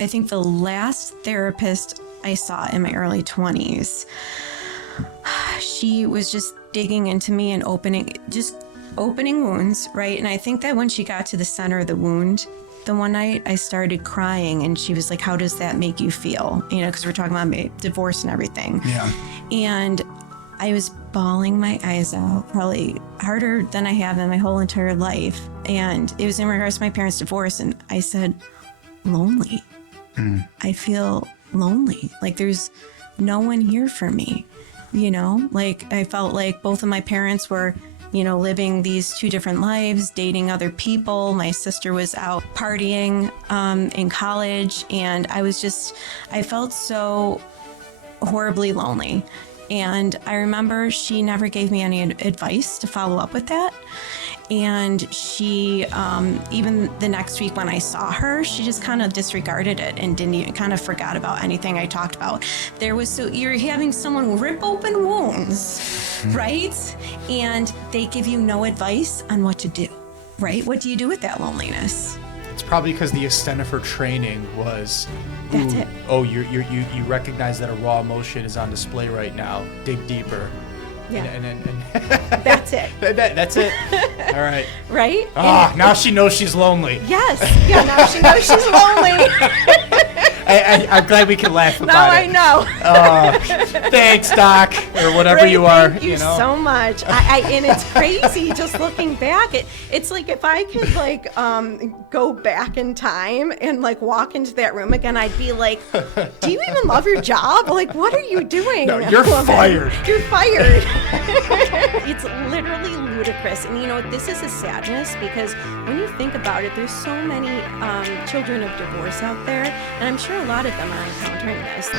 I think the last therapist I saw in my early 20s, she was just digging into me and opening wounds, right? And I think that when she got to the center of the wound, the one night I started crying and she was like, how does that make you feel? You know, because we're talking about divorce and everything. Yeah. And I was bawling my eyes out, probably harder than I have in my whole entire life. And it was in regards to my parents' divorce. And I said, lonely. I feel lonely. Like there's no one here for me. You know, like I felt like both of my parents were, you know, living these two different lives, dating other people. My sister was out partying in college. And I felt so horribly lonely. And I remember she never gave me any advice to follow up with that. And she, even the next week when I saw her, she just kind of disregarded it and didn't even kind of forgot about anything I talked about. You're having someone rip open wounds, right? And they give you no advice on what to do, right? What do you do with that loneliness? It's probably because the extent of her training was, That's it. Oh, you recognize that a raw emotion is on display right now. Dig deeper. Yeah. And That's it. That's it. All right. Right? Now she knows she's lonely. Yes. Yeah, now she knows she's lonely. I'm glad we can laugh about Now it. I know. Thanks, Doc, or whatever Right, you are. Thank you know? so much. And it's crazy just looking back. It's like if I could like go back in time and like walk into that room again, I'd be like, do you even love your job? Like, what are you doing? No, you're fired. You're fired. It's literally ludicrous. And you know, this is a sadness because when you think about it, there's so many children of divorce out there. And I'm sure a lot of them are encountering this.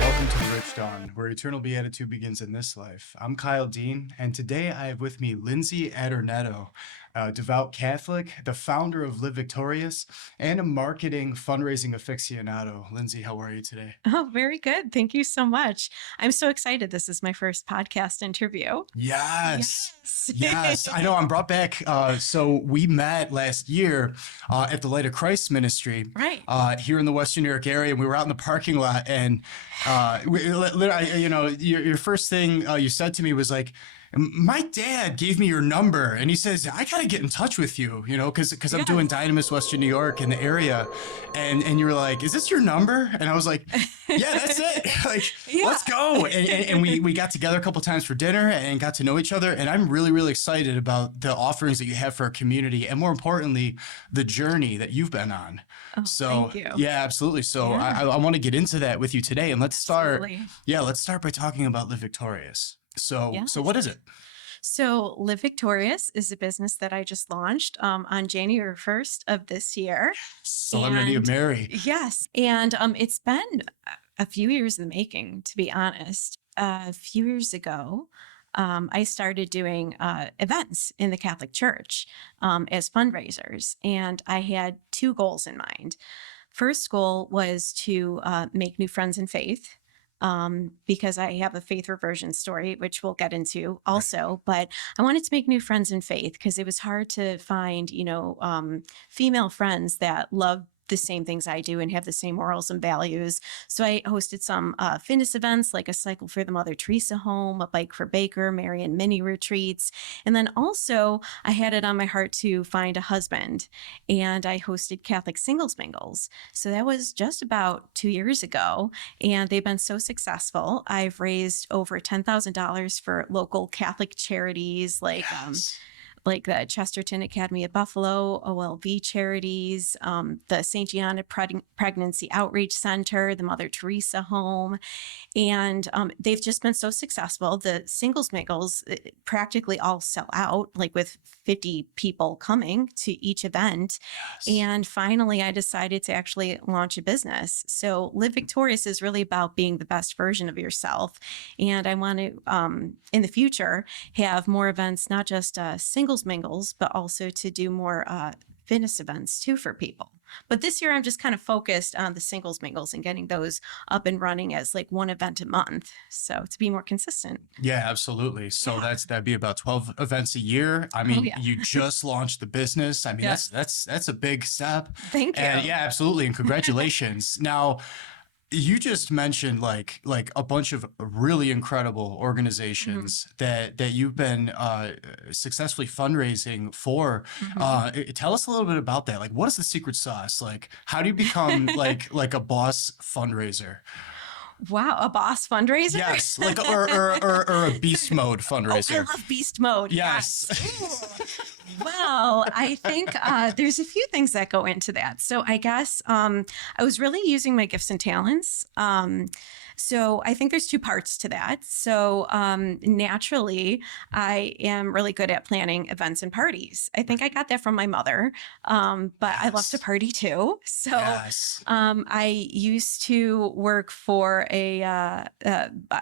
Welcome to the Rich Dawn, where eternal beatitude begins in this life. I'm Kyle Dean, and today I have with me Lindsay Adornetto, a devout Catholic, the founder of Live Victorious, and a marketing fundraising aficionado. Lindsay, how are you today? Oh, very good. Thank you so much. I'm so excited. This is my first podcast interview. Yes. I know. I'm brought back. So we met last year at the Light of Christ ministry, Right. Here in the Western New York area, and we were out in the parking lot, and your first thing you said to me was like, my dad gave me your number and he says, I got to get in touch with you, because I'm doing Dynamis Western New York in the area. And you were like, is this your number? And I was like, yeah, that's it. Let's go. And we got together a couple times for dinner and got to know each other. And I'm really, really excited about the offerings that you have for our community. And more importantly, the journey that you've been on. Oh, thank you. Yeah, absolutely. So Yeah. I want to get into that with you today. And let's start by talking about Live Victorious. So what is it? So Live Victorious is a business that I just launched on January 1st of this year. Solemnity of Mary. Yes. And it's been a few years in the making, to be honest. A few years ago, I started doing events in the Catholic Church as fundraisers. And I had two goals in mind. First goal was to make new friends in faith. Because I have a faith reversion story, which we'll get into also, but I wanted to make new friends in faith because it was hard to find, female friends that love the same things I do and have the same morals and values. So I hosted some fitness events like a cycle for the Mother Teresa home, a bike for Baker, Marian mini retreats. And then also I had it on my heart to find a husband, and I hosted Catholic singles mingles. So that was just about 2 years ago, and they've been so successful. I've raised over $10,000 for local Catholic charities like the Chesterton Academy of Buffalo, OLV charities, the St. Gianna Pregnancy Outreach Center, the Mother Teresa Home. And they've just been so successful. The singles mingles practically all sell out, like with 50 people coming to each event. Yes. And finally, I decided to actually launch a business. So Live Victorious is really about being the best version of yourself. And I want to, in the future, have more events, not just singles mingles, but also to do more fitness events too for people. But this year I'm just kind of focused on the singles mingles and getting those up and running as like one event a month. So to be more consistent. Yeah, absolutely. So Yeah. that'd be about 12 events a year. I Oh mean, yeah. you just launched the business. I mean, Yeah. that's a big step. Thank And you. yeah, absolutely. And congratulations. Now, you just mentioned like a bunch of really incredible Hmm. organizations that you've been successfully fundraising for. Hmm. Tell us a little bit about that. Like, what is the secret sauce? Like, how do you become like a boss fundraiser? Wow, a boss fundraiser? Yes, like or a beast mode Oh, I fundraiser. love beast mode. Yes. Yes. Ooh. Well, I think there's a few things that go into that. So I guess I was really using my gifts and talents. So I think there's two parts to that. So naturally, I am really good at planning events and parties. I think I got that from my mother, but I love to Yes. party too. So Yes. I used to work for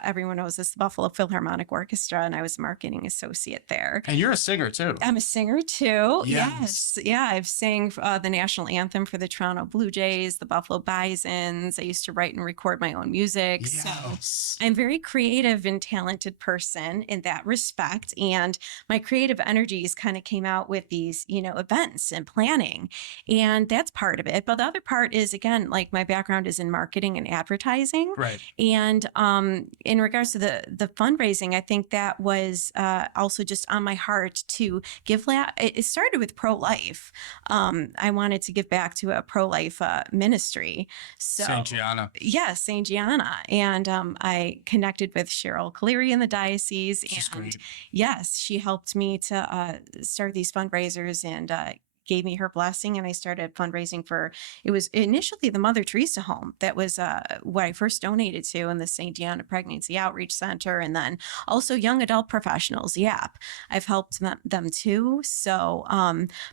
everyone knows this, the Buffalo Philharmonic Orchestra, and I was a marketing associate there. And you're a singer too. I'm a singer too. Yes. Yes. Yeah. I've sang the national anthem for the Toronto Blue Jays, the Buffalo Bisons. I used to write and record my own music. So Yes. I'm a very creative and talented person in that respect. And my creative energies kind of came out with these, events and planning. And that's part of it. But the other part is, again, like my background is in marketing and advertising. Right. And in regards to the fundraising, I think that was also just on my heart to give. It started with pro life. I wanted to give back to a pro life ministry. Saint So Gianna. yes, St. Gianna, and I connected with Cheryl Cleary in the diocese, She's and great. yes, she helped me to start these fundraisers and gave me her blessing, and I started fundraising for. It was initially the Mother Teresa home that was what I first donated to in the St. Gianna Pregnancy Outreach Center, and then also young adult professionals. YAP, I've helped them too. So,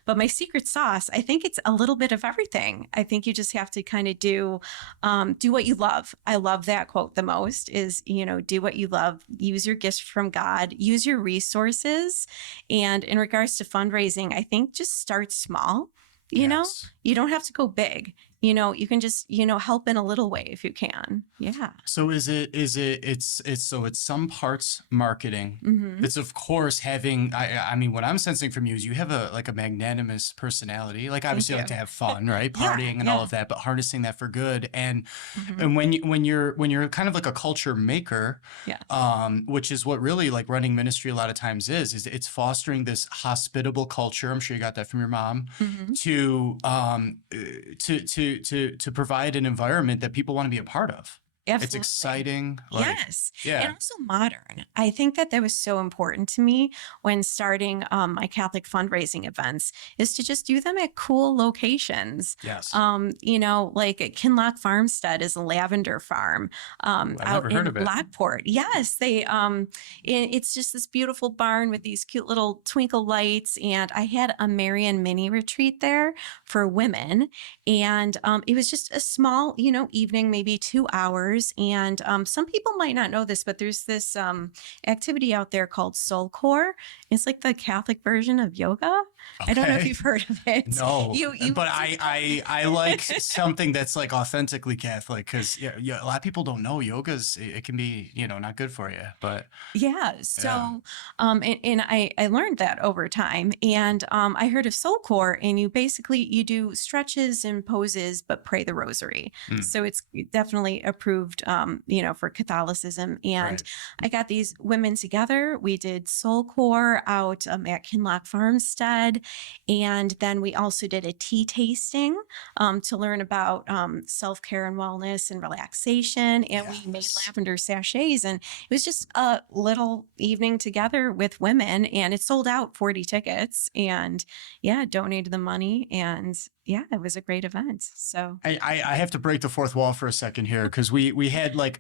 but my secret sauce, I think it's a little bit of everything. I think you just have to kind of do what you love. I love that quote the most. Is do what you love, use your gifts from God, use your resources, and in regards to fundraising, I think just start small. Yes. You don't have to go big. You can just, help in a little way if you can. Yeah. So it's some parts marketing. Hmm. It's of course having I mean what I'm sensing from you is you have a magnanimous personality. Like Thank obviously you you. like to have fun, right? Yeah. Partying and all Yeah. of that, but harnessing that for good. And Hmm. and when you're kind of like a culture maker, Yes. which is what really like running ministry a lot of times is it's fostering this hospitable culture. I'm sure you got that from your mom Hmm. to provide an environment that people want to be a part of. It's Absolutely. exciting. Like, Yes. And yeah. also modern. I think that was so important to me when starting my Catholic fundraising events is to just do them at cool locations. Yes. Like at Kinloch Farmstead is a lavender farm I've out never heard in of it. Lockport. Yes, it's just this beautiful barn with these cute little twinkle lights. And I had a Marian mini retreat there for women. And it was just a small, evening, maybe 2 hours. And some people might not know this, but there's this activity out there called soul core. It's like the Catholic version of yoga. I don't know if Okay. you've heard of it. No, You but I like something that's like authentically Catholic because yeah, a lot of people don't know yoga's it can be not good for you, but Yeah. yeah, So, and I learned that over time, and I heard of soul core, and you do stretches and poses, but pray the rosary. mm, So it's definitely approved, for Catholicism. And right, I got these women together. We did soul core out at Kinloch Farmstead, and then we also did a tea tasting to learn about self care and wellness and relaxation. And we made yes. lavender sachets, and it was just a little evening together with women, and it sold out 40 tickets, and yeah, donated the money, and yeah, it was a great event. So I have to break the fourth wall for a second here because we had like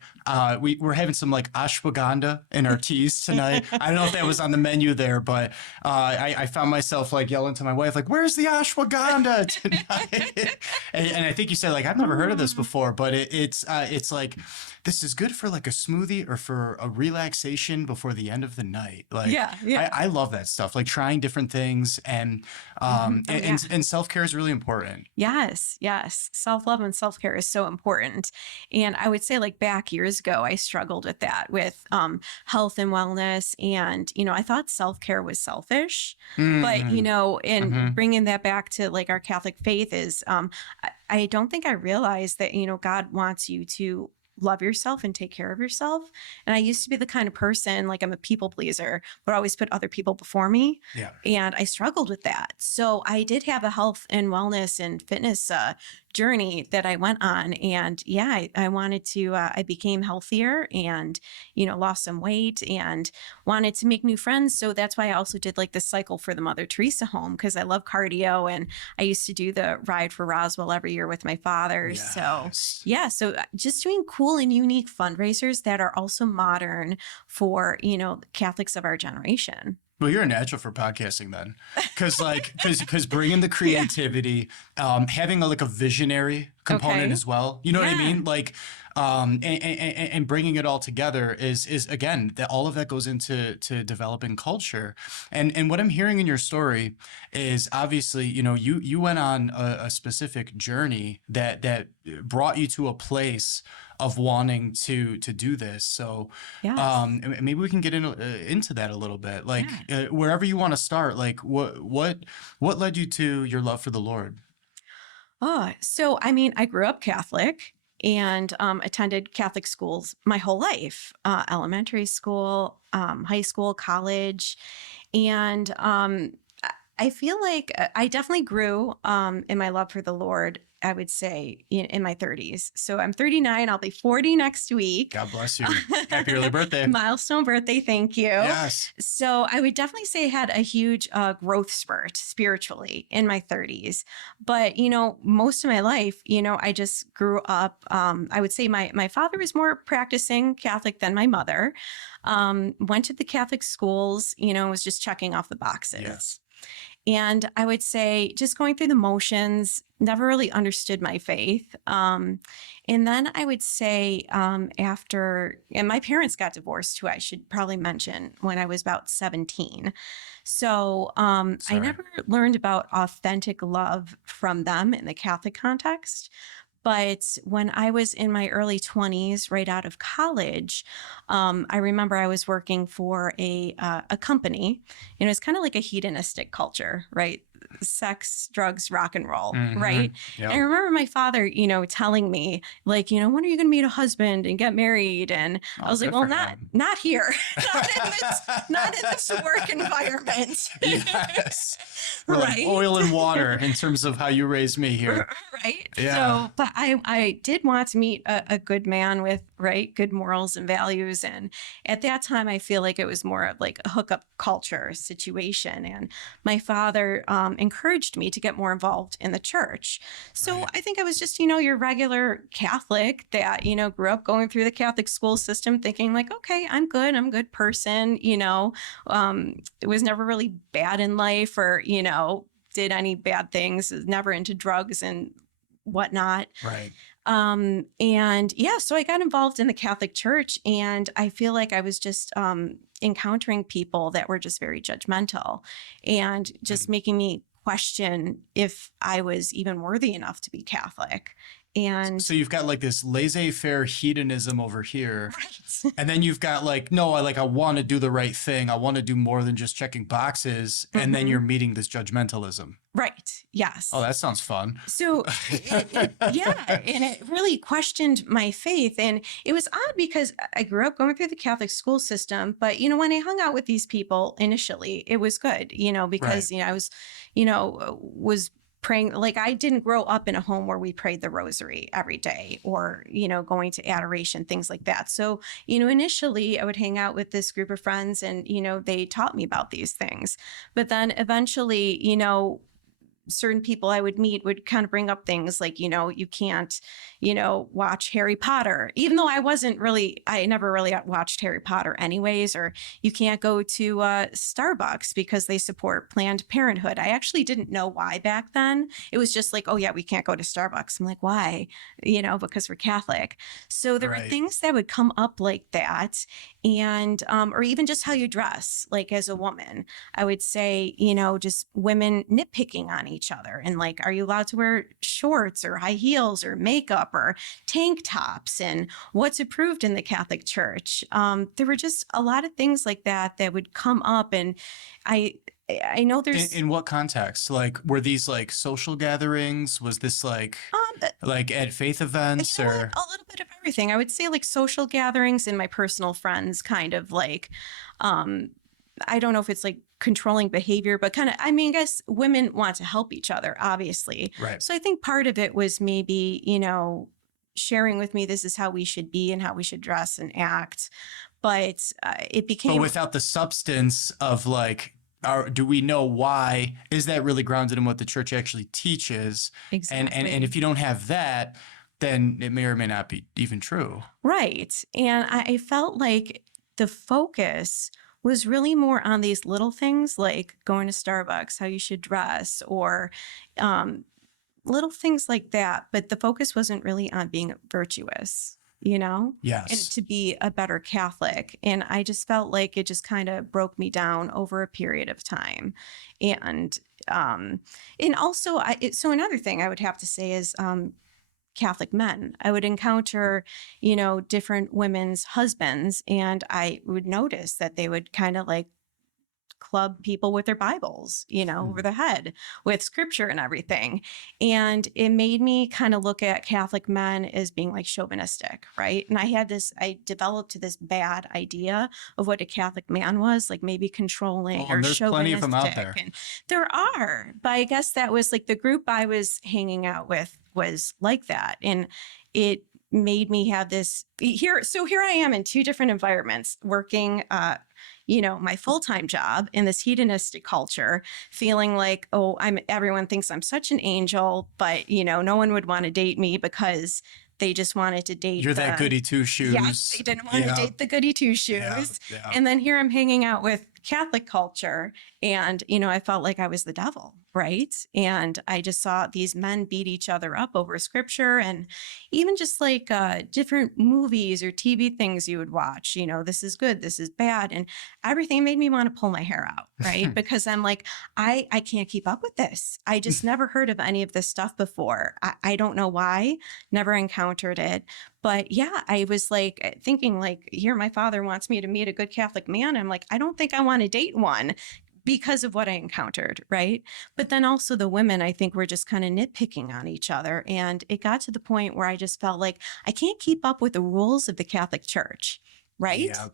we're having some like ashwagandha in our teas tonight. I don't know if that was on the menu there, but I found myself like yelling to my wife like, "Where's the ashwagandha tonight?" and I think you said like, "I've never heard of this before," but it's like, this is good for like a smoothie or for a relaxation before the end of the night. Like, Yeah, yeah. I love that stuff, like trying different things, and and self-care is really important. Yes, yes. Self-love and self-care is so important. And I would say like back years ago, I struggled with that, with health and wellness. And, I thought self-care was selfish. But, Mm-hmm. in bringing that back to like our Catholic faith is, I don't think I realized that, God wants you to love yourself and take care of yourself. And I used to be the kind of person, like I'm a people pleaser, but always put other people before me. Yeah. And I struggled with that. So I did have a health and wellness and fitness journey that I went on. And yeah, I wanted to, I became healthier and, lost some weight and wanted to make new friends. So that's why I also did like the cycle for the Mother Teresa home, because I love cardio and I used to do the ride for Roswell every year with my father. Yes. So yeah, so just doing cool and unique fundraisers that are also modern for, Catholics of our generation. Well, you're a natural for podcasting then, because bringing the creativity, having like a visionary component Okay. as well. You know what I Yeah. mean? Like, and bringing it all together is again that all of that goes into developing culture. And what I'm hearing in your story is obviously, you went on a specific journey that brought you to a place of wanting to do this. So Yes. maybe we can get into that a little bit. Like, wherever you want to start, like what led you to your love for the Lord? Oh, so I mean, I grew up Catholic and attended Catholic schools my whole life, elementary school, high school, college. And I feel like I definitely grew in my love for the Lord, I would say, in my 30s. So I'm 39. I'll be 40 next week. God bless you. Happy early birthday. Milestone birthday. Thank you. Yes. So I would definitely say I had a huge growth spurt spiritually in my 30s. But, most of my life, I just grew up. I would say my father was more practicing Catholic than my mother. Went to the Catholic schools, was just checking off the boxes. Yes. And I would say just going through the motions, never really understood my faith. And then I would say and my parents got divorced, who I should probably mention, when I was about 17. So I Sorry. never learned about authentic love from them in the Catholic context. But when I was in my early 20s, right out of college, I remember I was working for a company. It's kind of like a hedonistic culture, right? Sex, drugs, rock and roll, right? Yep. And I remember my father, telling me, like, when are you going to meet a husband and get married? And I was like, well, not here, not in this work environment. Yes. We're Right. like oil and water in terms of how you raised me here. Right. Yeah. So, but I did want to meet a good man with good morals and values. And at that time, I feel like it was more of like a hookup culture situation. And my father encouraged me to get more involved in the church. So Right. I think I was just, your regular Catholic that, grew up going through the Catholic school system thinking like, okay, I'm good. I'm a good person. It was never really bad in life or, did any bad things, was never into drugs and whatnot. Right. And yeah, so I got involved in the Catholic Church, and I feel like I was just encountering people that were just very judgmental and just making me question if I was even worthy enough to be Catholic. And So you've got like this laissez-faire hedonism over here. right. And then you've got like, no, I want to do the right thing. I want to do more than just checking boxes. And then you're meeting this judgmentalism. Right. Yes. Oh, that sounds fun. So, yeah, and it really questioned my faith. And it was odd because I grew up going through the Catholic school system. But, when I hung out with these people initially, it was good, because, I was, was praying. Like I didn't grow up in a home where we prayed the rosary every day or, going to adoration, things like that. So, initially I would hang out with this group of friends and, they taught me about these things. But then eventually, certain people I would meet would kind of bring up things like, you can't, watch Harry Potter, even though I never really watched Harry Potter anyways, or you can't go to Starbucks because they support Planned Parenthood. I actually didn't know why back then. It was just like, oh yeah, we can't go to Starbucks. I'm like, why? Because we're Catholic. So there were Right. things that would come up like that. And, or even just how you dress, like as a woman, I would say, just women nitpicking on each other and like, are you allowed to wear shorts or high heels or makeup or tank tops and what's approved in the Catholic Church? There were just a lot of things like that that would come up. And I, I know there's In what context? Like, were these like social gatherings? Was this like at faith events or? a little bit of everything. I would say like social gatherings and my personal friends kind of like, um, I don't know if it's like controlling behavior, but kind of, I mean, I guess women want to help each other, obviously. Right. So I think part of it was maybe, sharing with me, this is how we should be and how we should dress and act. But it But became without the substance of like, do we know why? Is that really grounded in what the church actually teaches? And exactly if you don't have that, then it may or may not be even true. right. And I felt like the focus was really more on these little things like going to Starbucks, how you should dress, or um, little things like that. But the focus wasn't really on being virtuous, and Yes. to be a better Catholic. And I just felt like it just kind of broke me down over a period of time. And and also, so another thing I would have to say is Catholic men. I would encounter, different women's husbands, and I would notice that they would kind of like club people with their Bibles, over Mhm. the head with scripture and everything. And it made me kind of look at Catholic men as being like chauvinistic, right? And I developed this bad idea of what a Catholic man was, like maybe controlling Oh, or and there's plenty of them out chauvinistic. there. And there are, but I guess that was like the group I was hanging out with was like that. And it made me have this here. So here I am in two different environments working, my full-time job in this hedonistic culture, feeling like, oh, everyone thinks I'm such an angel, but no one would want to date me because they just wanted to date You're that the goody two yes, shoes. they didn't want to Yeah. date the goody two Yeah. shoes. Yeah. And then here I'm hanging out with Catholic culture. And, I felt like I was the devil, right? And I just saw these men beat each other up over scripture and even just like different movies or TV things you would watch, this is good, this is bad. And everything made me want to pull my hair out, right? Because I'm like, I can't keep up with this. I just never heard of any of this stuff before. I don't know why, never encountered it. But yeah, I was like thinking like, here, my father wants me to meet a good Catholic man. I'm like, I don't think I want to date one because of what I encountered. Right. But then also the women, I think, were just kind of nitpicking on each other. And it got to the point where I just felt like I can't keep up with the rules of the Catholic Church. Right. Yeah.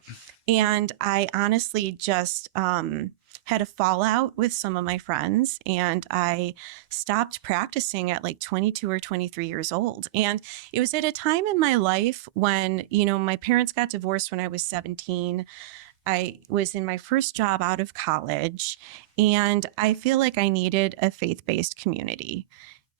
And I honestly just had a fallout with some of my friends, and I stopped practicing at like 22 or 23 years old. And it was at a time in my life when, my parents got divorced when I was 17. I was in my first job out of college, and I feel like I needed a faith based community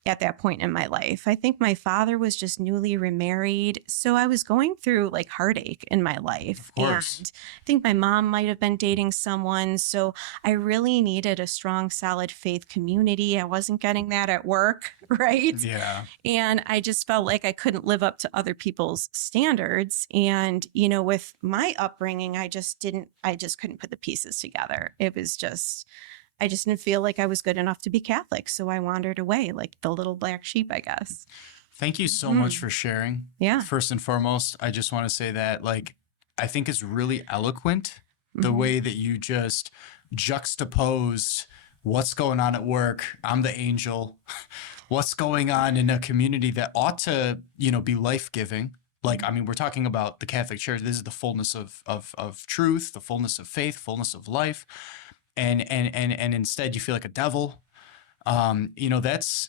at that point in my life. I think my father was just newly remarried. So I was going through like heartache in my life. Of course. And I think my mom might have been dating someone. So I really needed a strong, solid faith community. I wasn't getting that at work, right? Yeah. And I just felt like I couldn't live up to other people's standards. And, with my upbringing, I just couldn't put the pieces together. I just didn't feel like I was good enough to be Catholic. So I wandered away like the little black sheep, I guess. Thank you so much Mhm. for sharing. Yeah. First and foremost, I just want to say that like I think it's really eloquent the Mhm. way that you just juxtaposed what's going on at work. I'm the angel. What's going on in a community that ought to, be life-giving. Like, I mean, we're talking about the Catholic Church. This is the fullness of truth, the fullness of faith, fullness of life. And instead you feel like a devil. That's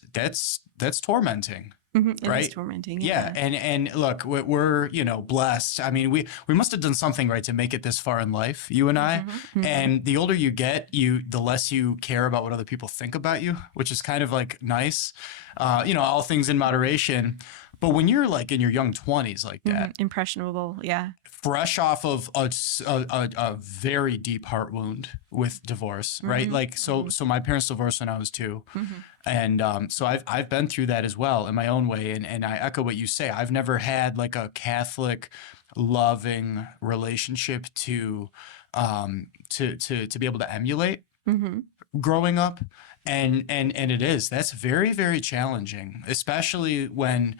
tormenting. It is right? tormenting. Yeah, Yeah. and look, we're blessed. I mean, we must have done something right to make it this far in life, you and I. Hmm. And the older you get, the less you care about what other people think about you, which is kind of like nice. All things in moderation. But when you're like in your young 20s like that, Impressionable. Yeah. fresh off of a very deep heart wound with divorce, right? Hmm. Like so my parents divorced when I was 2. Hmm. And so I've been through that as well in my own way. And I echo what you say. I've never had like a Catholic loving relationship to be able to emulate Hmm. growing up. And that's very, very challenging, especially when,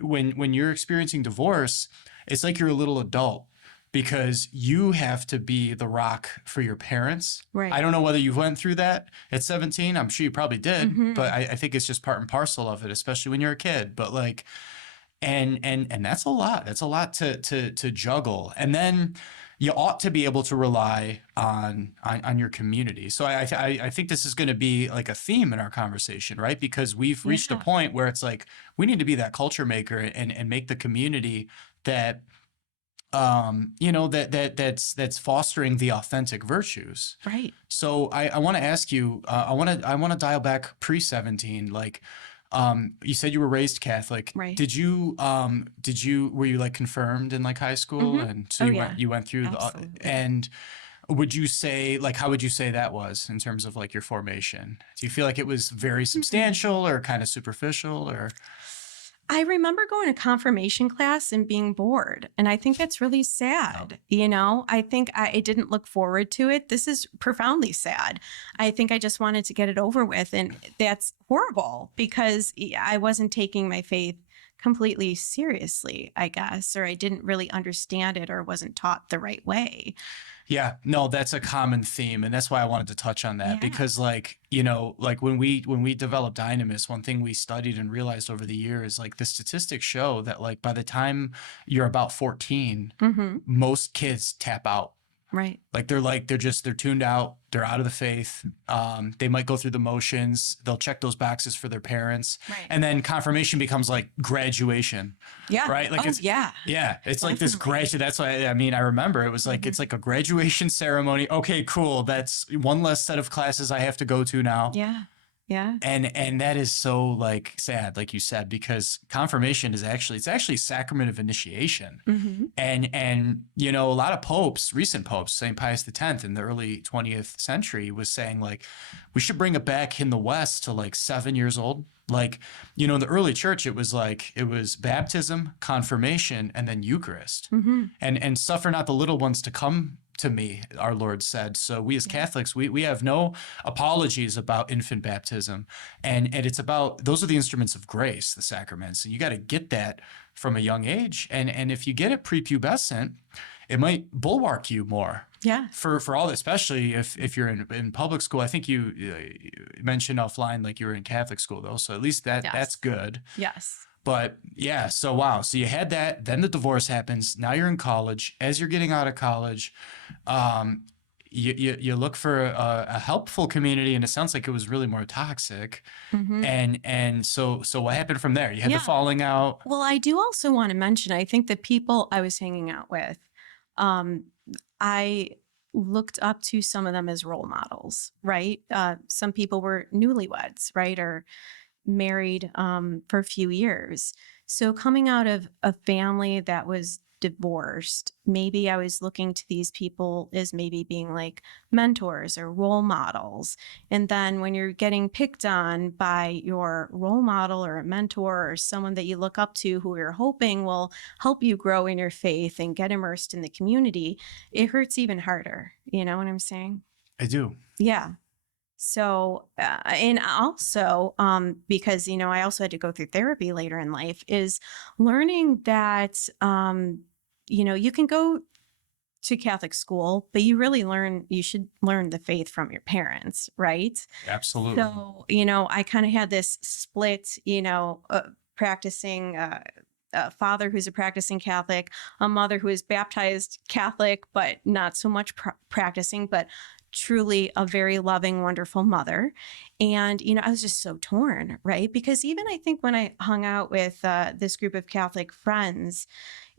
when you're experiencing divorce, it's like you're a little adult because you have to be the rock for your parents. Right. I don't know whether you went through that at 17. I'm sure you probably did, Hmm. but I think it's just part and parcel of it, especially when you're a kid. But like, and that's a lot. That's a lot to juggle. And then you ought to be able to rely on your community. So I think this is going to be like a theme in our conversation, right? Because we've reached a Yeah. point where it's like we need to be that culture maker and make the community that that's fostering the authentic virtues. Right. So I want to ask you, I want to dial back pre-17. Like, you said you were raised Catholic. Right. Were you like confirmed in like high school? Hmm. And so Oh, yeah. you went through Absolutely. and would you say, like, how would you say that was in terms of like your formation? Do you feel like it was very substantial or kind of superficial or? I remember going to confirmation class and being bored. And I think that's really sad. I think I didn't look forward to it. This is profoundly sad. I think I just wanted to get it over with. And that's horrible because I wasn't taking my faith completely seriously, I guess, or I didn't really understand it or wasn't taught the right way. Yeah, no, that's a common theme, and that's why I wanted to touch on that Yeah. because, like, like when we developed Dynamis, one thing we studied and realized over the years, like the statistics show that like by the time you're about 14, Hmm. most kids tap out. Right. Like they're tuned out. They're out of the faith. They might go through the motions. They'll check those boxes for their parents, Right. and then confirmation becomes like graduation. Yeah. Right. Like it's yeah. it's like this graduation. That's why I remember it was like it's like a graduation ceremony. Okay, cool. That's one less set of classes I have to go to now. Yeah. Yeah. And that is so like sad, like you said, because confirmation is actually sacrament of initiation. Hmm. And a lot of popes, recent popes, St. Pius X in the early 20th century was saying like we should bring it back in the West to like 7 years old. Like, in the early church, it was baptism, confirmation, and then Eucharist. Hmm. And suffer not the little ones to come to me, our Lord said. So we as Catholics, we have no apologies about infant baptism. And it's about, those are the instruments of grace, the sacraments. And you got to get that from a young age. And if you get it prepubescent, it might bulwark you more. Yeah. For all, especially if you're in public school. I think you mentioned offline, like you were in Catholic school though. So at least that's good. Yes. But yeah, so wow. So you had that, then the divorce happens. Now you're in college. As you're getting out of college, you look for a helpful community, and it sounds like it was really more toxic. Hmm. And so what happened from there? You had Yeah. the falling out. Well, I do also want to mention, I think the people I was hanging out with, I looked up to some of them as role models, right? Some people were newlyweds, right? Or married for a few years. So coming out of a family that was divorced, maybe I was looking to these people as maybe being like mentors or role models. And then when you're getting picked on by your role model or a mentor or someone that you look up to who you're hoping will help you grow in your faith and get immersed in the community, it hurts even harder. You know what I'm saying? I do. Yeah. So, and also, because, I also had to go through therapy later in life, is learning that, you can go to Catholic school, but you should learn the faith from your parents, right? Absolutely. So, I kind of had this split, practicing, a father who's a practicing Catholic, a mother who is baptized Catholic, but not so much practicing, but truly a very loving, wonderful mother. And, I was just so torn, right? Because even I think when I hung out with this group of Catholic friends,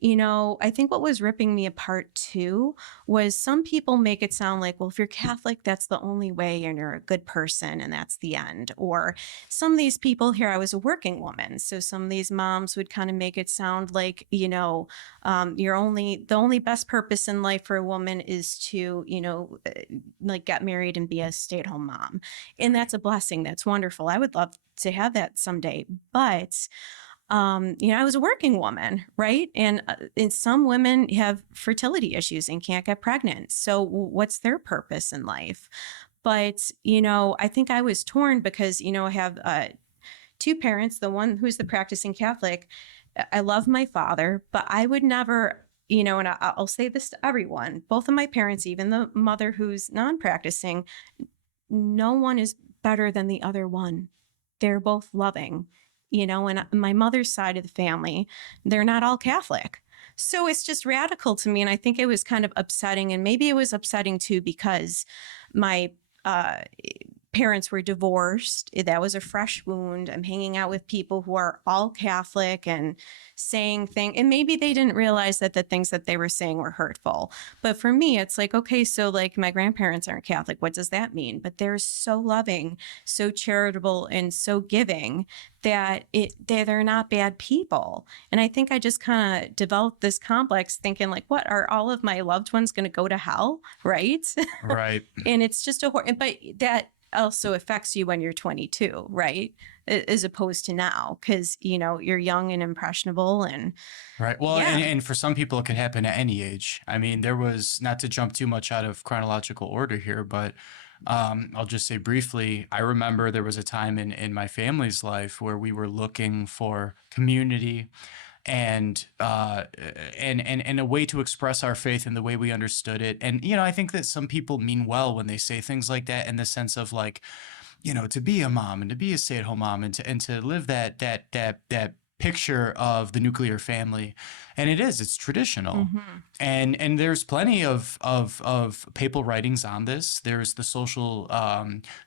I think what was ripping me apart too was some people make it sound like, well, if you're Catholic, that's the only way and you're a good person and that's the end. Or some of these people here, I was a working woman. So some of these moms would kind of make it sound like, the only best purpose in life for a woman is to, like get married and be a stay-at-home mom. And that's a blessing. That's wonderful. I would love to have that someday. But I was a working woman, right? And some women have fertility issues and can't get pregnant. So what's their purpose in life? But, I think I was torn because, I have two parents, the one who's the practicing Catholic. I love my father, but I would never, and I'll say this to everyone, both of my parents, even the mother who's non-practicing, no one is better than the other one. They're both loving, and my mother's side of the family, they're not all Catholic. So it's just radical to me. And I think it was kind of upsetting. And maybe it was upsetting too, because my parents were divorced. That was a fresh wound. I'm hanging out with people who are all Catholic and saying things, and maybe they didn't realize that the things that they were saying were hurtful. But for me, it's like, okay, so like my grandparents aren't Catholic. What does that mean? But they're so loving, so charitable, and so giving that they're not bad people. And I think I just kind of developed this complex thinking like, what, are all of my loved ones going to go to hell? Right. Right. And it's just but that also affects you when you're 22, right? As opposed to now, because, you're young and impressionable and Right. Well, yeah. and for some people, it can happen at any age. I mean, there was, not to jump too much out of chronological order here, but I'll just say briefly, I remember there was a time in my family's life where we were looking for community and and a way to express our faith in the way we understood it. And, I think that some people mean well when they say things like that, in the sense of like, to be a mom and to be a stay-at-home mom and to live that picture of the nuclear family. And it's traditional. Mm-hmm. And there's plenty of papal writings on this. There's the social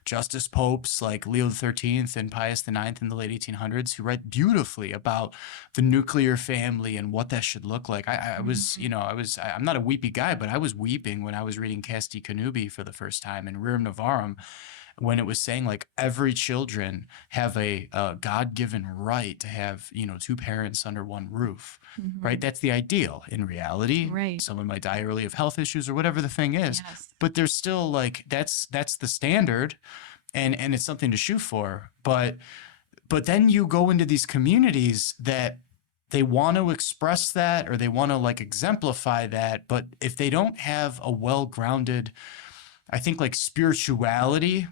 justice popes like Leo XIII and Pius IX in the late 1800s who write beautifully about the nuclear family and what that should look like. I was, I'm not a weepy guy, but I was weeping when I was reading Casti Connubii for the first time in Rerum Novarum, when it was saying like every children have a God-given right to have, two parents under one roof, Mm-hmm. right? That's the ideal. In reality, Right. someone might die early of health issues or whatever the thing is, Yes. but there's still like, that's the standard, and it's something to shoot for. But then you go into these communities that they want to express that, or they want to like exemplify that, but if they don't have a well-grounded, I think, like spirituality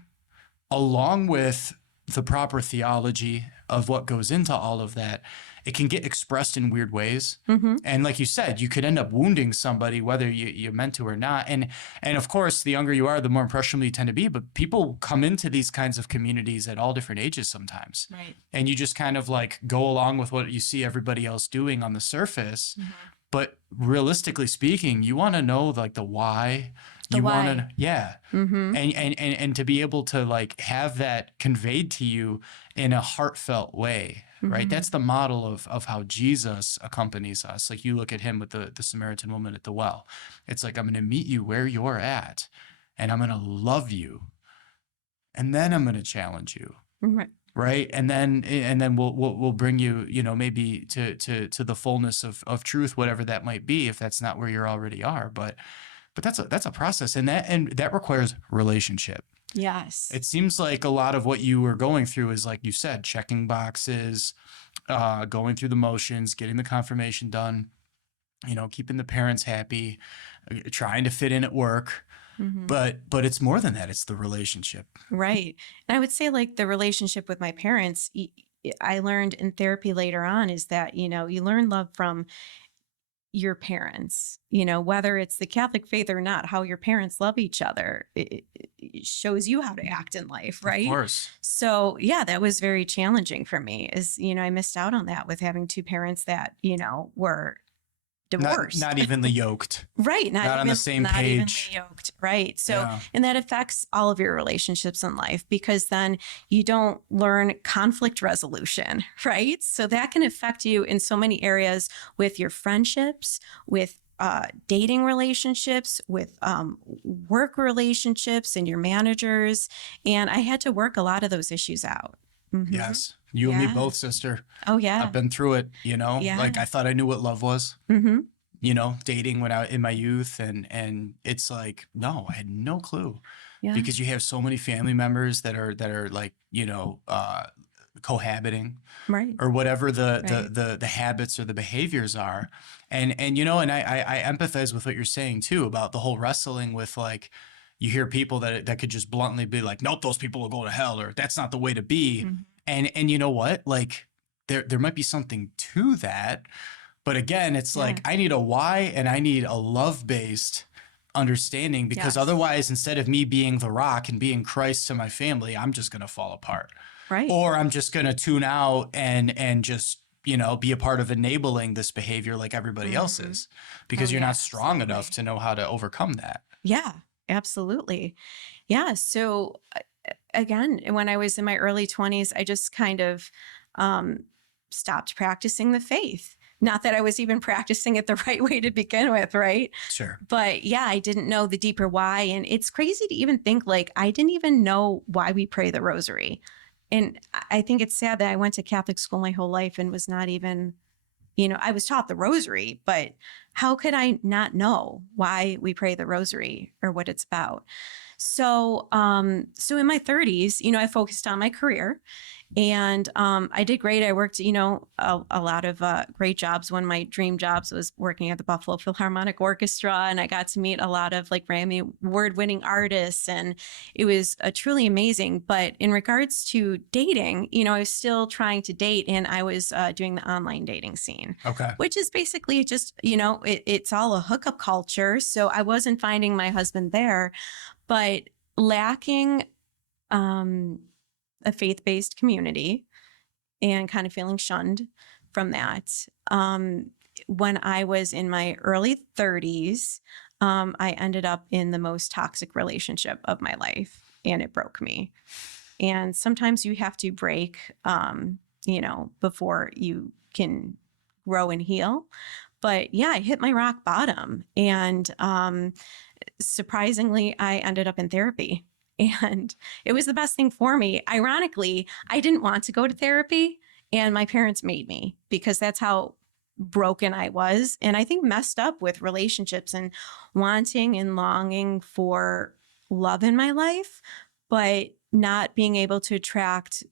along with the proper theology of what goes into all of that, it can get expressed in weird ways. Mm-hmm. And like you said, you could end up wounding somebody, whether you meant to or not. And of course, the younger you are, the more impressionable you tend to be. But people come into these kinds of communities at all different ages sometimes. Right. And you just kind of like go along with what you see everybody else doing on the surface. Mm-hmm. But realistically speaking, you want to know like the why. The you why. want to, yeah. Mm-hmm. And to be able to like have that conveyed to you in a heartfelt way, right? Mm-hmm. That's the model of how Jesus accompanies us. Like you look at him with the Samaritan woman at the well. It's like, I'm going to meet you where you're at, and I'm going to love you, and then I'm going to challenge you. Right. Right. And then we'll bring you, maybe to the fullness of truth, whatever that might be, if that's not where you already are. But that's a process, and that requires relationship. Yes. It seems like a lot of what you were going through is, like you said, checking boxes, going through the motions, getting the confirmation done, keeping the parents happy, trying to fit in at work. Mm-hmm. But it's more than that. It's the relationship. Right. And I would say like the relationship with my parents, I learned in therapy later on, is that, you learn love from your parents, whether it's the Catholic faith or not, how your parents love each other. It shows you how to act in life. Right. Of course. So yeah, that was very challenging for me, is, I missed out on that with having two parents that, were divorced. Not evenly yoked. Right. Not on the same page. Evenly yoked. Right. So, Yeah. and that affects all of your relationships in life, because then you don't learn conflict resolution. Right. So that can affect you in so many areas, with your friendships, with dating relationships, with work relationships, and your managers. And I had to work a lot of those issues out. Mm-hmm. Yes. You and me Yeah. both, sister. Oh, yeah. I've been through it, you know, Yeah. like I thought I knew what love was, Mm-hmm. you know, dating when I in my youth. And it's like, no, I had no clue. Yeah. Because you have so many family members that are like, you know, cohabiting, Right. or whatever Right. the habits or the behaviors are. And you know, and I empathize with what you're saying too, about the whole wrestling with, like, you hear people that could just bluntly be like, nope, those people will go to hell, or that's not the way to be. Mm-hmm. And you know what? Like, there might be something to that. But again, it's Yeah. like, I need a why, and I need a love-based understanding, because Yes. otherwise, instead of me being the rock and being Christ to my family, I'm just going to fall apart. Right. Or I'm just going to tune out and just, you know, be a part of enabling this behavior like everybody else is, because Oh, you're yeah, not strong absolutely. enough to know how to overcome that. Yeah, absolutely. Yeah. So again, when I was in my early 20s, I just kind of stopped practicing the faith. Not that I was even practicing it the right way to begin with, right? Sure. But yeah, I didn't know the deeper why. And it's crazy to even think, like, I didn't even know why we pray the rosary. And I think it's sad that I went to Catholic school my whole life and was not even, you know, I was taught the rosary, but how could I not know why we pray the rosary or what it's about? So, so in my 30s, you know, I focused on my career, and I did great. I worked, you know, a lot of great jobs. One of my dream jobs was working at the Buffalo Philharmonic Orchestra, and I got to meet a lot of like Grammy award-winning artists, and it was truly amazing. But in regards to dating, you know, I was still trying to date, and I was doing the online dating scene. Okay. Which is basically just, you know, it's all a hookup culture. So I wasn't finding my husband there, but lacking a faith-based community and kind of feeling shunned from that. When I was in my early 30s, I ended up in the most toxic relationship of my life, and it broke me. And sometimes you have to break, you know, before you can grow and heal. But yeah, I hit my rock bottom, and surprisingly, I ended up in therapy. And it was the best thing for me. Ironically, I didn't want to go to therapy, and my parents made me, because that's how broken I was. And I think messed up with relationships and wanting and longing for love in my life, but not being able to attract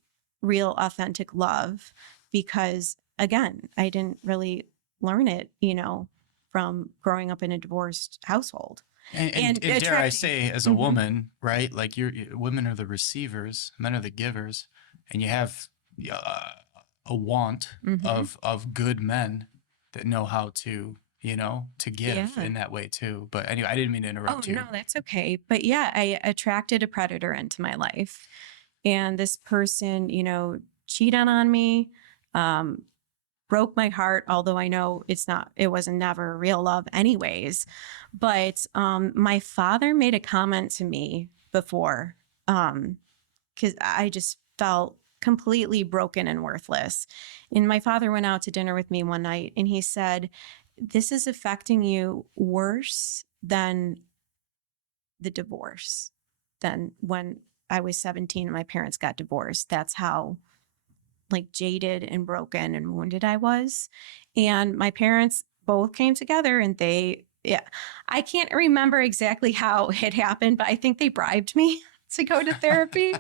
real, authentic love, because again, I didn't really learn it, you know, from growing up in a divorced household. And dare I attracting- say, as a woman, right? Like, women are the receivers, men are the givers, and you have a want of good men that know how to, you know, to give in that way too. But anyway, I didn't mean to interrupt you. No, that's okay. But yeah, I attracted a predator into my life, and this person, you know, cheated on me, broke my heart, although I know it wasn't never real love anyways. But my father made a comment to me before, because I just felt completely broken and worthless. And my father went out to dinner with me one night, and he said, "This is affecting you worse than the divorce, than when I was 17 and my parents got divorced. That's how like jaded and broken and wounded I was." And my parents both came together, and I can't remember exactly how it happened, but I think they bribed me to go to therapy.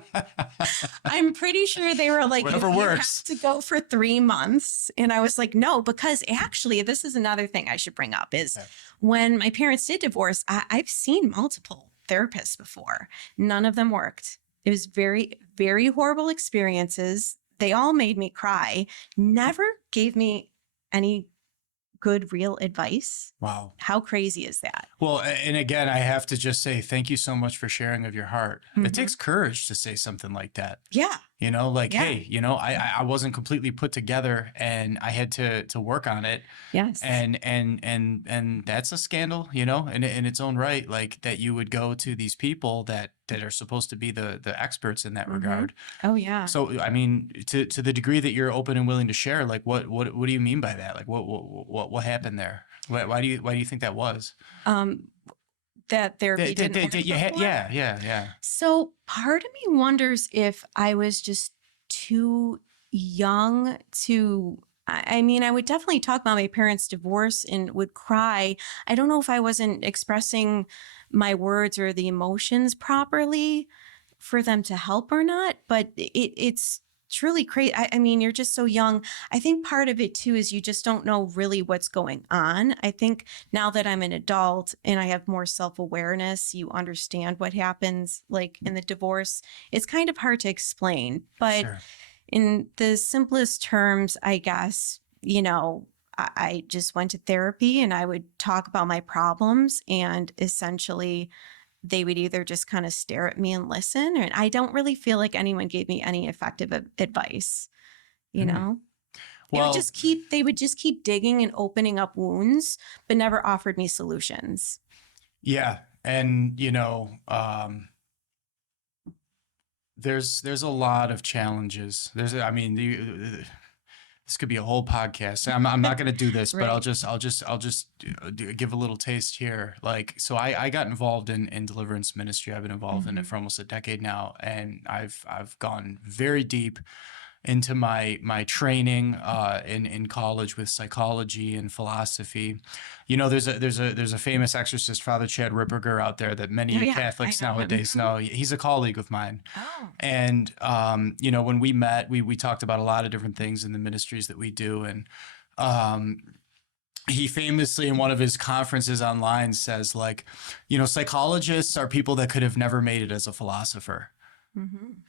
I'm pretty sure they were like, Whatever "You works." have to go for 3 months." And I was like, no, because actually, this is another thing I should bring up is when my parents did divorce, I've seen multiple therapists before. None of them worked. It was very, very horrible experiences. They all made me cry, never gave me any good, real advice. Wow. How crazy is that? Well, and again, I have to just say thank you so much for sharing of your heart. It takes courage to say something like that. Yeah. like, Yeah. hey, I wasn't completely put together and I had to work on it. Yes. And that's a scandal, in its own right, like that you would go to these people that are supposed to be the experts in that Mm-hmm. regard. Oh, yeah. So, I mean, to the degree that you're open and willing to share, like what do you mean by that? Like what happened there? Why do you think that was? Um, that therapy didn't work before. Yeah. So part of me wonders if I was just too young to. I mean, I would definitely talk about my parents' divorce and would cry. I don't know if I wasn't expressing my words or the emotions properly for them to help or not, but it's truly crazy. I mean, you're just so young. I think part of it too is you just don't know really what's going on. I think now that I'm an adult and I have more self-awareness, you understand what happens like in the divorce. It's kind of hard to explain, but Sure. in the simplest terms, I guess, I just went to therapy and I would talk about my problems, and essentially they would either just kind of stare at me and listen, and I don't really feel like anyone gave me any effective advice, you Hmm. know? Well, They would just keep digging and opening up wounds, but never offered me solutions. yeah, and there's a lot of challenges. I mean, this could be a whole podcast. I'm not going to do this, but Right. I'll just give a little taste here. Like, so I got involved in deliverance ministry. I've been involved in it Hmm. for almost a decade now, and I've gone very deep into my training in college with psychology and philosophy. There's a famous exorcist, Father Chad Ripperger, out there that Oh, many yeah, I Catholics know him. nowadays know. He's a colleague of mine. Oh. And when we met, we talked about a lot of different things in the ministries that we do. And um, he famously, in one of his conferences online, says, like, psychologists are people that could have never made it as a philosopher. Hmm.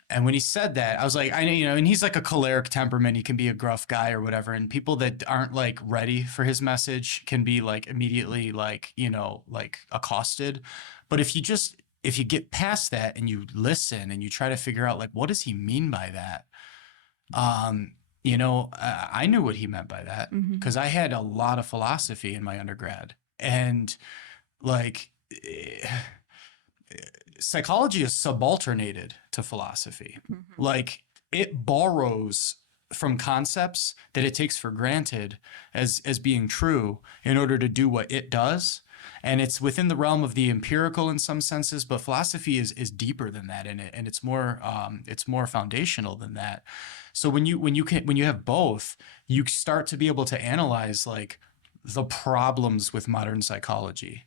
And when he said that, I was like, I know, and he's like a choleric temperament. He can be a gruff guy or whatever. And people that aren't like ready for his message can be like immediately like, like accosted. But if you get past that and you listen and you try to figure out like, what does he mean by that? I knew what he meant by that Hmm. because I had a lot of philosophy in my undergrad. And like, psychology is subalternated to philosophy. Hmm. Like it borrows from concepts that it takes for granted as being true in order to do what it does. And it's within the realm of the empirical in some senses, but philosophy is deeper than that in it, and it's more foundational than that. So when you have both, you start to be able to analyze like the problems with modern psychology,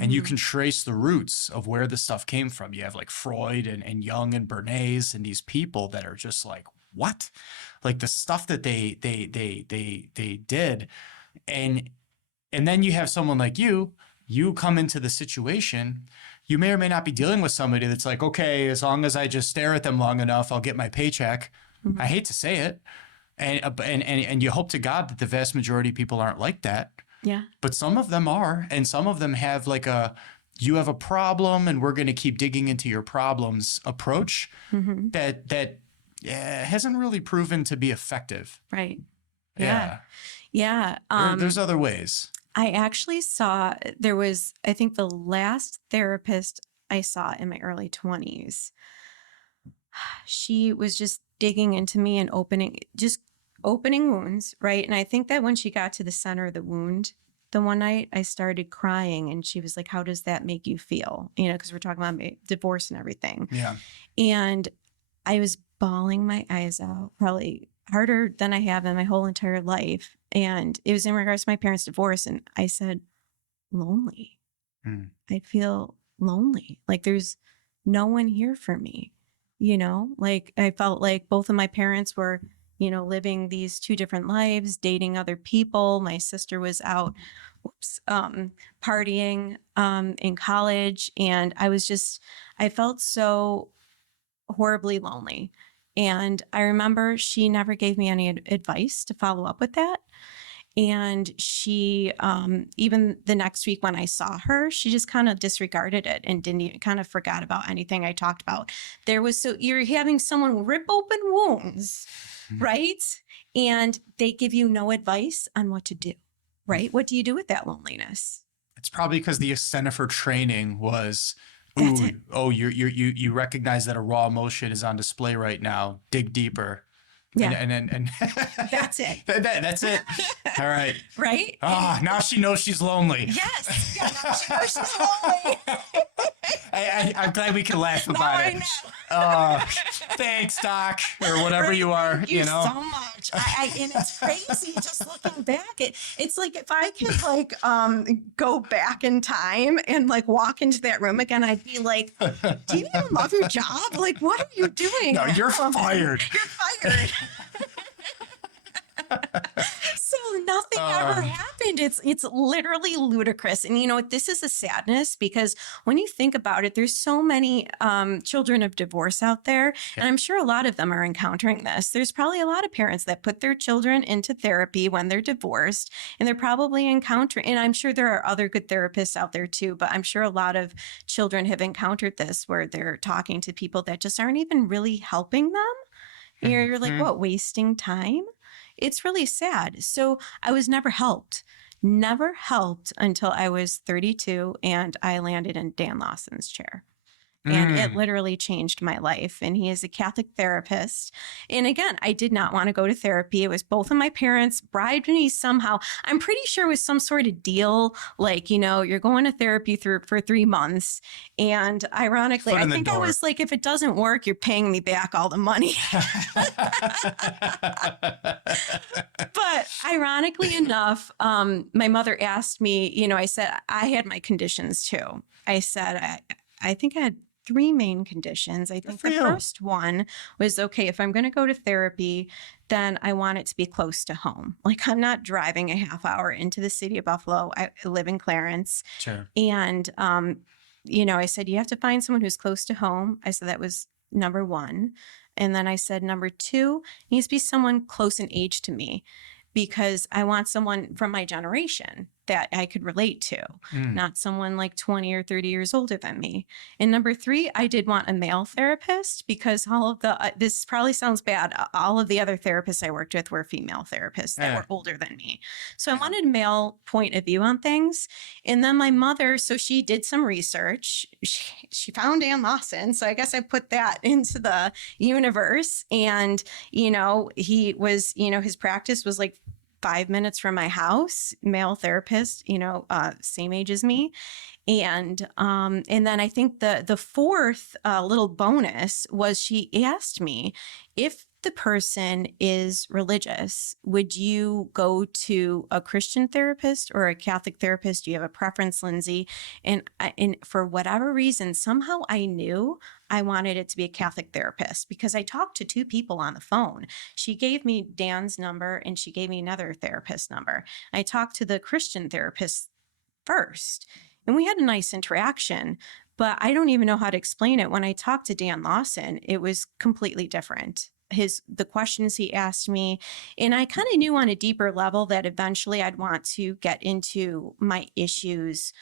and you Hmm. can trace the roots of where the stuff came from. You have like Freud and Jung and Bernays and these people that are just like, what? Like the stuff that they did. And and then you have someone like you come into the situation, you may or may not be dealing with somebody that's like, okay, as long as I just stare at them long enough, I'll get my paycheck. I Hmm. hate to say it. And you hope to God that the vast majority of people aren't like that. Yeah. But some of them are, and some of them have like you have a problem and we're going to keep digging into your problems approach Hmm. that hasn't really proven to be effective. Right. Yeah. Yeah. Yeah. There's other ways. I actually saw there was, I think the last therapist I saw in my early 20s, she was just digging into me and just opening wounds, right? And I think that when she got to the center of the wound, the one night I started crying and she was like, "How does that make you feel?" Because we're talking about divorce and everything. Yeah. And I was bawling my eyes out, probably harder than I have in my whole entire life. And it was in regards to my parents' divorce. And I said, lonely. Mm. I feel lonely. Like there's no one here for me. Like I felt like both of my parents were, living these two different lives, dating other people. My sister was out, whoops, partying in college. And I felt so horribly lonely. And I remember she never gave me any advice to follow up with that. And she, even the next week when I saw her, she just kind of disregarded it and didn't even kind of forgot about anything I talked about. You're having someone rip open wounds, right? And they give you no advice on what to do, right? What do you do with that loneliness? It's probably because the extent of her training was, That's it. you recognize that a raw emotion is on display right now. Dig deeper. Yeah. And That's it. That's it. All right. Right? Now she knows she's lonely. Yes. Yeah, now she knows she's lonely. I'm glad we can laugh No, about I it. know. Thanks, Doc, or whatever Right, you are. thank you so much. And it's crazy just looking back. It's like if I could like go back in time and like walk into that room again, I'd be like, do you even love your job? Like, what are you doing? No, you're fired. You're fired. So nothing ever happened. It's literally ludicrous. And you know what? This is a sadness because when you think about it, there's so many children of divorce out there. And I'm sure a lot of them are encountering this. There's probably a lot of parents that put their children into therapy when they're divorced, and they're probably encountering, and I'm sure there are other good therapists out there too, but I'm sure a lot of children have encountered this where they're talking to people that just aren't even really helping them. You're like, what, wasting time? It's really sad. So I was never helped until I was 32 and I landed in Dan Lawson's chair. And it literally changed my life. And he is a Catholic therapist. And again, I did not want to go to therapy. It was both of my parents bribed me somehow. I'm pretty sure it was some sort of deal, like, you know, you're going to therapy for 3 months. And ironically, I think I was like, if it doesn't work, you're paying me back all the money. But ironically enough, my mother asked me, you know, I said, I had my conditions too. I said, I think I had 3 main conditions. I think the first one was, okay, if I'm going to go to therapy, then I want it to be close to home. Like, I'm not driving a half hour into the city of Buffalo. I live in Clarence. Sure. And, you know, I said, you have to find someone who's close to home. I said, that was number 1. And then I said, number 2 needs to be someone close in age to me, because I want someone from my generation that I could relate to, not someone like 20 or 30 years older than me. And number 3, I did want a male therapist, because all of the, this probably sounds bad, all of the other therapists I worked with were female therapists that were older than me. So I wanted a male point of view on things. And then my mother, so she did some research. She found Dan Lawson. So I guess I put that into the universe. And, you know, he was, you know, his practice was like 5 minutes from my house, male therapist, you know, same age as me. And then I think the fourth little bonus was she asked me, if the person is religious, would you go to a Christian therapist or a Catholic therapist? Do you have a preference, Lindsay? And for whatever reason, somehow I knew I wanted it to be a Catholic therapist, because I talked to 2 people on the phone. She gave me Dan's number and she gave me another therapist number. I talked to the Christian therapist first, and we had a nice interaction, but I don't even know how to explain it. When I talked to Dan Lawson, it was completely different. The questions he asked me, and I kind of knew on a deeper level that eventually I'd want to get into my issues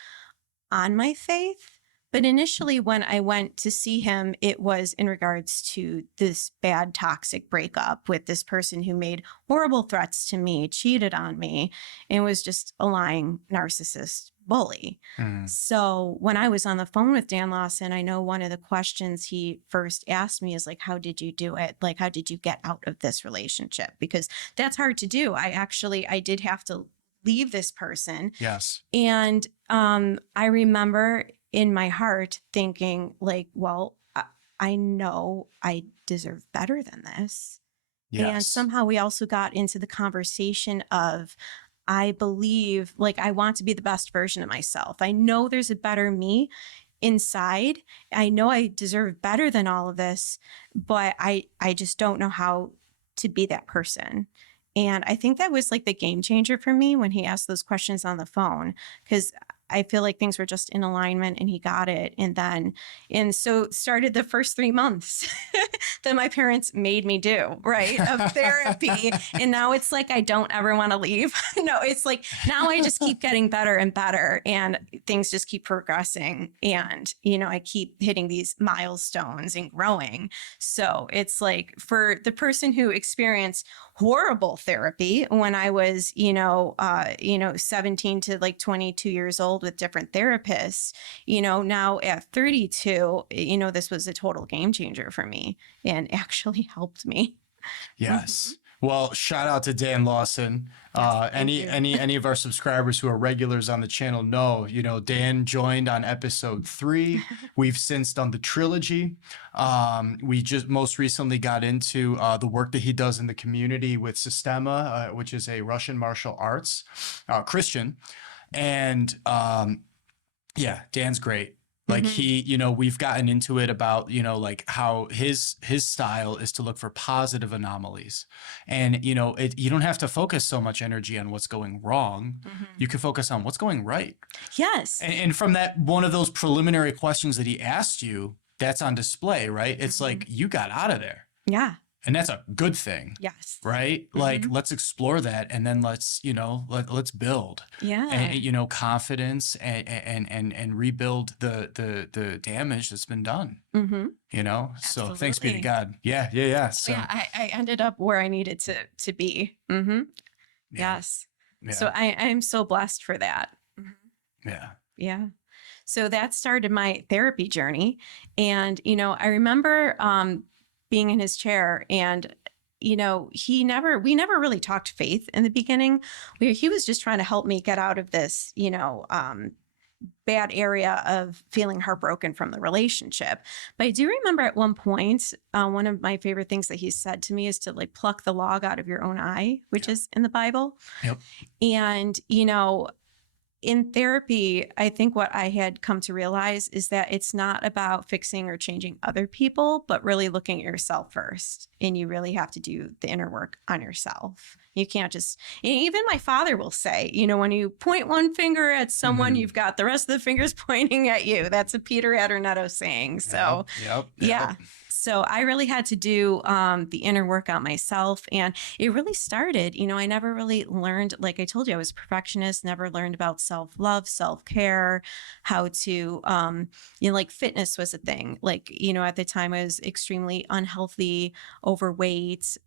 on my faith. But initially, when I went to see him, it was in regards to this bad, toxic breakup with this person who made horrible threats to me, cheated on me, and was just a lying narcissist bully. So when I was on the phone with Dan Lawson, I know one of the questions he first asked me is like, how did you do it? Like, how did you get out of this relationship? Because that's hard to do. I did have to leave this person. Yes. And I remember in my heart thinking like, well, I know I deserve better than this. Yes. And somehow we also got into the conversation of, I believe, like, I want to be the best version of myself. I know there's a better me inside. I know I deserve better than all of this, but I just don't know how to be that person. And I think that was like the game changer for me when he asked those questions on the phone, because I feel like things were just in alignment and he got it. And so started the first 3 months that my parents made me do, right, of therapy. And now it's like, I don't ever want to leave. No, it's like, now I just keep getting better and better and things just keep progressing. And, I keep hitting these milestones and growing. So it's like for the person who experienced horrible therapy when I was, 17 to like 22 years old with different therapists, now at 32, this was a total game changer for me and actually helped me. Yes. Well, shout out to Dan Lawson. Yes, Any of our subscribers who are regulars on the channel know, Dan joined on episode 3. We've since done the trilogy. We just most recently got into the work that he does in the community with Sistema, which is a Russian martial arts Christian. And yeah, Dan's great. Like he, we've gotten into it about, like how his style is to look for positive anomalies. And, you don't have to focus so much energy on what's going wrong. You can focus on what's going right. Yes. And from that, one of those preliminary questions that he asked you, that's on display, right? It's like, you got out of there. Yeah. And that's a good thing. Yes. Right? Like, let's explore that. And then let's, let's build. Yeah. And, confidence and rebuild the damage that's been done. So Absolutely. thanks be to God. Yeah. So I ended up where I needed to be. Yes. Yeah. So I'm so blessed for that. Yeah. Yeah. So that started my therapy journey. And, I remember being in his chair and, we never really talked faith in the beginning. He was just trying to help me get out of this, bad area of feeling heartbroken from the relationship. But I do remember at one point, one of my favorite things that he said to me is to like pluck the log out of your own eye, which is in the Bible. Yep. And, in therapy, I think what I had come to realize is that it's not about fixing or changing other people, but really looking at yourself first. And you really have to do the inner work on yourself. You can't just, even my father will say, when you point one finger at someone, you've got the rest of the fingers pointing at you. That's a Peter Adornetto saying. So, yeah. So I really had to do the inner work on myself. And it really started, I never really learned, like I told you, I was a perfectionist, never learned about self-love, self-care, how to, like fitness was a thing. Like, at the time I was extremely unhealthy, overweight,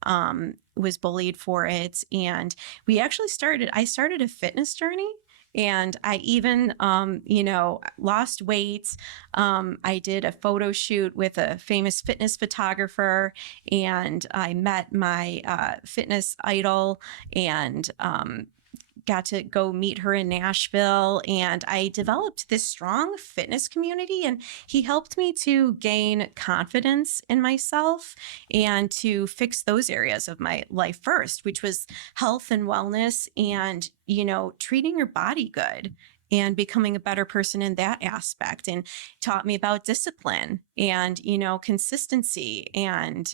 was bullied for it. And I started a fitness journey. And I even, lost weight. I did a photo shoot with a famous fitness photographer, and I met my fitness idol and got to go meet her in Nashville. And I developed this strong fitness community, and he helped me to gain confidence in myself and to fix those areas of my life first, which was health and wellness and, treating your body good and becoming a better person in that aspect, and taught me about discipline and, consistency and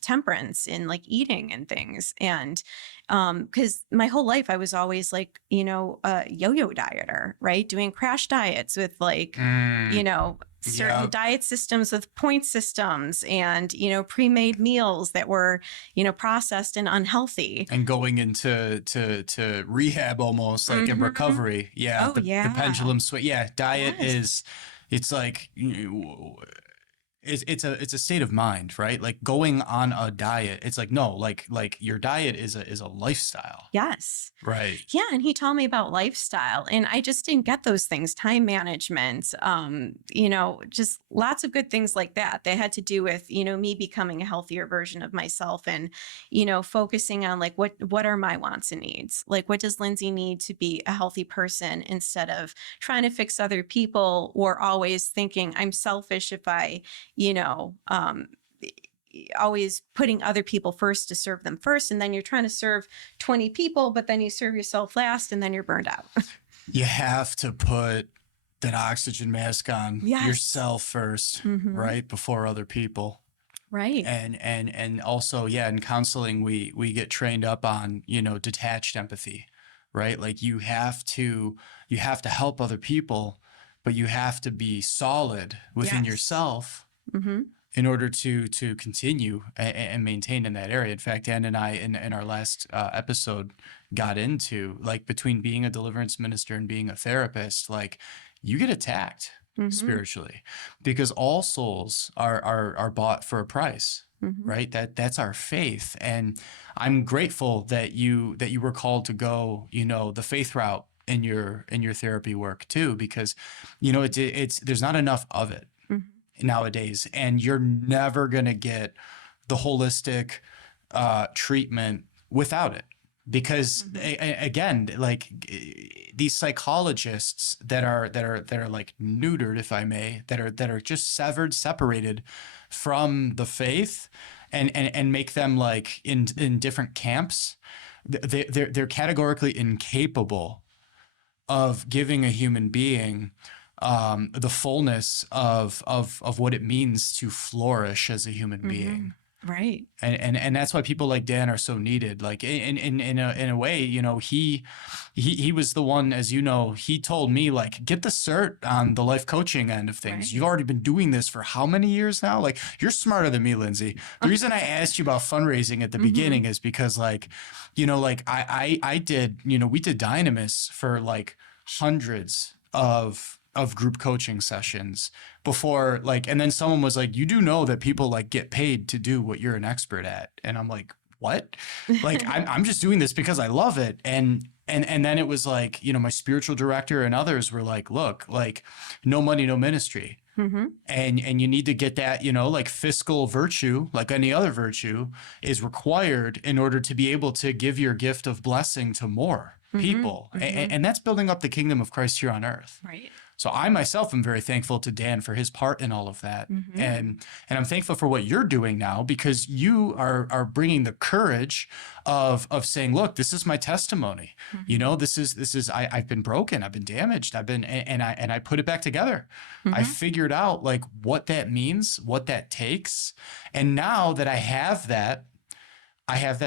temperance in like eating and things. And because my whole life I was always like, a yo-yo dieter, right? Doing crash diets with like, certain diet systems with point systems and, pre-made meals that were, processed and unhealthy. And going into to rehab almost like in recovery. Yeah. The pendulum swing. Yeah. Diet it's like, it's a state of mind, right? Like going on a diet. It's like, no, like your diet is a lifestyle. Yes. Right. Yeah. And he taught me about lifestyle, and I just didn't get those things, time management, just lots of good things like that. They had to do with, me becoming a healthier version of myself and, focusing on like, what are my wants and needs? Like, what does Lindsay need to be a healthy person, instead of trying to fix other people or always thinking I'm selfish if I, always putting other people first to serve them first. And then you're trying to serve 20 people, but then you serve yourself last and then you're burned out. You have to put that oxygen mask on yourself first, right? Before other people. Right. And also, in counseling, we get trained up on, detached empathy, right? Like you have to help other people, but you have to be solid within Yes. yourself Mm-hmm. in order to continue and maintain in that area. In fact, Dan and I in our last episode got into like between being a deliverance minister and being a therapist, like you get attacked Mm-hmm. spiritually because all souls are bought for a price. Mm-hmm. Right. That's our faith. And I'm grateful that you were called to go, the faith route in your therapy work too, because, it's there's not enough of it nowadays, and you're never going to get the holistic treatment without it. Because again, like these psychologists that are like neutered, if I may, that are just separated from the faith, and make them like in different camps. They're categorically incapable of giving a human being the fullness of what it means to flourish as a human being. Right. And that's why people like Dan are so needed. Like in a way, he was the one, as you know, he told me like, get the cert on the life coaching end of things. Right. You've already been doing this for how many years now? Like you're smarter than me, Lindsay. The reason I asked you about fundraising at the beginning is because like, like I did, we did Dynamis for like hundreds of group coaching sessions before, like, and then someone was like, you do know that people like get paid to do what you're an expert at. And I'm like, what? Like, I'm just doing this because I love it. And then it was like, my spiritual director and others were like, look, like no money, no ministry. And you need to get that, like fiscal virtue, like any other virtue is required in order to be able to give your gift of blessing to more people. And that's building up the kingdom of Christ here on earth. Right. So I myself am very thankful to Dan for his part in all of that. And I'm thankful for what you're doing now, because you are bringing the courage of saying, look, this is my testimony. This is I've been broken, I've been damaged, and I put it back together. I figured out like what that means, what that takes. And now that I have that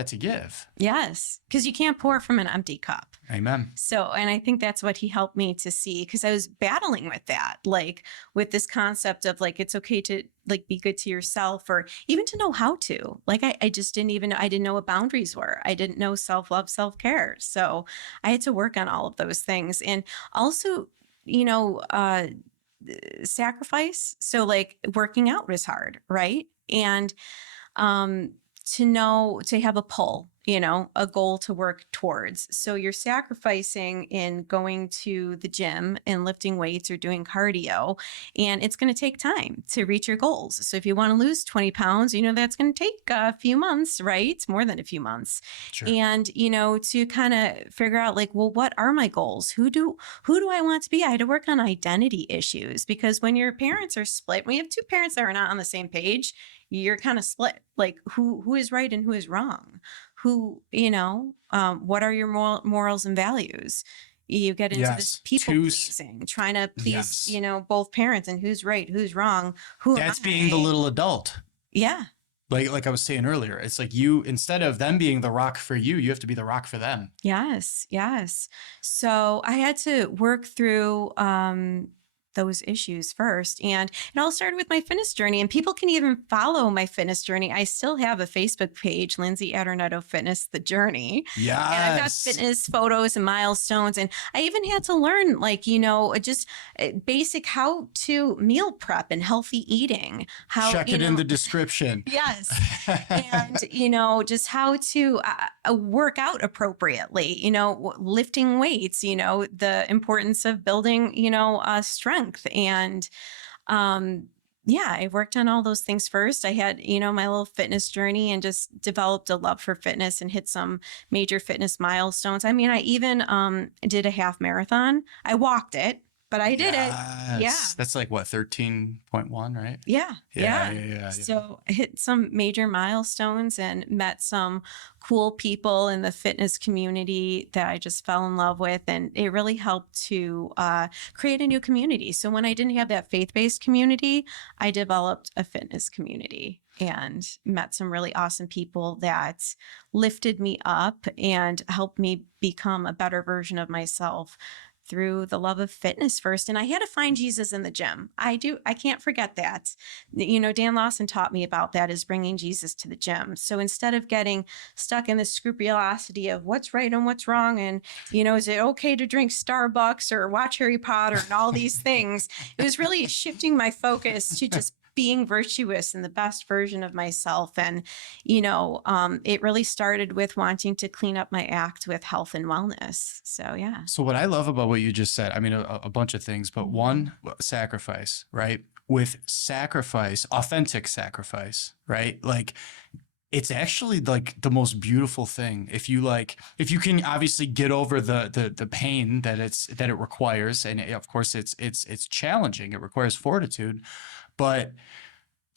to give. Yes. Because you can't pour from an empty cup. Amen. So, and I think that's what he helped me to see, because I was battling with that, like with this concept of like, it's okay to like be good to yourself, or even to know how to, like, I just I didn't know what boundaries were. I didn't know self-love, self-care. So I had to work on all of those things. And also, sacrifice. So like working out was hard. Right. And, to have a pull, a goal to work towards. So you're sacrificing in going to the gym and lifting weights or doing cardio, and it's going to take time to reach your goals. So if you want to lose 20 pounds, that's going to take a few months, right? More than a few months. Sure. And, to kind of figure out like, well, what are my goals? Who do I want to be? I had to work on identity issues, because when your parents are split, when you have two parents that are not on the same page, you're kind of split, like who is right and who is wrong, what are your morals and values? You get into this people pleasing, trying to please, both parents, and who's right, who's wrong, that's being the little adult. Yeah. Like I was saying earlier, it's like you, instead of them being the rock for you, you have to be the rock for them. Yes. Yes. So I had to work through, those issues first. And it all started with my fitness journey, and people can even follow my fitness journey. I still have a Facebook page, Lindsay Adornetto Fitness, The Journey. Yes. And I've got fitness photos and milestones. And I even had to learn just basic how to meal prep and healthy eating. Check it in the description. Yes. And, just how to work out appropriately, lifting weights, the importance of building, strength. And I worked on all those things first. I had, my little fitness journey, and just developed a love for fitness and hit some major fitness milestones. I mean, I even did a half marathon. I walked it, but I did it. Yeah. That's like what, 13.1, right? Yeah. So I hit some major milestones and met some cool people in the fitness community that I just fell in love with. And it really helped to create a new community. So when I didn't have that faith-based community, I developed a fitness community. and met some really awesome people that lifted me up and helped me become a better version of myself through the love of fitness first. And I had to find Jesus in the gym. I can't forget that. Dan Lawson taught me about that, is bringing Jesus to the gym. So instead of getting stuck in the scrupulosity of what's right and what's wrong, and, is it okay to drink Starbucks or watch Harry Potter and all these things, it was really shifting my focus to just being virtuous and the best version of myself. And, it really started with wanting to clean up my act with health and wellness. So, yeah. So what I love about what you just said, I mean, a bunch of things, but one, sacrifice, right? With sacrifice, authentic sacrifice, right? Like, it's actually like the most beautiful thing. If you can obviously get over the pain that it requires, and of course it's challenging. It requires fortitude, but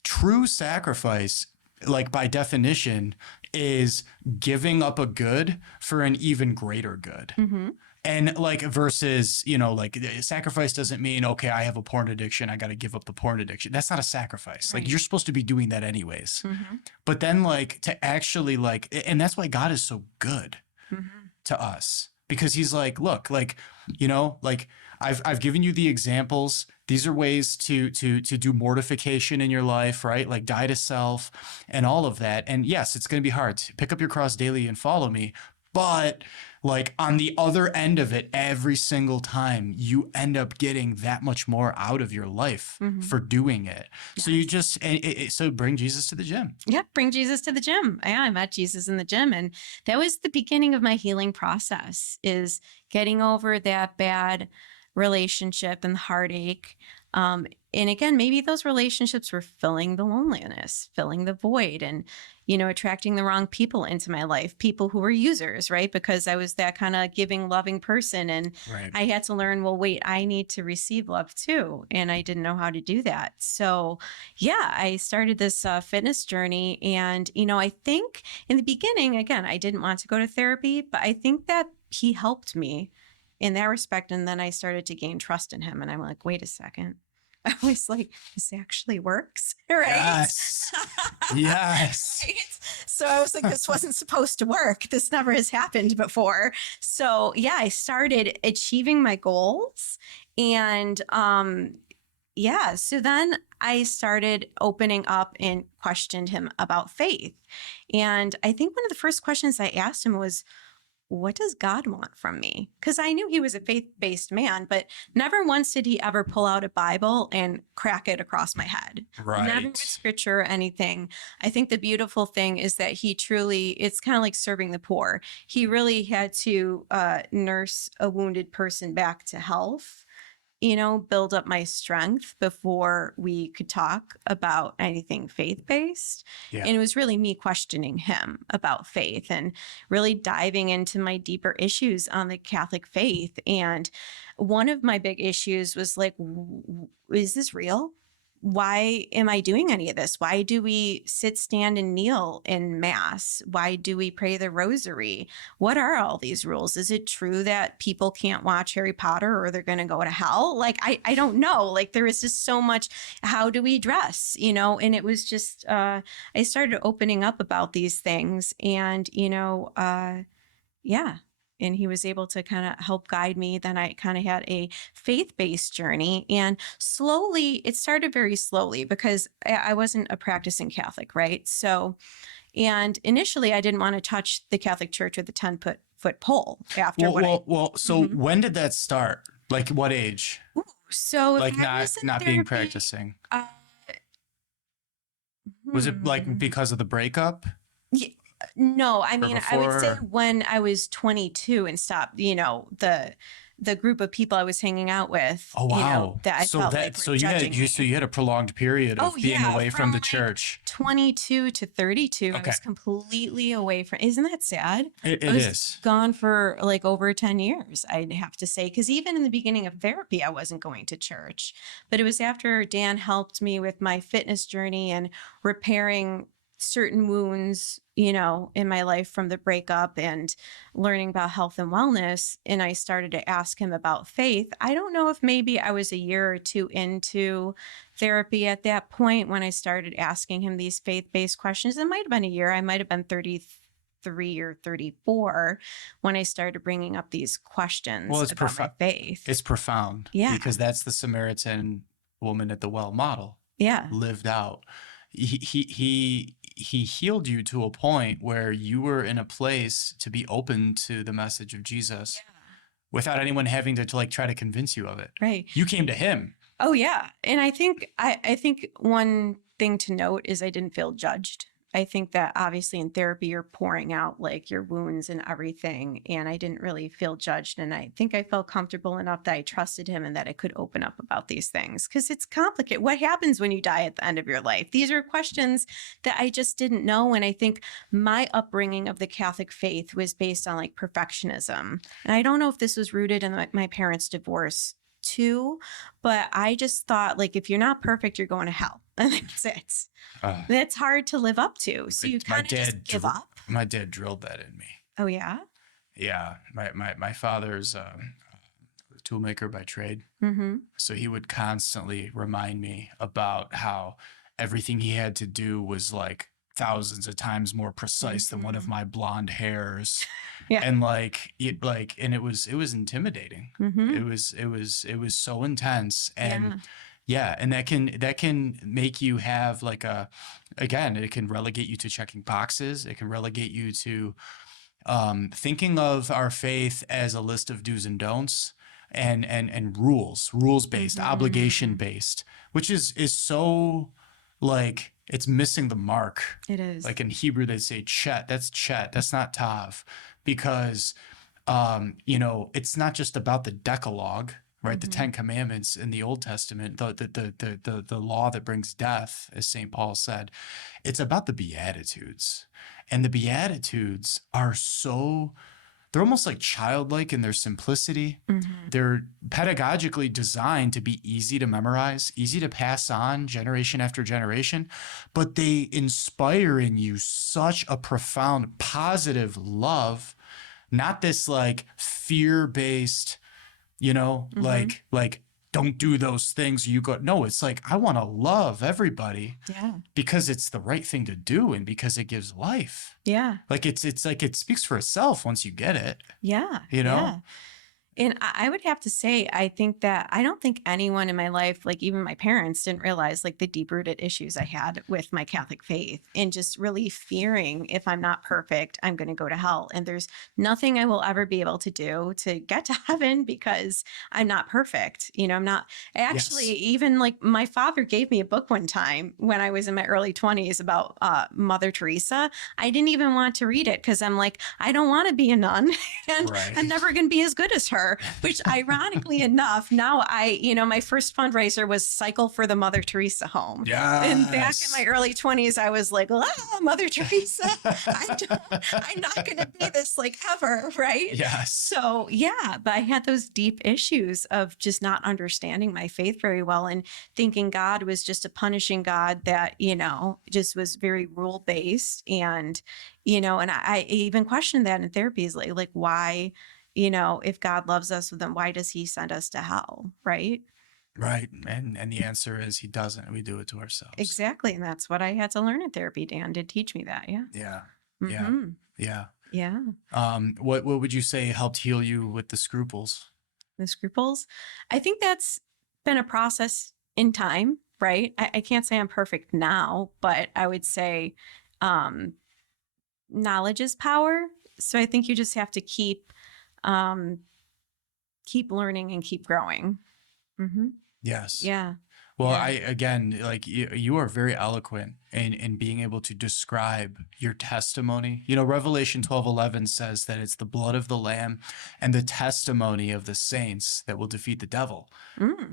true sacrifice, like by definition, is giving up a good for an even greater good. Mm-hmm. And like versus, sacrifice doesn't mean, okay, I have a porn addiction, I got to give up the porn addiction. That's not a sacrifice. Right. Like, you're supposed to be doing that anyways. Mm-hmm. But then to actually and that's why God is so good to us, because he's like, look, I've given you the examples. These are ways to do mortification in your life, right? Like die to self and all of that. And yes, it's going to be hard. Pick up your cross daily and follow me. But like on the other end of it, every single time you end up getting that much more out of your life for doing it. Yes. So you just, so bring Jesus to the gym. Yeah. Bring Jesus to the gym. Yeah, I met Jesus in the gym. And that was the beginning of my healing process, is getting over that bad relationship and the heartache. And again, maybe those relationships were filling the loneliness, filling the void, and, attracting the wrong people into my life, people who were users, right? Because I was that kind of giving, loving person. And right. I had to learn, well, wait, I need to receive love too. And I didn't know how to do that. So yeah, I started this fitness journey. And, I think in the beginning, again, I didn't want to go to therapy, but I think that he helped me in that respect. And then I started to gain trust in him. And I'm like, wait a second. I was like, this actually works, right? Yes. Yes. Right? So I was like, this wasn't supposed to work. This never has happened before. So yeah, I started achieving my goals. And so then I started opening up and questioned him about faith. And I think one of the first questions I asked him was, what does God want from me? Because I knew he was a faith-based man, but never once did he ever pull out a Bible and crack it across my head. Right. Never with scripture or anything. I think the beautiful thing is that he truly, it's kind of like serving the poor. He really had to nurse a wounded person back to health, build up my strength before we could talk about anything faith-based. Yeah. And it was really me questioning him about faith and really diving into my deeper issues on the Catholic faith. And one of my big issues was like, is this real? Why am I doing any of this? Why do we sit, stand, and kneel in Mass? Why do we pray the rosary? What are all these rules? Is it true that people can't watch Harry Potter or they're going to go to hell? Like, I don't know. Like, there is just so much. How do we dress? And it was just, I started opening up about these things, and, yeah. And he was able to kind of help guide me. Then I kind of had a faith-based journey, and slowly, it started very slowly because I wasn't a practicing Catholic, right? So, and initially I didn't want to touch the Catholic Church with a 10-foot pole after So when did that start? Like what age? Ooh, so like not being practicing. Was it like because of the breakup? Yeah. No, I mean, I would say when I was 22 and stopped, the group of people I was hanging out with. Oh wow! That I felt like were judging me. You had a prolonged period of being away from the church. 22 to 32, I was completely away from. Isn't that sad? It I was is. Gone for like over 10 years, I'd have to say, because even in the beginning of therapy, I wasn't going to church. But it was after Dan helped me with my fitness journey and repairing certain wounds, you know, in my life from the breakup and learning about health and wellness. And I started to ask him about faith. I don't know if maybe I was a year or two into therapy at that point when I started asking him these faith-based questions. It might have been a year. I might have been 33 or 34 when I started bringing up these questions Well, it's about my faith. It's profound. Yeah. Because that's the Samaritan woman at the well model. Yeah. Lived out. He healed you to a point where you were in a place to be open to the message of Jesus without anyone having to like try to convince you of it. Right. You came to him. Oh yeah. And I think one thing to note is I didn't feel judged. I think that obviously in therapy you're pouring out like your wounds and everything, and I didn't really feel judged, and I think I felt comfortable enough that I trusted him and that I could open up about these things because it's complicated. What happens when you die at the end of your life? These are questions that I just didn't know, and I think my upbringing of the Catholic faith was based on like perfectionism, and I don't know if this was rooted in my parents' divorce too, but I just thought like if you're not perfect, you're going to hell, and that's it. That's hard to live up to. So you kind of just give up. My dad drilled that in me. Oh yeah. Yeah, my father's a toolmaker by trade, so he would constantly remind me about how everything he had to do was like thousands of times more precise than one of my blonde hairs. Yeah. And and it was intimidating. It was so intense. And and that can make you have like it can relegate you to checking boxes. It can relegate you to thinking of our faith as a list of do's and don'ts and rules based, obligation based, which is so like it's missing the mark. It is. Like in Hebrew, they say chet. That's chet. That's not tav, because it's not just about the Decalogue, right? The 10 Commandments in the Old Testament, the law that brings death, as St. Paul said. It's about the Beatitudes, and the Beatitudes are they're almost like childlike in their simplicity. They're pedagogically designed to be easy to memorize, easy to pass on generation after generation, but they inspire in you such a profound positive love, not this like fear-based, like don't do those things. No, it's like, I want to love everybody because it's the right thing to do and because it gives life. Yeah. Like it's like, it speaks for itself once you get it. Yeah. Yeah. And I would have to say, I don't think anyone in my life, like even my parents, didn't realize like the deep rooted issues I had with my Catholic faith and just really fearing if I'm not perfect, I'm going to go to hell. And there's nothing I will ever be able to do to get to heaven because I'm not perfect. I'm not actually even like my father gave me a book one time when I was in my early 20s about Mother Teresa. I didn't even want to read it because I'm like, I don't want to be a nun and I'm never going to be as good as her. Which ironically enough, now my first fundraiser was Cycle for the Mother Teresa Home. Yeah. And back in my early 20s, I was like, Mother Teresa, I'm not going to be this like ever. Right. Yes. So but I had those deep issues of just not understanding my faith very well and thinking God was just a punishing God that, just was very rule based. And, and I even questioned that in therapy is like why, if God loves us, then why does he send us to hell? Right. Right. And the answer is he doesn't. We do it to ourselves. Exactly. And that's what I had to learn in therapy. Dan did teach me that. Yeah. Yeah. Yeah. Yeah. What would you say helped heal you with the scruples? The scruples? I think that's been a process in time, right? I can't say I'm perfect now, but I would say knowledge is power. So I think you just have to keep learning and keep growing. Yes. Yeah. Well, like you are very eloquent in being able to describe your testimony. Revelation 12:11 says that it's the blood of the Lamb and the testimony of the saints that will defeat the devil.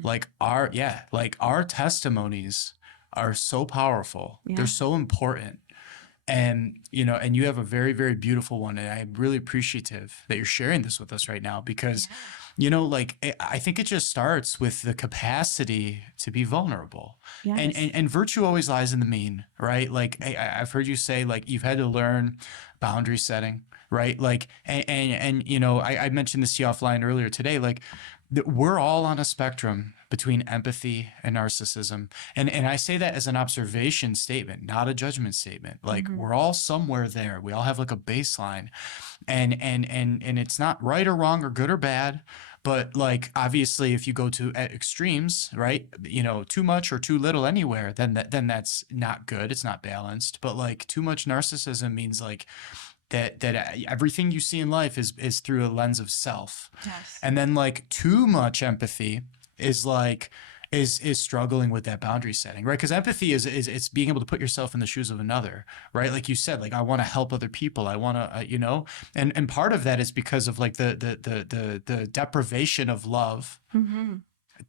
Like our testimonies are so powerful. Yeah. They're so important. And, you know, and you have a very, very beautiful one. And I'm really appreciative that you're sharing this with us right now because, Yeah. you know, like I think it just starts with the capacity to be vulnerable. Yes. And virtue always lies in the mean, right? Like I've heard you say, like, you've had to learn boundary setting, right? Like, and you know, I mentioned this to you offline earlier today, like, we're all on a spectrum between empathy and narcissism. And I say that as an observation statement, not a judgment statement. Like, Hmm. we're all somewhere there. We all have like a baseline. And it's not right or wrong or good or bad. But like, obviously, if you go to extremes, right? You know, too much or too little anywhere, then that's not good. It's not balanced. But like, too much narcissism means like that everything you see in life is through a lens of self. Yes. And then like too much empathy is like is struggling with that boundary setting, right? Because empathy is it's being able to put yourself in the shoes of another, right? Like you said, like, I want to help other people, I want to you know, and part of that is because of like the deprivation of love Hmm.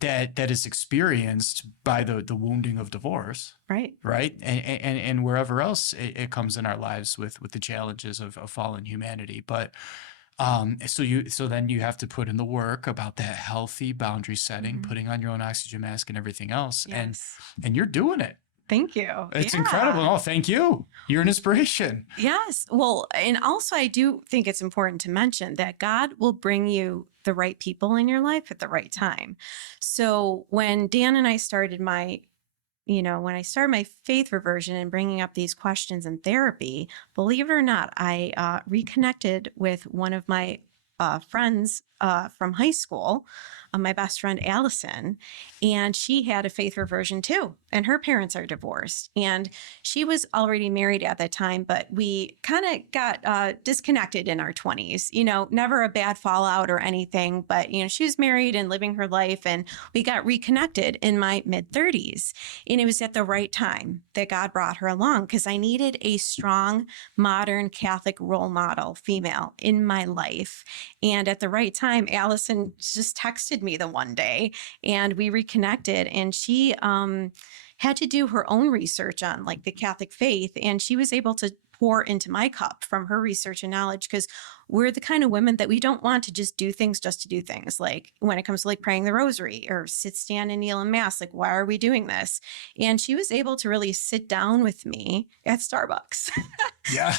that is experienced by the wounding of divorce, Right. right? And wherever else it comes in our lives with the challenges of fallen humanity. But so then you have to put in the work about that healthy boundary setting, Hmm. putting on your own oxygen mask and everything else. Yes. And you're doing it. Thank you. It's incredible. Yeah. Oh, thank you. You're an inspiration. Yes. Well, and also I do think it's important to mention that God will bring you the right people in your life at the right time. So when Dan and I started when I started my faith reversion and bringing up these questions in therapy, believe it or not, I reconnected with one of my friends from high school, my best friend Allison, and she had a faith reversion too. And her parents are divorced. And she was already married at that time, but we kind of got disconnected in our 20s. Never a bad fallout or anything, but she was married and living her life, and we got reconnected in my mid 30s. And it was at the right time that God brought her along because I needed a strong, modern Catholic role model female in my life. And at the right time, Allison just texted me the one day and we reconnected. And she had to do her own research on like the Catholic faith. And she was able to pour into my cup from her research and knowledge because we're the kind of women that we don't want to just do things just to do things. Like when it comes to like praying the rosary or sit, stand, and kneel in mass, like, why are we doing this? And she was able to really sit down with me at Starbucks. Yeah.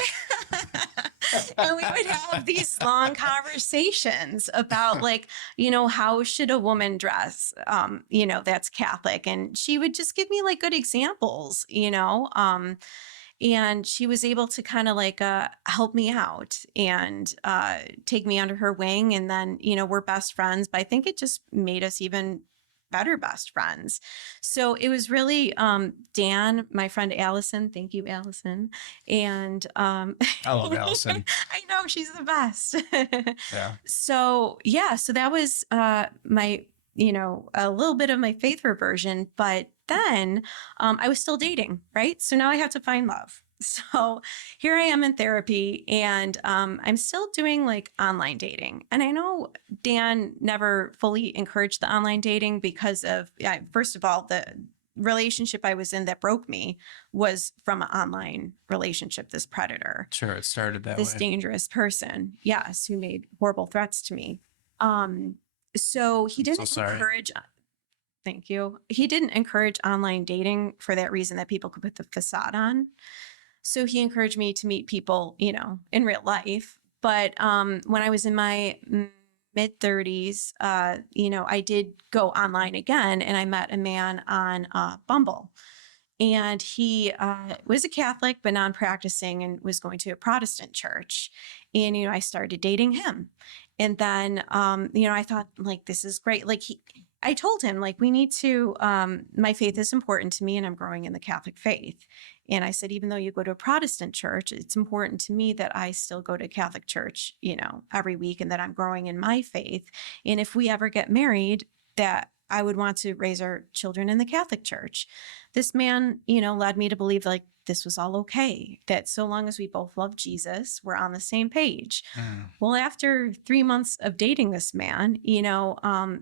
And we would have these long conversations about like, how should a woman dress, that's Catholic. And she would just give me like good examples, and she was able to kind of like help me out and take me under her wing. And then, we're best friends, but I think it just made us even better best friends. So it was really Dan, my friend Allison. Thank you, Allison. And I love Allison. I know she's the best. Yeah. So yeah, so that was my, a little bit of my faith reversion, but then I was still dating, right? So now I have to find love. So here I am in therapy, and I'm still doing like online dating. And I know Dan never fully encouraged the online dating because of, first of all, the relationship I was in that broke me was from an online relationship, this predator. Sure. It started that This way. dangerous person, yes, who made horrible threats to me. So he So didn't sorry. encourage, thank you. He didn't encourage online dating for that reason that people could put the facade on. So he encouraged me to meet people, in real life. But when I was in my mid 30s, I did go online again, and I met a man on Bumble. And he was a Catholic, but non-practicing, and was going to a Protestant church. And, I started dating him. And then, I thought, like, this is great. Like, I told him, like, we need to, my faith is important to me, and I'm growing in the Catholic faith. And I said, even though you go to a Protestant church, it's important to me that I still go to Catholic church, every week, and that I'm growing in my faith. And if we ever get married, that I would want to raise our children in the Catholic church. This man, led me to believe like this was all okay, that so long as we both love Jesus, we're on the same page. Well, after 3 months of dating this man,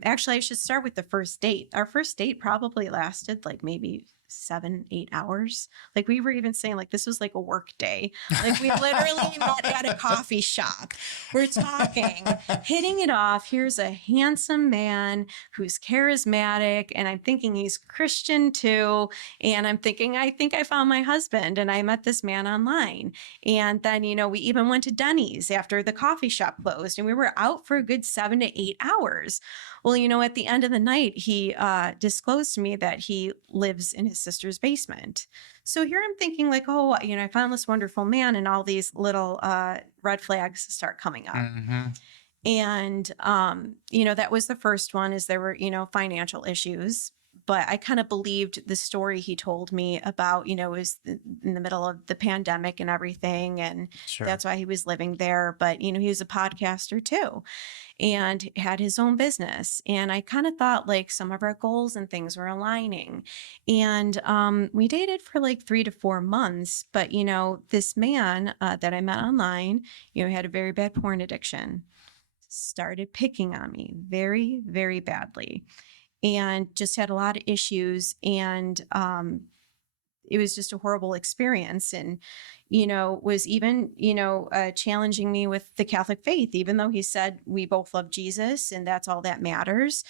actually I should start with the first date. Our first date probably lasted like maybe 7, 8 hours. Like we were even saying like this was like a work day. Like we literally met at a coffee shop. We're talking, hitting it off. Here's a handsome man who's charismatic, and I'm thinking he's Christian too. And I'm thinking, I think I found my husband, and I met this man online. And then, we even went to Denny's after the coffee shop closed, and we were out for a good 7 to 8 hours. Well, at the end of the night, he disclosed to me that he lives in his sister's basement. So here I'm thinking like, oh, I found this wonderful man, and all these little red flags start coming up. Mm-hmm. And, that was the first one, is there were, financial issues. But I kind of believed the story he told me about, it was in the middle of the pandemic and everything. And Sure. that's why he was living there. But, he was a podcaster too, and had his own business. And I kind of thought like some of our goals and things were aligning. And we dated for like 3 to 4 months. But, this man that I met online, had a very bad porn addiction, started picking on me very, very badly, and just had a lot of issues. And it was just a horrible experience. And, was even, challenging me with the Catholic faith, even though he said we both love Jesus and that's all that matters.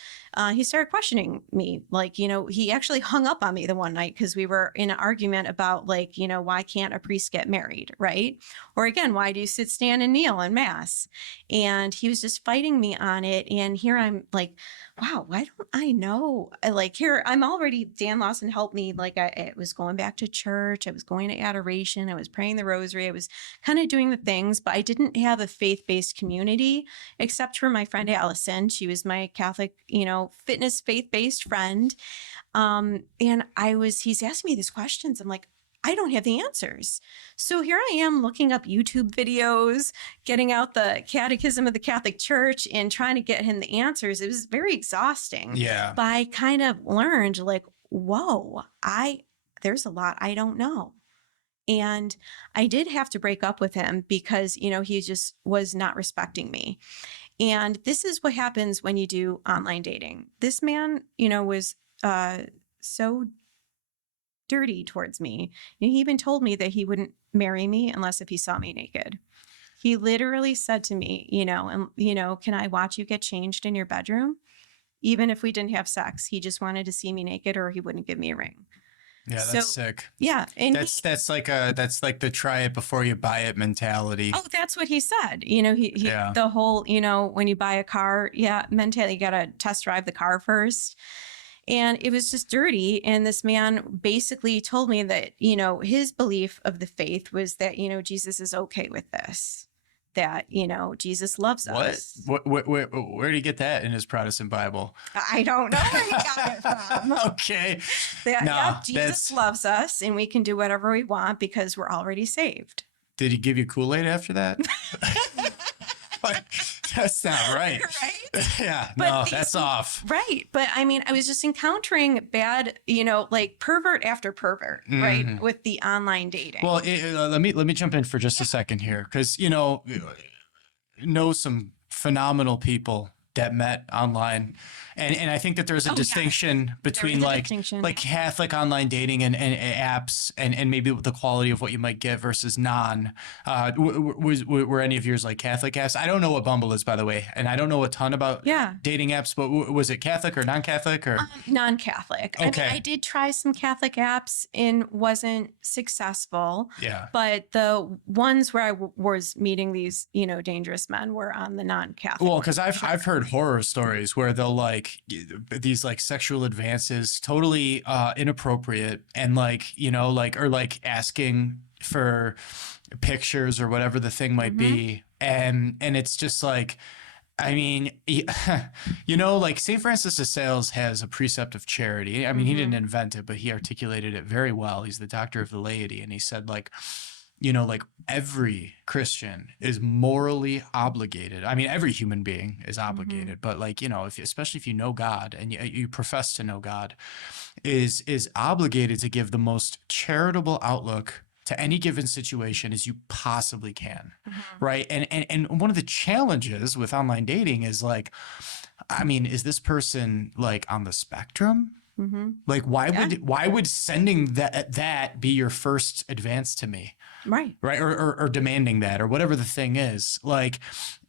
He started questioning me. Like, he actually hung up on me the one night because we were in an argument about like, why can't a priest get married? Right. Or again, why do you sit, stand, and kneel in mass? And he was just fighting me on it. And here I'm like, wow, why don't I know? Here, I'm already, Dan Lawson helped me. Like I was going back to church. I was going to adoration. I was praying the rosary. I was kind of doing the things, but I didn't have a faith-based community except for my friend Allison. She was my Catholic, fitness faith-based friend. And he's asking me these questions. I'm like, I don't have the answers. So here I am looking up YouTube videos, getting out the Catechism of the Catholic Church and trying to get him the answers. It was very exhausting. Yeah. But I kind of learned like, whoa, there's a lot I don't know. And I did have to break up with him because, he just was not respecting me. And this is what happens when you do online dating. This man, was so dirty towards me. He even told me that he wouldn't marry me unless if he saw me naked. He literally said to me, can I watch you get changed in your bedroom? Even if we didn't have sex, he just wanted to see me naked or he wouldn't give me a ring. Yeah, that's sick. Yeah. And that's like the try it before you buy it mentality. Oh, that's what he said. Yeah. The whole, when you buy a car, mentality, you got to test drive the car first. And it was just dirty. And this man basically told me that, his belief of the faith was that, Jesus is okay with this, that, Jesus loves us. Where did he get that in his Protestant Bible? I don't know where he got it from. Okay. Jesus loves us and we can do whatever we want because we're already saved. Did he give you Kool-Aid after that? That's not right. Right? Yeah. But no, that's off. Right. But I mean, I was just encountering bad, like pervert after pervert, right? With the online dating. Well, let me jump in for just a second here. Cause know some phenomenal people that met online. And I think that there's a distinction between like Catholic online dating and apps and maybe the quality of what you might get versus non. Were any of yours like Catholic apps? I don't know what Bumble is, by the way, and I don't know a ton about dating apps, but was it Catholic or non-Catholic or? Non-Catholic. Okay. I mean, I did try some Catholic apps and wasn't successful. Yeah. But the ones where I was meeting these, dangerous men were on the non-Catholic. Well, because I've heard horror stories where they'll like these like sexual advances totally inappropriate and like or like asking for pictures or whatever the thing might be, and it's just like, I mean, like St. Francis of Sales has a precept of charity. I mean, he didn't invent it, but he articulated it very well. He's the doctor of the laity, and he said like, like every Christian is morally obligated. I mean, every human being is obligated, but like, especially if you know God and you profess to know God, is obligated to give the most charitable outlook to any given situation as you possibly can. Right. And one of the challenges with online dating is like, I mean, is this person like on the spectrum? Mm-hmm. Like, Yeah. why would sending that be your first advance to me? Right. Right. Or demanding that or whatever the thing is. Like,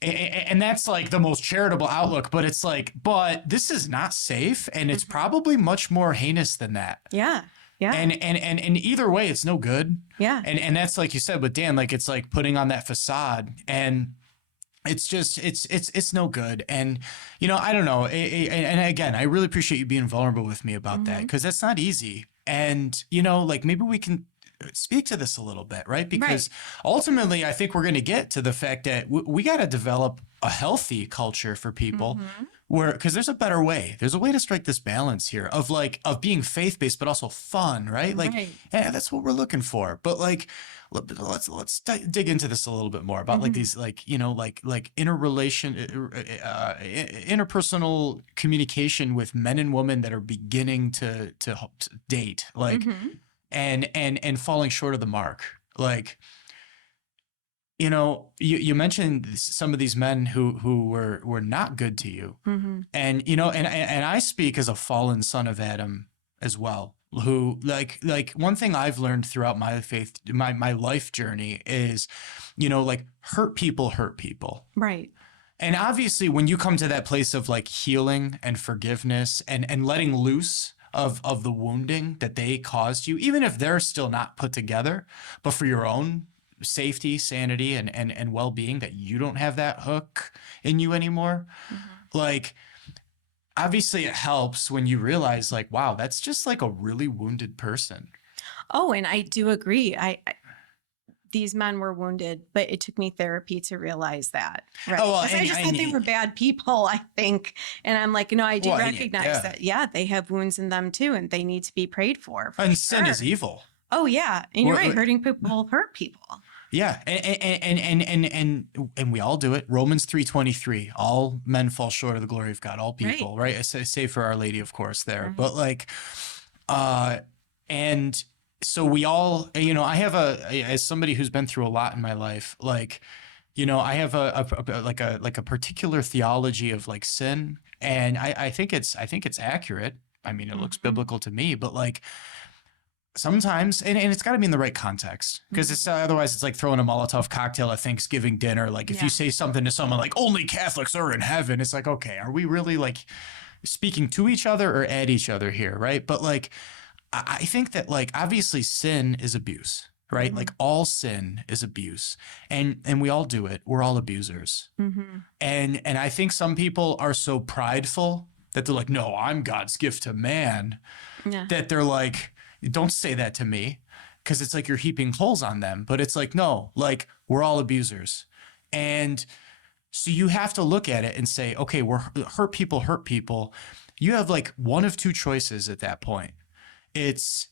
and that's like the most charitable outlook, but it's like, but this is not safe. And it's Mm-hmm. probably much more heinous than that. Yeah. Yeah. And either way, it's no good. Yeah. And that's like you said with Dan, like it's like putting on that facade, and it's just it's no good. And I don't know. And again, I really appreciate you being vulnerable with me about that, Mm-hmm. because that's not easy. And like maybe we can speak to this a little bit, right? Right. Because ultimately, I think we're going to get to the fact that we got to develop a healthy culture for people, Mm-hmm. where, because there's a better way. There's a way to strike this balance here of being faith based, but also fun, right? Like, Right. yeah, that's what we're looking for. But like, dig into this a little bit more about like Mm-hmm. these interpersonal communication with men and women that are beginning to date, like, Mm-hmm. and falling short of the mark. Like, you mentioned some of these men who were not good to you, Mm-hmm. and and I speak as a fallen son of Adam as well. Who, like one thing I've learned throughout my life journey is, like, hurt people hurt people. Right. And obviously, when you come to that place of like healing and forgiveness and letting loose of the wounding that they caused you, even if they're still not put together, but for your own safety, sanity, and well-being, that you don't have that hook in you anymore. Mm-hmm. Like, obviously it helps when you realize, like, wow, that's just like a really wounded person. Oh, and I do agree. These men were wounded, but it took me therapy to realize that. Right. Oh, well, Because I just thought they were bad people, I think. And I'm like, no, I do well, recognize yeah. that. Yeah, they have wounds in them too, and they need to be prayed for And sure. sin is evil. Oh, yeah. And you're right. Hurting people hurt people. Yeah, and we all do it. Romans 3:23. All men fall short of the glory of God. All people, right? I say for Our Lady, of course, there. Right. But like, and so we all, I have as somebody who's been through a lot in my life, like, I have a particular theology of like sin, and I think it's accurate. I mean, it looks biblical to me, but like, sometimes, and it's got to be in the right context, because it's otherwise it's like throwing a Molotov cocktail at Thanksgiving dinner. Like, if you say something to someone like only Catholics are in heaven, it's like, okay, are we really like speaking to each other or at each other here, right? But like, I think that, like, obviously sin is abuse, right? Like, all sin is abuse, and we all do it. We're all abusers. And I think some people are so prideful that they're like, no, I'm God's gift to man, that they're like, don't say that to me, because it's like you're heaping coals on them. But it's like, no, like, we're all abusers. And so you have to look at it and say, okay, we're hurt people hurt people. You have like one of two choices at that point. It's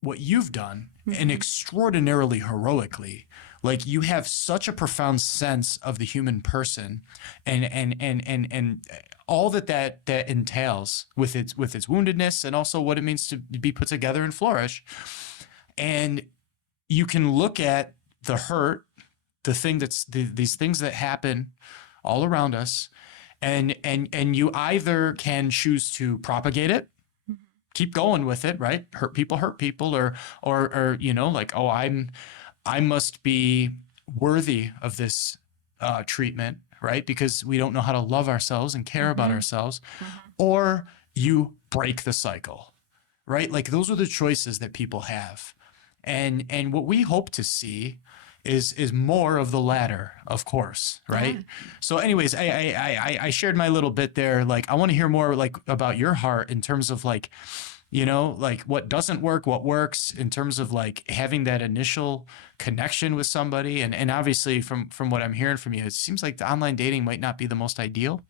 what you've done, and extraordinarily heroically. Like, you have such a profound sense of the human person, and all that entails with its woundedness, and also what it means to be put together and flourish. And you can look at the hurt, the thing these things that happen all around us, and you either can choose to propagate it, keep going with it, right? Hurt people, or like, oh, I must be worthy of this treatment, right? Because we don't know how to love ourselves and care about ourselves. Or you break the cycle, right? Like, those are the choices that people have. And what we hope to see is more of the latter, of course, right? Yeah. So anyways, I shared my little bit there. Like, I want to hear more, like, about your heart in terms of like, like, what doesn't work, what works, in terms of like having that initial connection with somebody. And obviously from what I'm hearing from you, it seems like the online dating might not be the most ideal.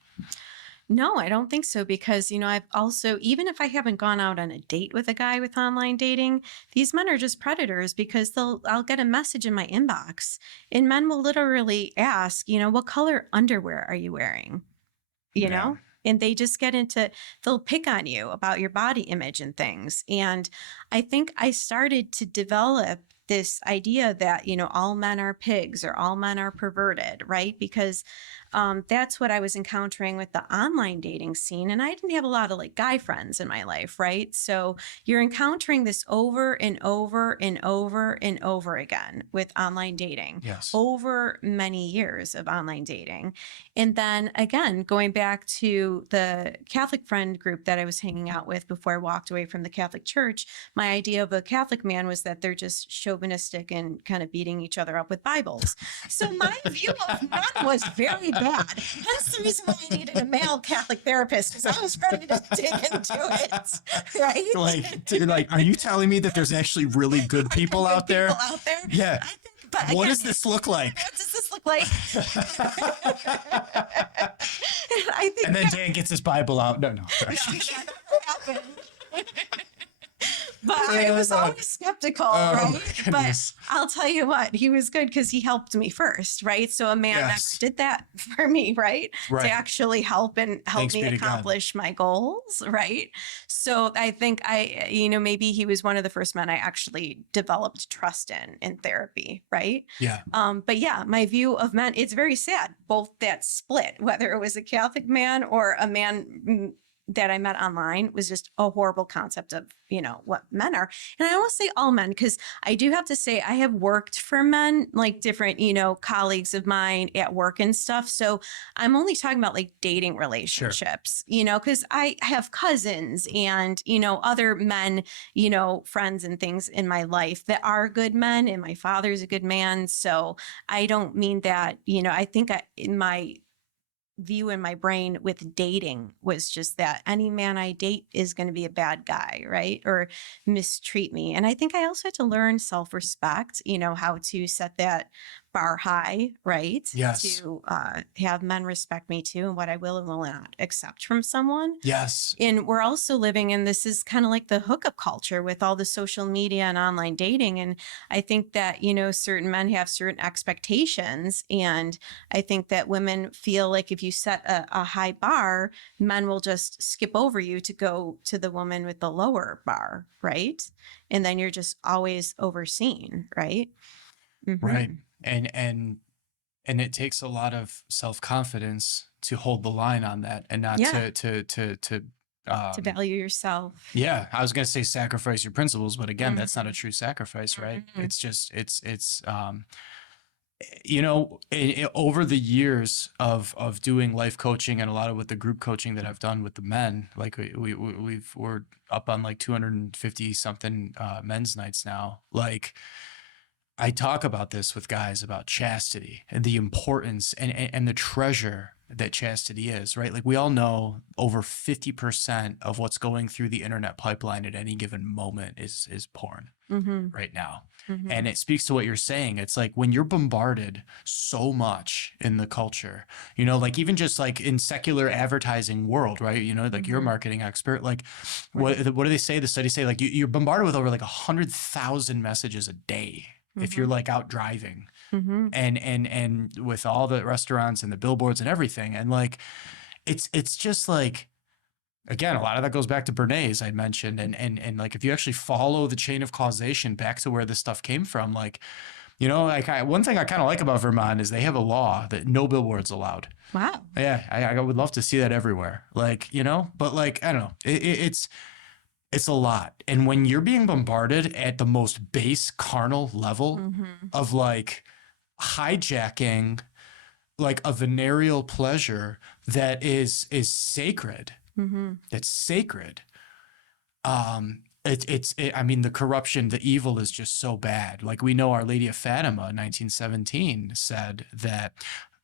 No, I don't think so, because, I've also, even if I haven't gone out on a date with a guy with online dating, these men are just predators, because I'll get a message in my inbox, and men will literally ask, what color underwear are you wearing? Yeah. And they just they'll pick on you about your body image and things. And I think I started to develop this idea that, all men are pigs or all men are perverted, right? Because that's what I was encountering with the online dating scene. And I didn't have a lot of like guy friends in my life, right? So you're encountering this over and over and over and over again with online dating, Yes. over many years of online dating. And then again, going back to the Catholic friend group that I was hanging out with before I walked away from the Catholic Church, my idea of a Catholic man was that they're just chauvinistic and kind of beating each other up with Bibles. So my view of men was very bad. That's the reason why I needed a male Catholic therapist, because I was ready to dig into it. Right? Like, are you telling me that there's actually really good people out there? People out there? Yeah. I think, but What again, does this look like? What does this look like? I think And then Dan gets his Bible out. No. Sorry. that never happened. But I was always skeptical, right? But I'll tell you what, he was good because he helped me first, right? So a man never did that for me, right? To actually help me accomplish my goals, right? So I think maybe he was one of the first men I actually developed trust in therapy, right? Yeah. But yeah, my view of men, it's very sad, both that split, whether it was a Catholic man or a man that I met online, was just a horrible concept of, what men are. And I almost say all men, because I do have to say I have worked for men, like different, colleagues of mine at work and stuff. So I'm only talking about like dating relationships, because I have cousins and, other men, friends and things in my life that are good men, and my father's a good man. So I don't mean that, I think in my view in my brain with dating was just that any man I date is going to be a bad guy, right? Or mistreat me. And I think I also had to learn self-respect, how to set that bar high, right? Yes. To have men respect me too, and what I will and will not accept from someone. Yes. And we're also living in, this is kind of like the hookup culture with all the social media and online dating. And I think that, certain men have certain expectations. And I think that women feel like if you set a high bar, men will just skip over you to go to the woman with the lower bar, right? And then you're just always overseen, right? Mm-hmm. Right. And it takes a lot of self-confidence to hold the line on that and not to value yourself. Yeah. I was going to say sacrifice your principles, but again, that's not a true sacrifice, right? It's just, over the years of doing life coaching and a lot of with the group coaching that I've done with the men, like we're up on like 250 something men's nights now. Like, I talk about this with guys about chastity and the importance and the treasure that chastity is, right? Like we all know over 50% of what's going through the internet pipeline at any given moment is porn right now. And it speaks to what you're saying. It's like when you're bombarded so much in the culture, like even just like in secular advertising world, right? Like you're a marketing expert, like what do they say? The studies say like you're bombarded with over like 100,000 messages a day. If you're like out driving and with all the restaurants and the billboards and everything. And like, it's just like, again, a lot of that goes back to Bernays I mentioned. And like, if you actually follow the chain of causation back to where this stuff came from, like, one thing I kind of like about Vermont is they have a law that no billboards allowed. Wow. Yeah. I would love to see that everywhere. Like, but like, I don't know, it's a lot. And when you're being bombarded at the most base carnal level of like hijacking like a venereal pleasure that is sacred, it's sacred. I mean, the corruption, the evil is just so bad. Like we know Our Lady of Fatima in 1917 said that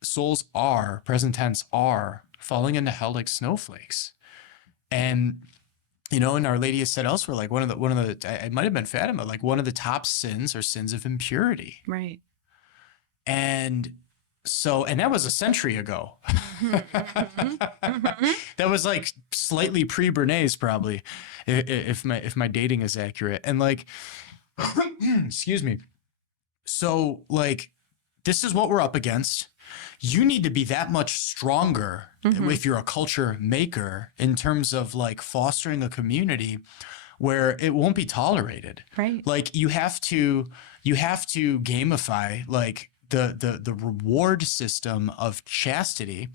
souls are, present tense, are falling into hell like snowflakes. And and Our Lady has said elsewhere, like one of the, it might have been Fatima, like one of the top sins are sins of impurity. Right. And that was a century ago. That was like slightly pre-Bernays probably, if my dating is accurate. And like, excuse me. So like, this is what we're up against. You need to be that much stronger if you're a culture maker in terms of like fostering a community where it won't be tolerated. Right. Like you have to you have to gamify like the reward system of chastity.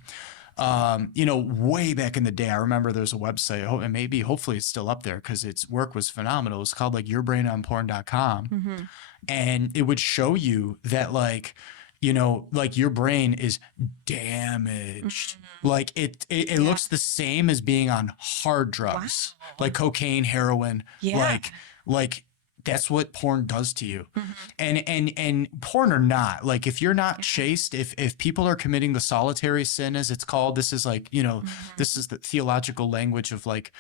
You know, way back in the day, I remember there's a website, and maybe hopefully it's still up there because its work was phenomenal. It's called like yourbrainonporn.com. Mm-hmm. And it would show you that like, you know, like your brain is damaged. Like it Yeah. looks the same as being on hard drugs, Wow. like cocaine, heroin, Yeah. like that's what porn does to you. Mm-hmm. And porn or not, like if you're not Yeah. chaste, if people are committing the solitary sin as it's called, this is like, you know, Mm-hmm. this is the theological language of like,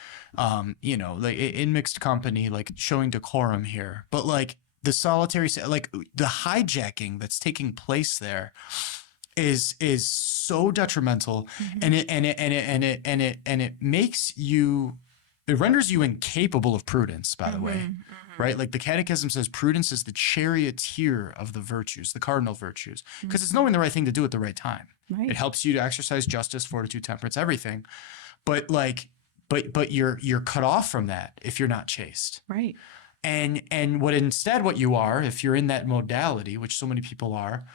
you know, like in mixed company, like showing decorum here, but like the solitary, like the hijacking that's taking place there is so detrimental. Mm-hmm. And it makes you, it renders you incapable of prudence, by the way. Mm-hmm. Right? Like the catechism says, prudence is the charioteer of the virtues, the cardinal virtues, because it's knowing the right thing to do at the right time. Right. It helps you to exercise justice, fortitude, temperance, everything. But like, but you're cut off from that if you're not chaste. Right. And what you are, if you're in that modality, which so many people are,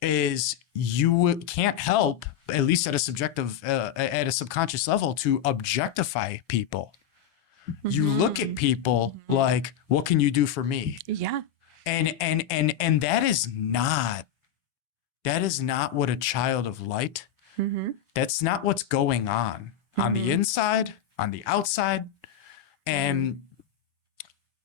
is you can't help, at least at a subjective, at a subconscious level, to objectify people. You look at people like, what can you do for me? Yeah. And that is not what a child of light. Mm-hmm. That's not what's going on the inside, on the outside. And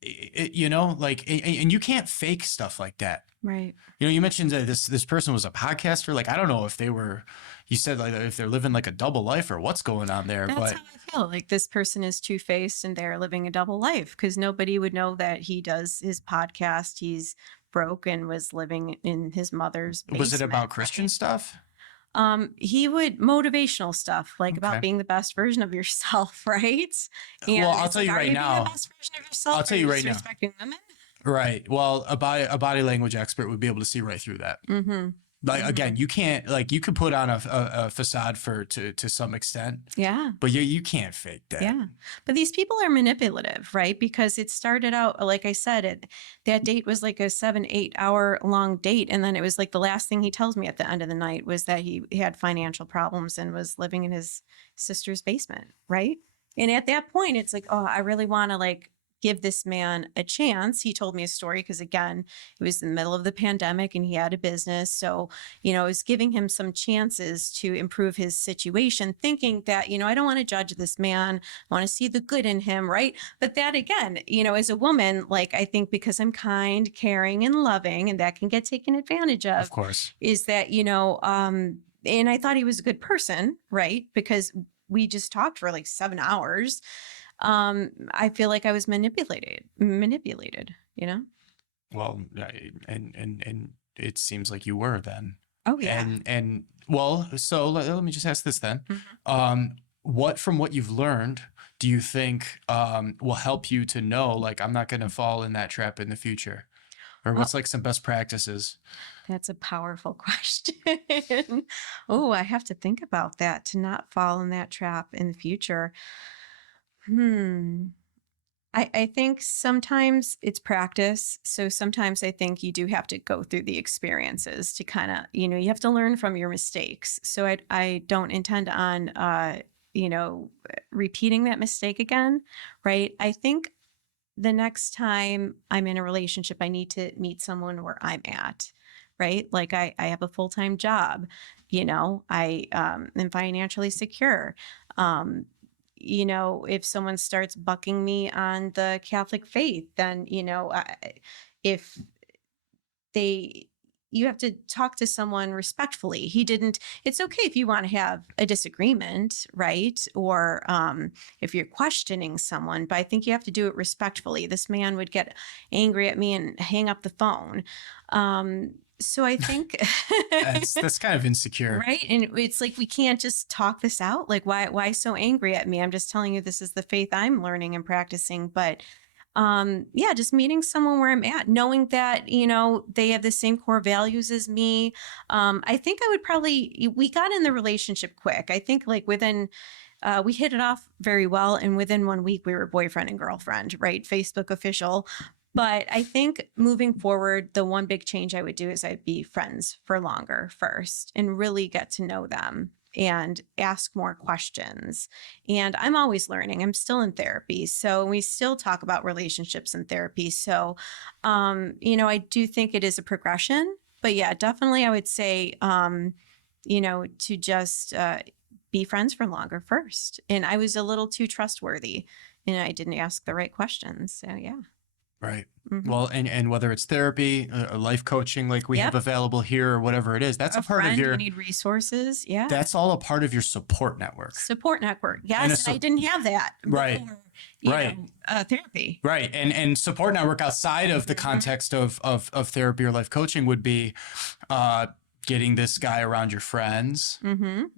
you know, like, and you can't fake stuff like that. Right. You know, you mentioned that this person was a podcaster. Like, I don't know if they were, you said like if they're living like a double life or what's going on there. That's but how I feel. Like this person is two-faced and they're living a double life because nobody would know that he does his podcast. He's broke and was living in his mother's basement. Was it about Christian stuff? He would motivational stuff, like about Okay. being the best version of yourself, right? And Well, I'll it's tell you like, are right being now. the best version of yourself, I'll tell or you are right now. disrespecting women? Right. Well, a body language expert would be able to see right through that. Mm-hmm. Like again, you can't, like, you could put on a facade to some extent, Yeah. but you can't fake that. Yeah. But these people are manipulative, right? Because it started out, like I said, that date was like a 7-8 hour long date. And then it was like the last thing he tells me at the end of the night was that he had financial problems and was living in his sister's basement. Right. And at that point, it's like, oh, I really want to like give this man a chance. He told me a story because, again, it was in the middle of the pandemic and he had a business. So, you know, I was giving him some chances to improve his situation, thinking that, you know, I don't want to judge this man. I want to see the good in him. Right. But that, again, you know, as a woman, like, I think because I'm kind, caring, and loving, and that can get taken advantage Of course. is that, you know, and I thought he was a good person. Right. Because we just talked for like 7 hours. I feel like I was manipulated, you know? Well, and it seems like you were then. Oh, yeah. And well, so let me just ask this then. Mhm. What from what you've learned do you think will help you to know, like, I'm not going to fall in that trap in the future? Or what's like some best practices? That's a powerful question. Oh, I have to think about that to not fall in that trap in the future. I think sometimes it's practice. So sometimes I think you do have to go through the experiences to kind of, you know, you have to learn from your mistakes. So I don't intend on, you know, repeating that mistake again, right? I think the next time I'm in a relationship, I need to meet someone where I'm at, right? Like I have a full-time job, you know, I am financially secure. You know, if someone starts bucking me on the Catholic faith, then, you know, if you have to talk to someone respectfully. It's okay if you want to have a disagreement, right? Or if you're questioning someone, but I think you have to do it respectfully. This man would get angry at me and hang up the phone. So I think that's kind of insecure. Right. And it's like, we can't just talk this out. Like, why so angry at me? I'm just telling you, this is the faith I'm learning and practicing. But yeah, just meeting someone where I'm at, knowing that, you know, they have the same core values as me. I think we got in the relationship quick. I think like within, we hit it off very well. And within 1 week we were boyfriend and girlfriend, right? Facebook official. But I think moving forward, the one big change I would do is I'd be friends for longer first and really get to know them and ask more questions. And I'm always learning. I'm still in therapy. So we still talk about relationships in therapy. So, I do think it is a progression. But yeah, definitely I would say, to just be friends for longer first. And I was a little too trustworthy and I didn't ask the right questions. So yeah. Right. Mhm. Well, and whether it's therapy, life coaching, like we have Yep. available here, or whatever it is, that's a part of Friend, you your, need resources. Yeah. that's all a part of your support network. Support network. And Yes. And I didn't have that right. before, Right. Therapy. Right. And support network outside of the context of therapy or life coaching would be getting this guy around your friends,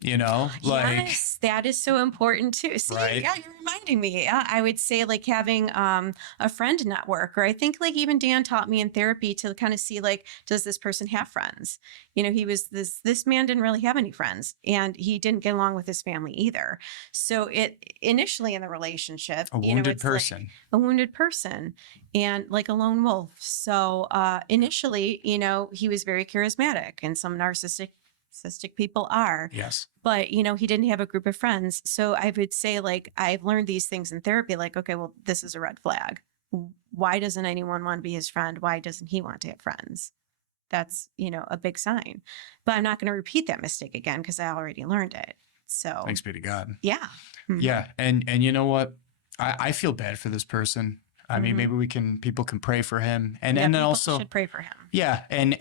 Yes, that is so important too. See, right. yeah, you're reminding me. Yeah, I would say like having a friend network, or I think like even Dan taught me in therapy to kind of see like, does this person have friends? He was this man didn't really have any friends, and he didn't get along with his family either. So it initially in the relationship, A wounded it's person. like a wounded person and like a lone wolf. So initially, he was very charismatic, and some narcissistic people are. Yes. But, he didn't have a group of friends. So I would say, like, I've learned these things in therapy, like, okay, well, this is a red flag. Why doesn't anyone want to be his friend? Why doesn't he want to have friends? That's, a big sign. But I'm not going to repeat that mistake again because I already learned it. So Thanks be to God. yeah. Mm-hmm. Yeah. And you know what? I feel bad for this person. I mean, maybe people can pray for him, and then also should pray for him. Yeah, and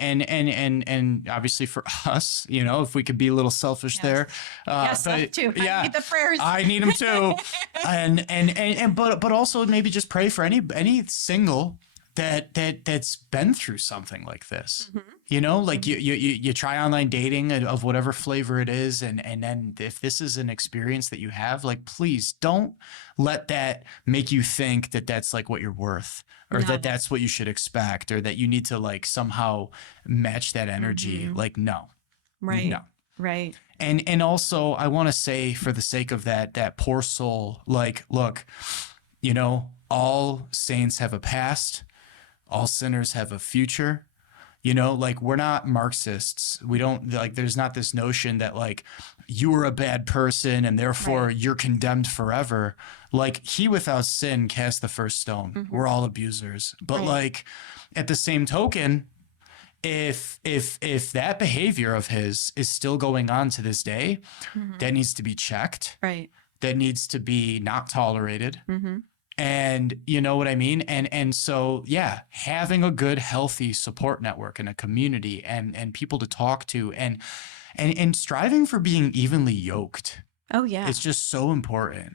obviously for us, if we could be a little selfish there. Yes, but, too. yeah, I need the prayers. I need them too, but also maybe just pray for any single that's been through something like this. Like you try online dating of whatever flavor it is, and then if this is an experience that you have, like, please don't let that make you think that that's like what you're worth, or that that's what you should expect, or that you need to like somehow match that energy. Like, no. Right. No. Right. And also I want to say, for the sake of that poor soul, like, look, all saints have a past, all sinners have a future. Like, we're not Marxists. We don't like, there's not this notion that like you were a bad person and therefore you're condemned forever. Like, he without sin cast the first stone. We're all abusers. But like, at the same token, if that behavior of his is still going on to this day, that needs to be checked. Right. That needs to be not tolerated. And you know what I mean? And so, yeah, having a good, healthy support network and a community and people to talk to, and striving for being evenly yoked. Oh yeah. It's just so important.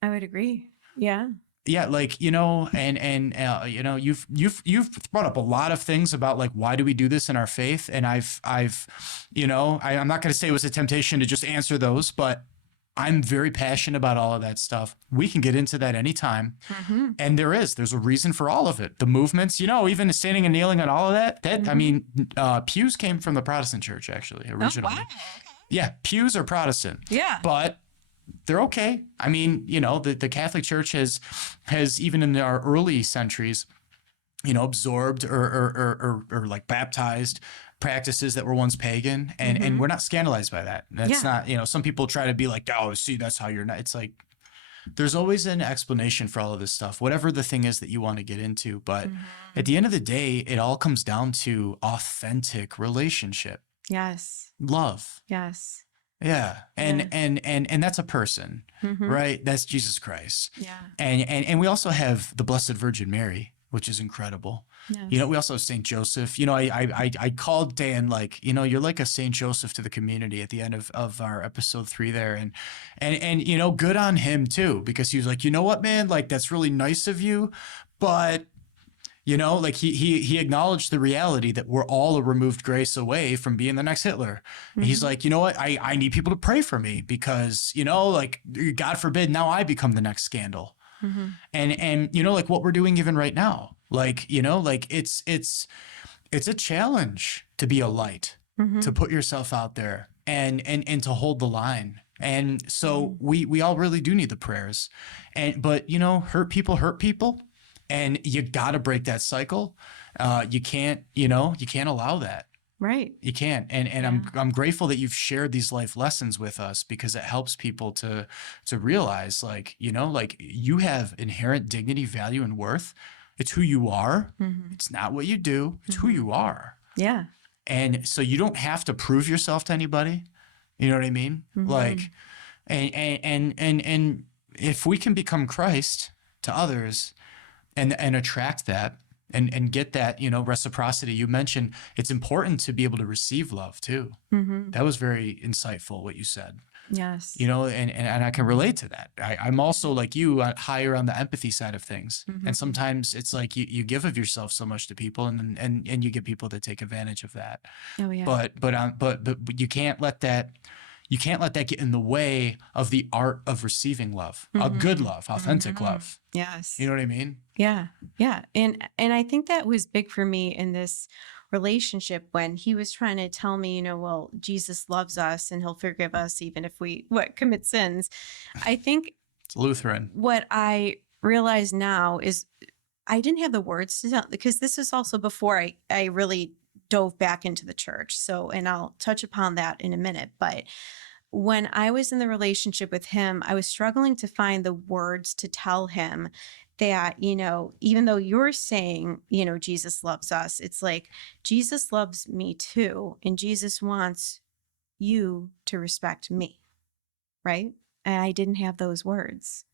I would agree. Yeah. Yeah. Like, you've brought up a lot of things about like, why do we do this in our faith? And I'm not going to say it was a temptation to just answer those, but I'm very passionate about all of that stuff. We can get into that anytime. And there's a reason for all of it. The movements, even standing and kneeling and all of that, I mean, pews came from the Protestant church, actually, originally. Oh, wow. Yeah. Pews are Protestant. Yeah. But they're okay. I mean, the Catholic Church has even in our early centuries, absorbed or like baptized practices that were once pagan, and we're not scandalized by that. That's not, some people try to be like, oh, see, that's how you're not. It's like, there's always an explanation for all of this stuff, whatever the thing is that you want to get into. But at the end of the day, it all comes down to authentic relationship. Yes. Love. Yes. Yeah. And that's a person, right? That's Jesus Christ. Yeah. And we also have the Blessed Virgin Mary, which is incredible. Yes. We also have St. Joseph. I called Dan, like, you're like a St. Joseph to the community at the end of our episode 3 there. And good on him too, because he was like, you know what, man, like, that's really nice of you. But, like he acknowledged the reality that we're all a removed grace away from being the next Hitler. And he's like, you know what, I need people to pray for me because, like, God forbid, now I become the next scandal. And like what we're doing even right now, like, like it's a challenge to be a light, to put yourself out there and to hold the line. And so we all really do need the prayers, but hurt people, And you got to break that cycle. You can't, you can't allow that. Right. You can't. And Yeah. I'm grateful that you've shared these life lessons with us, because it helps people to realize, like, like, you have inherent dignity, value, and worth. It's who you are. Mm-hmm. It's not what you do. It's who Mm-hmm. you are. Yeah. And so you don't have to prove yourself to anybody. You know what I mean? Mm-hmm. Like, and if we can become Christ to others and attract that and get that, reciprocity you mentioned, it's important to be able to receive love too. Mm-hmm. That was very insightful what you said. Yes. And I can relate to that. I'm also, like you, higher on the empathy side of things. Mm-hmm. And sometimes it's like you give of yourself so much to people, and you get people that take advantage of that. Oh yeah. But you can't let that get in the way of the art of receiving love, a good love, authentic Mm-hmm. love. Yes. You know what I mean? Yeah. Yeah. And I think that was big for me in this relationship, when he was trying to tell me, well, Jesus loves us and he'll forgive us even if we commit sins. I think It's Lutheran. what I realize now is I didn't have the words to tell, because this is also before I really dove back into the church. So, and I'll touch upon that in a minute. But when I was in the relationship with him, I was struggling to find the words to tell him that, even though you're saying, Jesus loves us, it's like, Jesus loves me too. And Jesus wants you to respect me. Right. And I didn't have those words.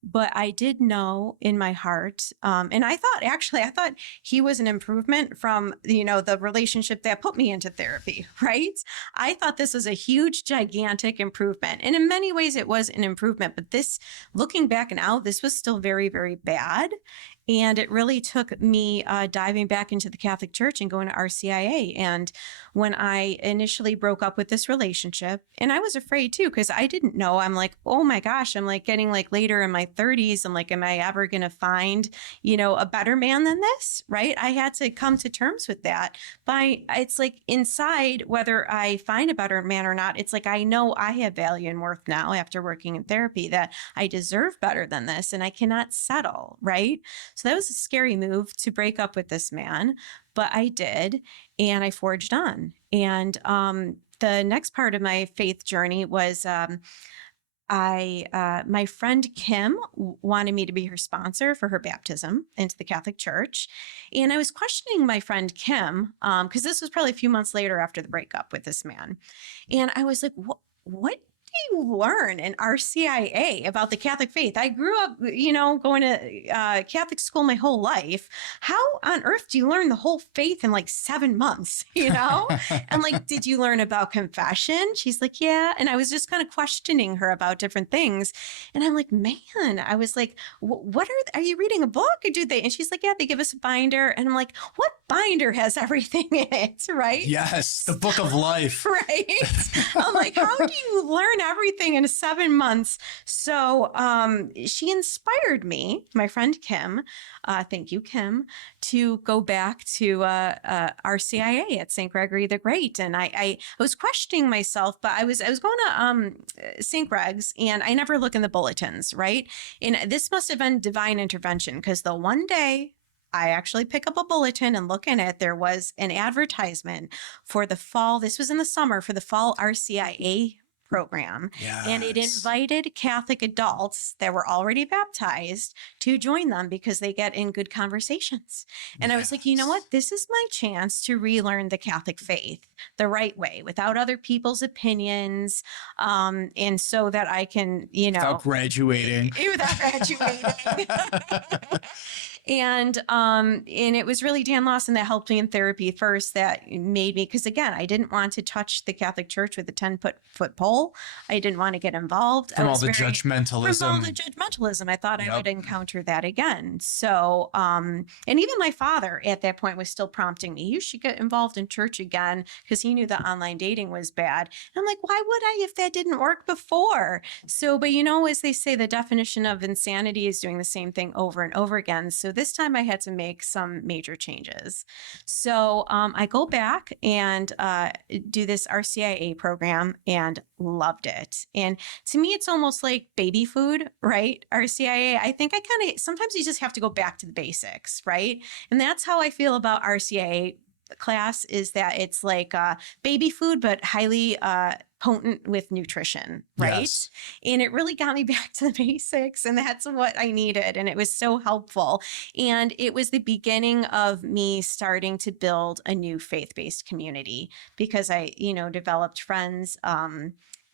But I did know in my heart, and I thought he was an improvement from, the relationship that put me into therapy, right? I thought this was a huge, gigantic improvement. And in many ways it was an improvement, but this, looking back now, this was still very, very bad. And it really took me diving back into the Catholic Church and going to RCIA. And when I initially broke up with this relationship, and I was afraid too, because I didn't know, I'm like, oh my gosh, I'm like getting like later in my 30s. I'm like, am I ever going to find, a better man than this? Right. I had to come to terms with that. But it's like inside, whether I find a better man or not, it's like, I know I have value and worth now after working in therapy, that I deserve better than this and I cannot settle. Right. So that was a scary move to break up with this man, but I did, and I forged on. And the next part of my faith journey was my friend Kim wanted me to be her sponsor for her baptism into the Catholic Church. And I was questioning my friend Kim, because this was probably a few months later after the breakup with this man. And I was like, what do you learn in RCIA about the Catholic faith? I grew up, going to Catholic school my whole life. How on earth do you learn the whole faith in like 7 months, And like, did you learn about confession? She's like, yeah. And I was just kind of questioning her about different things. And I'm like, man, I was like, what are you reading a book or do they? And she's like, yeah, they give us a binder. And I'm like, what binder has everything in it? Right. Yes. The book of life. Right. I'm like, how do you learn everything in 7 months? So she inspired me, my friend Kim, thank you, Kim, to go back to RCIA at St. Gregory the Great. And I was questioning myself, but I was going to St. Greg's, and I never look in the bulletins, right? And this must have been divine intervention, because the one day I actually pick up a bulletin and look in it, there was an advertisement for the fall. This was in the summer, for the fall RCIA program. Yes. And it invited Catholic adults that were already baptized to join them because they get in good conversations. And I was like, you know what? This is my chance to relearn the Catholic faith the right way, without other people's opinions. And so that I can, Without graduating. Without graduating. And it was really Dan Lawson that helped me in therapy first, that made me, because again, I didn't want to touch the Catholic Church with a 10-foot pole. I didn't want to get involved. From all the judgmentalism. I thought I would encounter that again. So, and even my father at that point was still prompting me, you should get involved in church again, because he knew that online dating was bad. And I'm like, why would I if that didn't work before? So, but as they say, the definition of insanity is doing the same thing over and over again. So this time I had to make some major changes. So I go back and do this RCIA program and loved it. And to me, it's almost like baby food, right? RCIA. I think I kind of sometimes you just have to go back to the basics, right? And that's how I feel about RCIA class, is that it's like baby food, but highly potent with nutrition, right? Yes. And it really got me back to the basics, and that's what I needed. And it was so helpful. And it was the beginning of me starting to build a new faith-based community, because I, developed friends,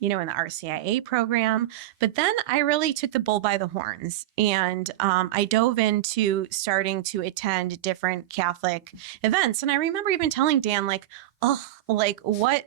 in the RCIA program. But then I really took the bull by the horns, and I dove into starting to attend different Catholic events. And I remember even telling Dan, like, oh, like what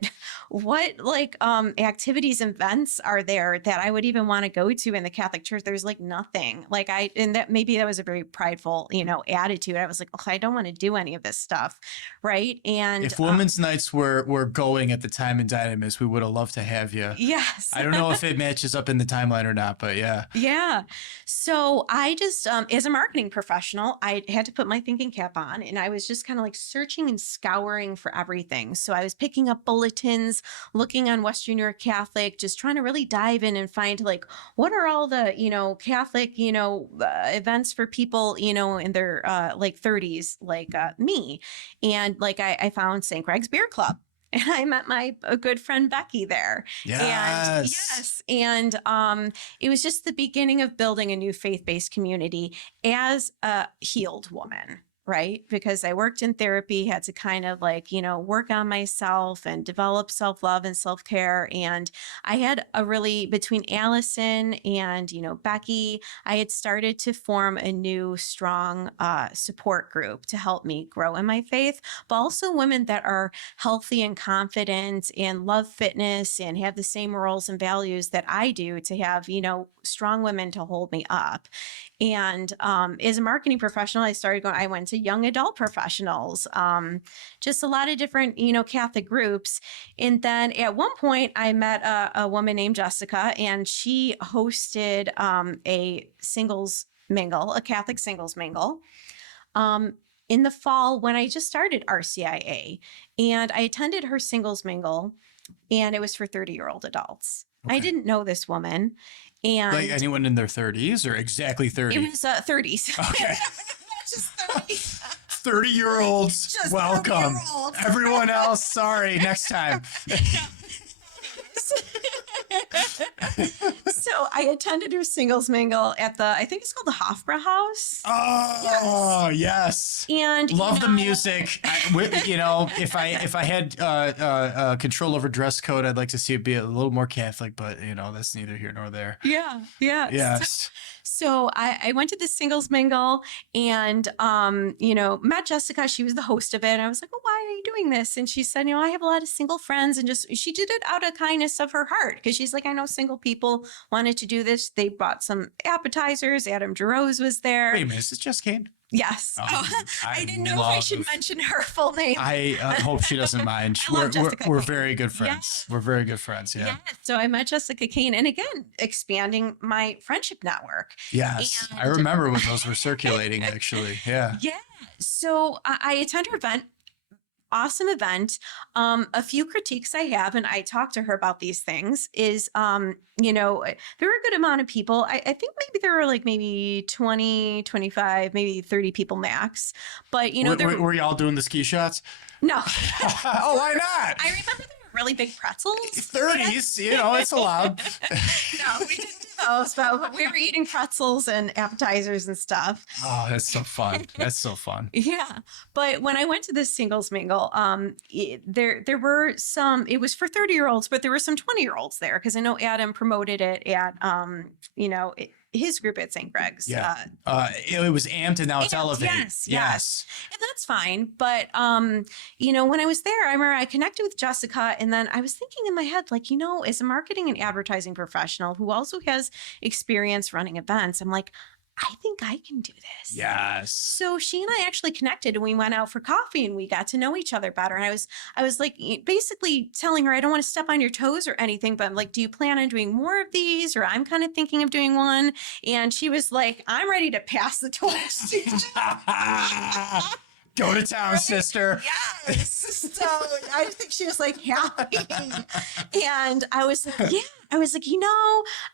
activities and events are there that I would even want to go to in the Catholic Church? There's like nothing. And that maybe that was a very prideful, attitude. I was like, oh, I don't want to do any of this stuff. Right. And if women's nights were going at the time in Dynamis, we would have loved to have you. Yes. I don't know if it matches up in the timeline or not, but yeah. Yeah. So I just, as a marketing professional, I had to put my thinking cap on, and I was just kind of like searching and scouring for everything. So I was picking up bulletins, looking on Western New York Catholic, just trying to really dive in and find like, what are all the, Catholic, events for people, in their like 30s, like me. And like I found St. Greg's Beer Club. And I met a good friend Becky there. Yes. And it was just the beginning of building a new faith-based community as a healed woman, right? Because I worked in therapy, had to kind of like, work on myself and develop self-love and self-care. And I had between Allison and, Becky, I had started to form a new strong support group to help me grow in my faith, but also women that are healthy and confident and love fitness and have the same morals and values that I do, to have, strong women to hold me up. And as a marketing professional, I went to young adult professionals, just a lot of different, Catholic groups. And then at one point I met a woman named Jessica, and she hosted a singles mingle, a Catholic singles mingle. In the fall, when I just started RCIA, and I attended her singles mingle, and it was for 30-year-old adults. Okay. I didn't know this woman. And like anyone in their 30s or exactly 30? It was 30s. Okay. Just 30s. 30-year-olds, welcome. 30-year-olds. Everyone else, sorry, next time. So I attended her singles mingle at I think it's called the Hofbräu House. Oh, yes. And love the music. If I had control over dress code, I'd like to see it be a little more Catholic, but that's neither here nor there. Yeah. Yes. So I went to the singles mingle, and, met Jessica. She was the host of it. And I was like, well, why are you doing this? And she said, I have a lot of single friends, and she did it out of kindness of her heart. Because she's like, I know single people wanted to do this. They brought some appetizers. Adam Jarose was there. Wait a minute, is this Jess Kane? Yes. I didn't know if I should mention her full name. I hope she doesn't mind. We're very good friends. Yes. We're very good friends. Yeah. So I met Jessica Kane, and again, expanding my friendship network. Yes. I remember when those were circulating, actually. Yeah. Yeah. So I attend her event. Awesome event. A few critiques I have, and I talked to her about these things, is, there were a good amount of people. I think maybe there were like maybe 20, 25, maybe 30 people max. But, were y'all doing the ski shots? No. Oh, why not? I remember there were really big pretzels. 30s, it's allowed. No, we didn't do those, but we were eating pretzels and appetizers and stuff. Oh, that's so fun. That's so fun. Yeah. But when I went to this singles mingle, there were some, it was for 30-year-olds, but there were some 20-year-olds there, because I know Adam promoted it at, his group at St. Greg's. Yeah. It was amped, and now it's elevated. Yes. And that's fine. But, when I was there, I remember I connected with Jessica, and then I was thinking in my head, like, as a marketing and advertising professional who also has experience running events, I'm like, I think I can do this. Yes. So she and I actually connected, and we went out for coffee, and we got to know each other better. And I was like, basically telling her, I don't want to step on your toes or anything, but I'm like, do you plan on doing more of these? Or I'm kind of thinking of doing one. And she was like, I'm ready to pass the torch. Go to town, Right? sister. Yes. So I think she was like happy. And I was like, yeah. I was like,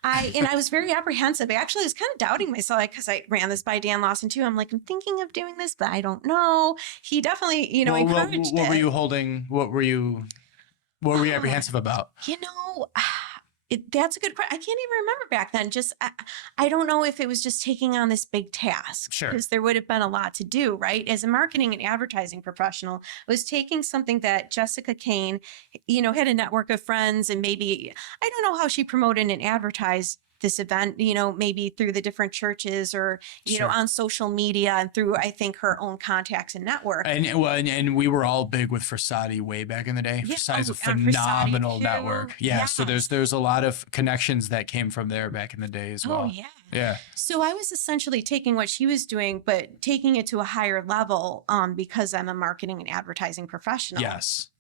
I was very apprehensive. I actually was kind of doubting myself because I ran this by Dan Lawson too. I'm like, I'm thinking of doing this, but I don't know. He definitely, encouraged What were it. you holding? What were you apprehensive about? You know, that's a good question. I can't even remember back then. I don't know if it was just taking on this big task. Sure. Because there would have been a lot to do, right? As a marketing and advertising professional, I was taking something that Jessica Kane, had a network of friends, and maybe, I don't know how she promoted and advertised this event, maybe through the different churches or, Sure. on social media and through, I think, her own contacts and network. And we were all big with Versati way back in the day. Yeah. Versati's a And Versati phenomenal too. network. Yeah. So there's a lot of connections that came from there back in the day as well. Oh, yeah. Yeah. So I was essentially taking what she was doing, but taking it to a higher level because I'm a marketing and advertising professional. Yes.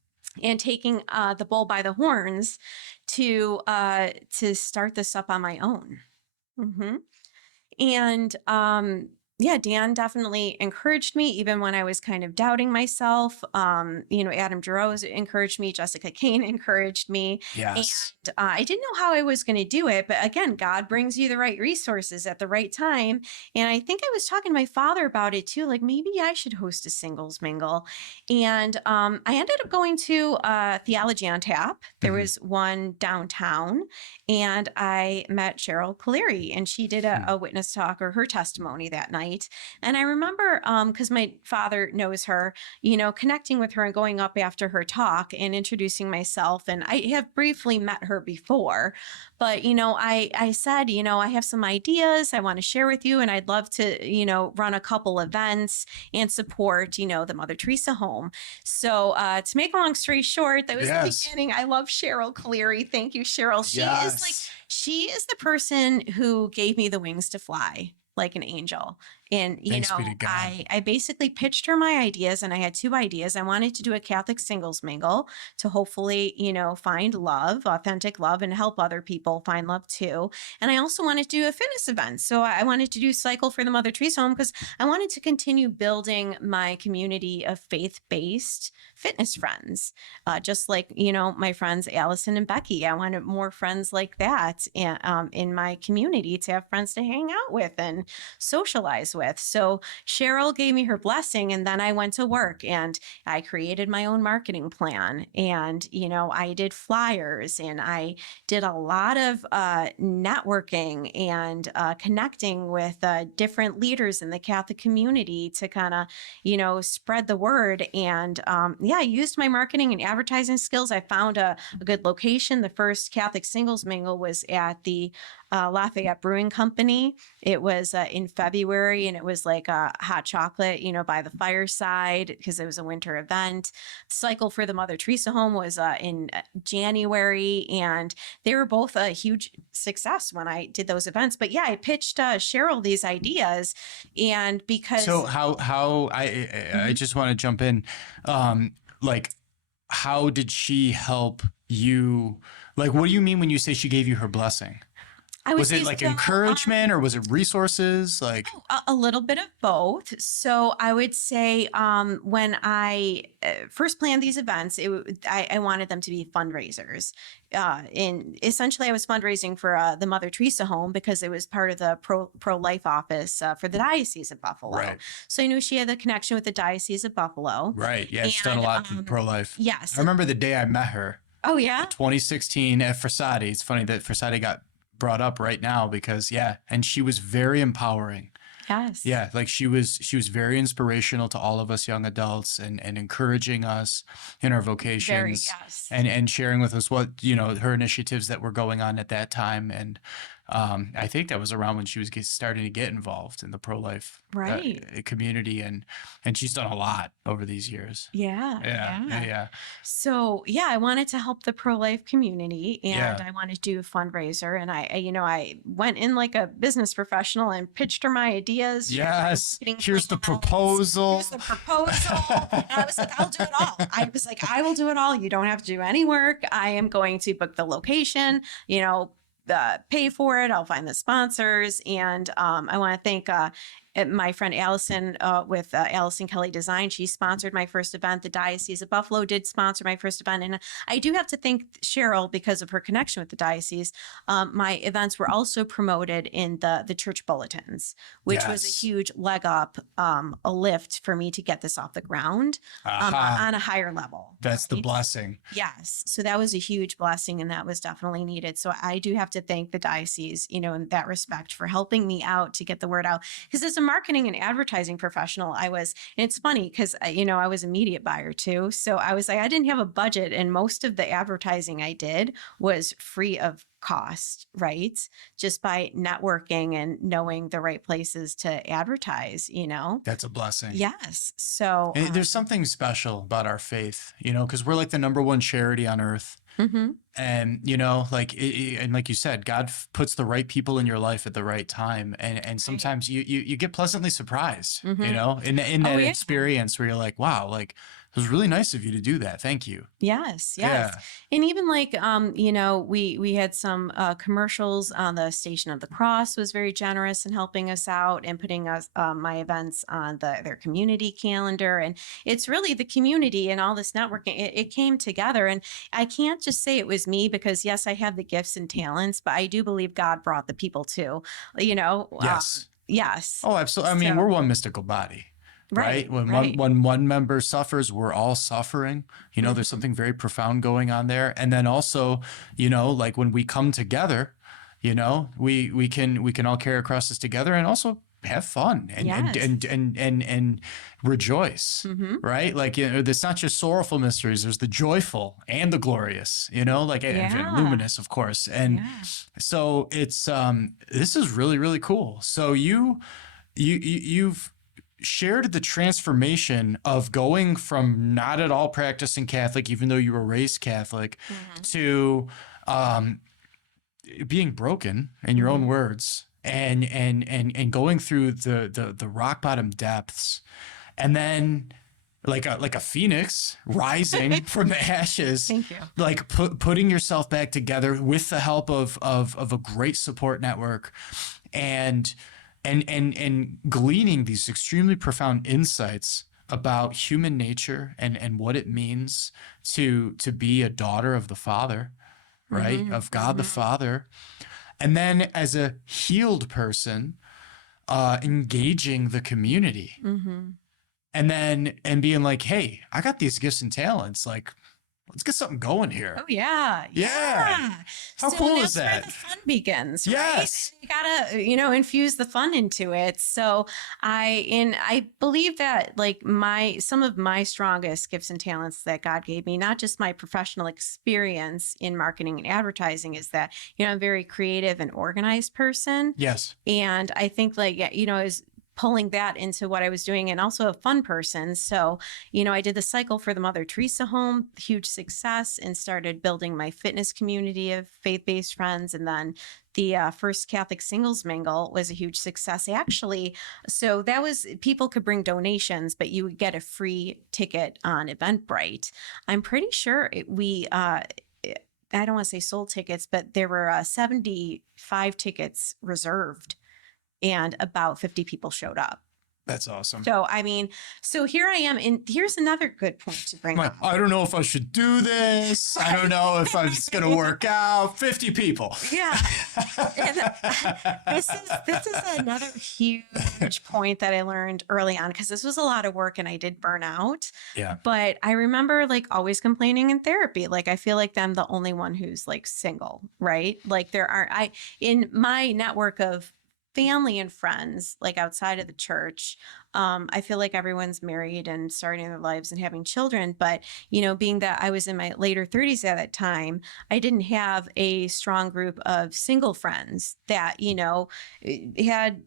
And taking the bull by the horns to start this up on my own. Mm-hmm. And yeah, Dan definitely encouraged me even when I was kind of doubting myself. Adam Giroux encouraged me. Jessica Kane encouraged me. Yes. And I didn't know how I was going to do it. But again, God brings you the right resources at the right time. And I think I was talking to my father about it too. Like, maybe I should host a singles mingle. And I ended up going to Theology on Tap. There was one downtown. And I met Cheryl Caleri, and she did a witness talk or her testimony that night. And I remember, because my father knows her, connecting with her and going up after her talk and introducing myself. And I have briefly met her before, but, I said, I have some ideas I want to share with you, and I'd love to, run a couple events and support, the Mother Teresa home. So to make a long story short, that was the beginning. I love Cheryl Caleri. Thank you, Cheryl. She is the person who gave me the wings to fly like an angel. And, I basically pitched her my ideas, and I had two ideas. I wanted to do a Catholic singles mingle to hopefully, find love, authentic love, and help other people find love too. And I also wanted to do a fitness event. So I wanted to do Cycle for the Mother Teresa Home because I wanted to continue building my community of faith-based fitness friends. Just like, my friends Allison and Becky. I wanted more friends like that in my community, to have friends to hang out with and socialize with. So Cheryl gave me her blessing, and then I went to work and I created my own marketing plan, and I did flyers, and I did a lot of networking and connecting with different leaders in the Catholic community to kind of spread the word. And I used my marketing and advertising skills. I found a good location. The first Catholic singles mingle was at the Lafayette Brewing Company. It was in February, and it was like a hot chocolate, by the fireside, because it was a winter event. Cycle for the Mother Teresa Home was in January, and they were both a huge success when I did those events. But yeah, I pitched Cheryl these ideas, and because how I just want to jump in, like, how did she help you? Like, what do you mean when you say she gave you her blessing? Was it like encouragement, or was it resources? Like a little bit of both. So I would say when I first planned these events, I wanted them to be fundraisers. And essentially, I was fundraising for the Mother Teresa Home because it was part of the pro-life office for the Diocese of Buffalo. Right. So I knew she had the connection with the Diocese of Buffalo. Right. Yeah, she's done a lot for pro-life. Yes. I remember the day I met her. Oh, yeah? 2016 at Versati. It's funny that Versati got brought up right now because and she was very empowering. Yes. Yeah, like she was very inspirational to all of us young adults, and encouraging us in our vocations. Very, yes. And sharing with us what, her initiatives that were going on at that time. And I think that was around when she was starting to get involved in the pro-life Right. community, and she's done a lot over these years. Yeah, Yeah, yeah, yeah. yeah, So yeah, I wanted to help the pro-life community, and yeah. I wanted to do a fundraiser. And I went in like a business professional and pitched her my ideas. Here's my Yes. marketing Here's the plans. Here's proposal. the proposal. And I was like, I'll do it all. I was like, I will do it all. You don't have to do any work. I am going to book the location, pay for it. I'll find the sponsors. And I want to thank my friend Allison with Allison Kelly Design. She sponsored my first event. The Diocese of Buffalo did sponsor my first event. And I do have to thank Cheryl because of her connection with the diocese. My events were also promoted in the church bulletins, which was a Yes. huge leg up, a lift for me to get this off the ground Aha. on a higher level. That's the right? blessing. Yes. So that was a huge blessing, and that was definitely needed. So I do have to thank the diocese, in that respect, for helping me out to get the word out. Because as a marketing and advertising professional, and it's funny because, I was a media buyer too. So I was like, I didn't have a budget, and most of the advertising I did was free of cost, right? Just by networking and knowing the right places to advertise. That's a blessing. Yes. So And there's something special about our faith, because we're like the number one charity on earth. mhm. And, and like you said, God puts the right people in your life at the right time. And Right. sometimes you get pleasantly surprised, Mhm. in that Oh, yeah. experience where you're like, wow, like it was really nice of you to do that. Thank you. Yes, yes. Yeah. And even like we had some commercials on the Station of the Cross was very generous in helping us out and putting us my events on their community calendar. And it's really the community and all this networking. It came together. And I can't just say it was me because yes, I have the gifts and talents, but I do believe God brought the people too. You know, Yes. yes. Oh, absolutely. I mean, So we're one mystical body. Right. right, When right. one member suffers, we're all suffering. There's Mhm. something very profound going on there. And then also, like when we come together, we can all carry our crosses together and also have fun and and Yes. and and and rejoice. Hmm. Right. Like, it's not just sorrowful mysteries. There's the joyful and the glorious, like and Yeah. luminous, of course. And Yeah. so it's this is really, really cool. So you've shared the transformation of going from not at all practicing Catholic, even though you were raised Catholic, Hmm. to um, being broken, in your own Hmm. words, and going through the rock bottom depths, and then like a phoenix rising from the ashes, Thank you. like putting yourself back together with the help of a great support network, and and gleaning these extremely profound insights about human nature and what it means to be a daughter of the Father, right? Hmm. Of God the Hmm. Father. And then as a healed person, engaging the community, Hmm. and being like, hey, I got these gifts and talents. Like, let's get something going here. Oh yeah, Yeah. yeah. How So cool that's is where that? the fun begins, right? Yes. And you gotta, infuse the fun into it. So I believe that like some of my strongest gifts and talents that God gave me, not just my professional experience in marketing and advertising, is that I'm a very creative and organized person, Yes. and I think like is pulling that into what I was doing, and also a fun person. So, I did the cycle for the Mother Teresa home, huge success, and started building my fitness community of faith-based friends. And then the first Catholic singles mingle was a huge success, actually. So that was, people could bring donations, but you would get a free ticket on Eventbrite. I'm pretty sure I don't want to say sold tickets, but there were 75 tickets reserved, and about 50 people showed up. That's awesome. So, so here I am. And here's another good point to bring Like, up. I don't know if I should do this. I don't know if it's going to work out. 50 people. Yeah. And this is another huge point that I learned early on, because this was a lot of work and I did burn out. Yeah. But I remember like always complaining in therapy. Like I feel like I'm the only one who's like single, right? Like in my network of family and friends, like outside of the church. I feel like everyone's married and starting their lives and having children. But, being that I was in my later 30s at that time, I didn't have a strong group of single friends that, had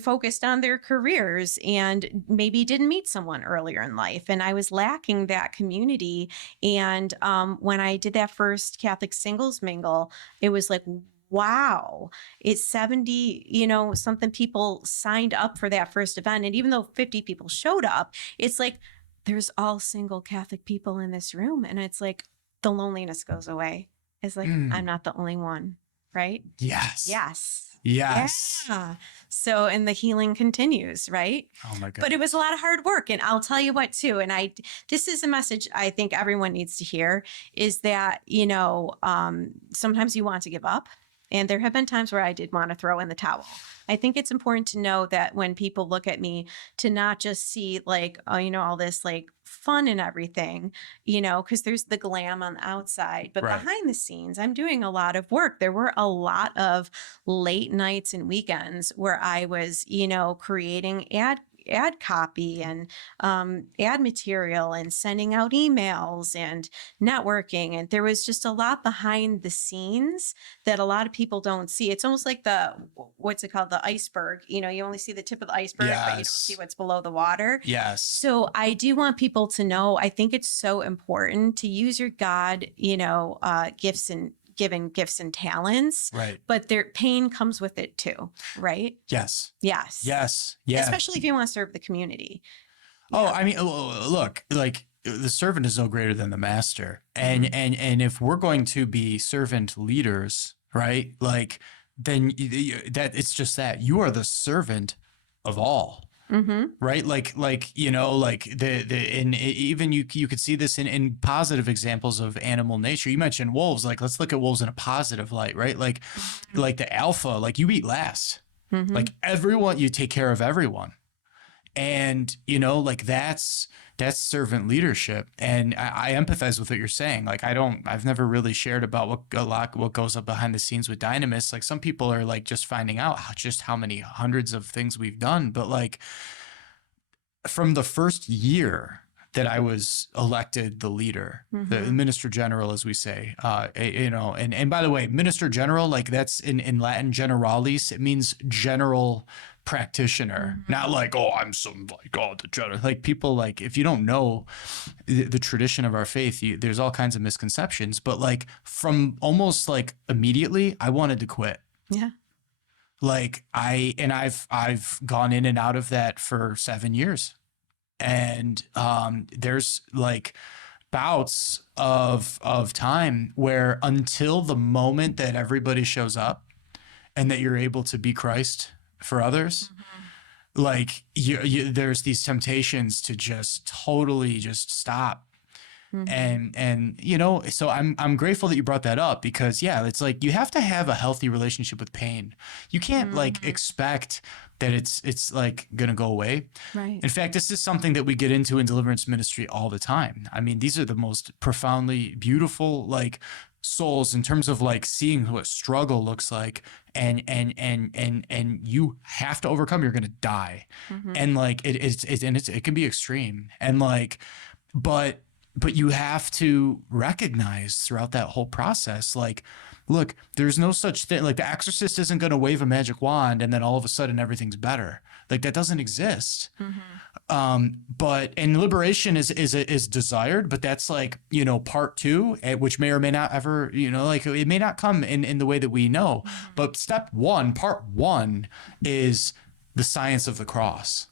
focused on their careers and maybe didn't meet someone earlier in life. And I was lacking that community. And when I did that first Catholic singles mingle, it was like, wow, it's 70, something people signed up for that first event. And even though 50 people showed up, it's like there's all single Catholic people in this room. And it's like the loneliness goes away. It's like, I'm not the only one, right? Yes. Yes. Yes. Yeah. So, and the healing continues, right? Oh my God. But it was a lot of hard work. And I'll tell you what, too. And this is a message I think everyone needs to hear is that, sometimes you want to give up. And there have been times where I did want to throw in the towel. I think it's important to know that when people look at me, to not just see like, all this like fun and everything, because there's the glam on the outside, but Right. behind the scenes, I'm doing a lot of work. There were a lot of late nights and weekends where I was, creating ad copy and ad material and sending out emails and networking. And there was just a lot behind the scenes that a lot of people don't see. It's almost like what's it called? The iceberg. You only see the tip of the iceberg, but you don't Yes. see what's below the water. Yes. So I do want people to know, I think it's so important to use your God, gifts and given gifts and talents, Right. but their pain comes with it too, right? Yes. Yes. Yes. Yeah. Especially if you want to serve the community. Oh, I mean, look, like the servant is no greater than the master. And if we're going to be servant leaders, right? Like then that it's just that you are the servant of all. Right. Like, like even you could see this in positive examples of animal nature. You mentioned wolves. Like, let's look at wolves in a positive light, right? Like the alpha, like you eat last, like everyone, you take care of everyone. And, like that's servant leadership. And I empathize with what you're saying. Like, I've never really shared about what goes up behind the scenes with Dynamis. Like some people are like just finding out just how many hundreds of things we've done. But like from the first year that I was elected the leader, the minister general, as we say, and by the way, minister general, like that's in Latin generalis, it means general practitioner, not like, oh, I'm some like, oh, the general, like people like, if you don't know the tradition of our faith, there's all kinds of misconceptions, but like from almost like immediately, I wanted to quit. Yeah. Like I've gone in and out of that for 7 years. And there's like bouts of time where until the moment that everybody shows up and that you're able to be Christ for others, like there's these temptations to just totally just stop. And so I'm grateful that you brought that up because it's like you have to have a healthy relationship with pain. You can't like expect that it's like gonna go away. Right. In fact, this is something that we get into in deliverance ministry all the time. I mean, these are the most profoundly beautiful like souls in terms of like seeing what struggle looks like, and you have to overcome. You're gonna die, and like it can be extreme, and like, but you have to recognize throughout that whole process, like, look, there's no such thing. Like the exorcist isn't going to wave a magic wand and then all of a sudden everything's better. Like that doesn't exist. But liberation is desired, but that's like, part 2, which may or may not ever, like it may not come in the way that we know. But part 1 is the science of the cross.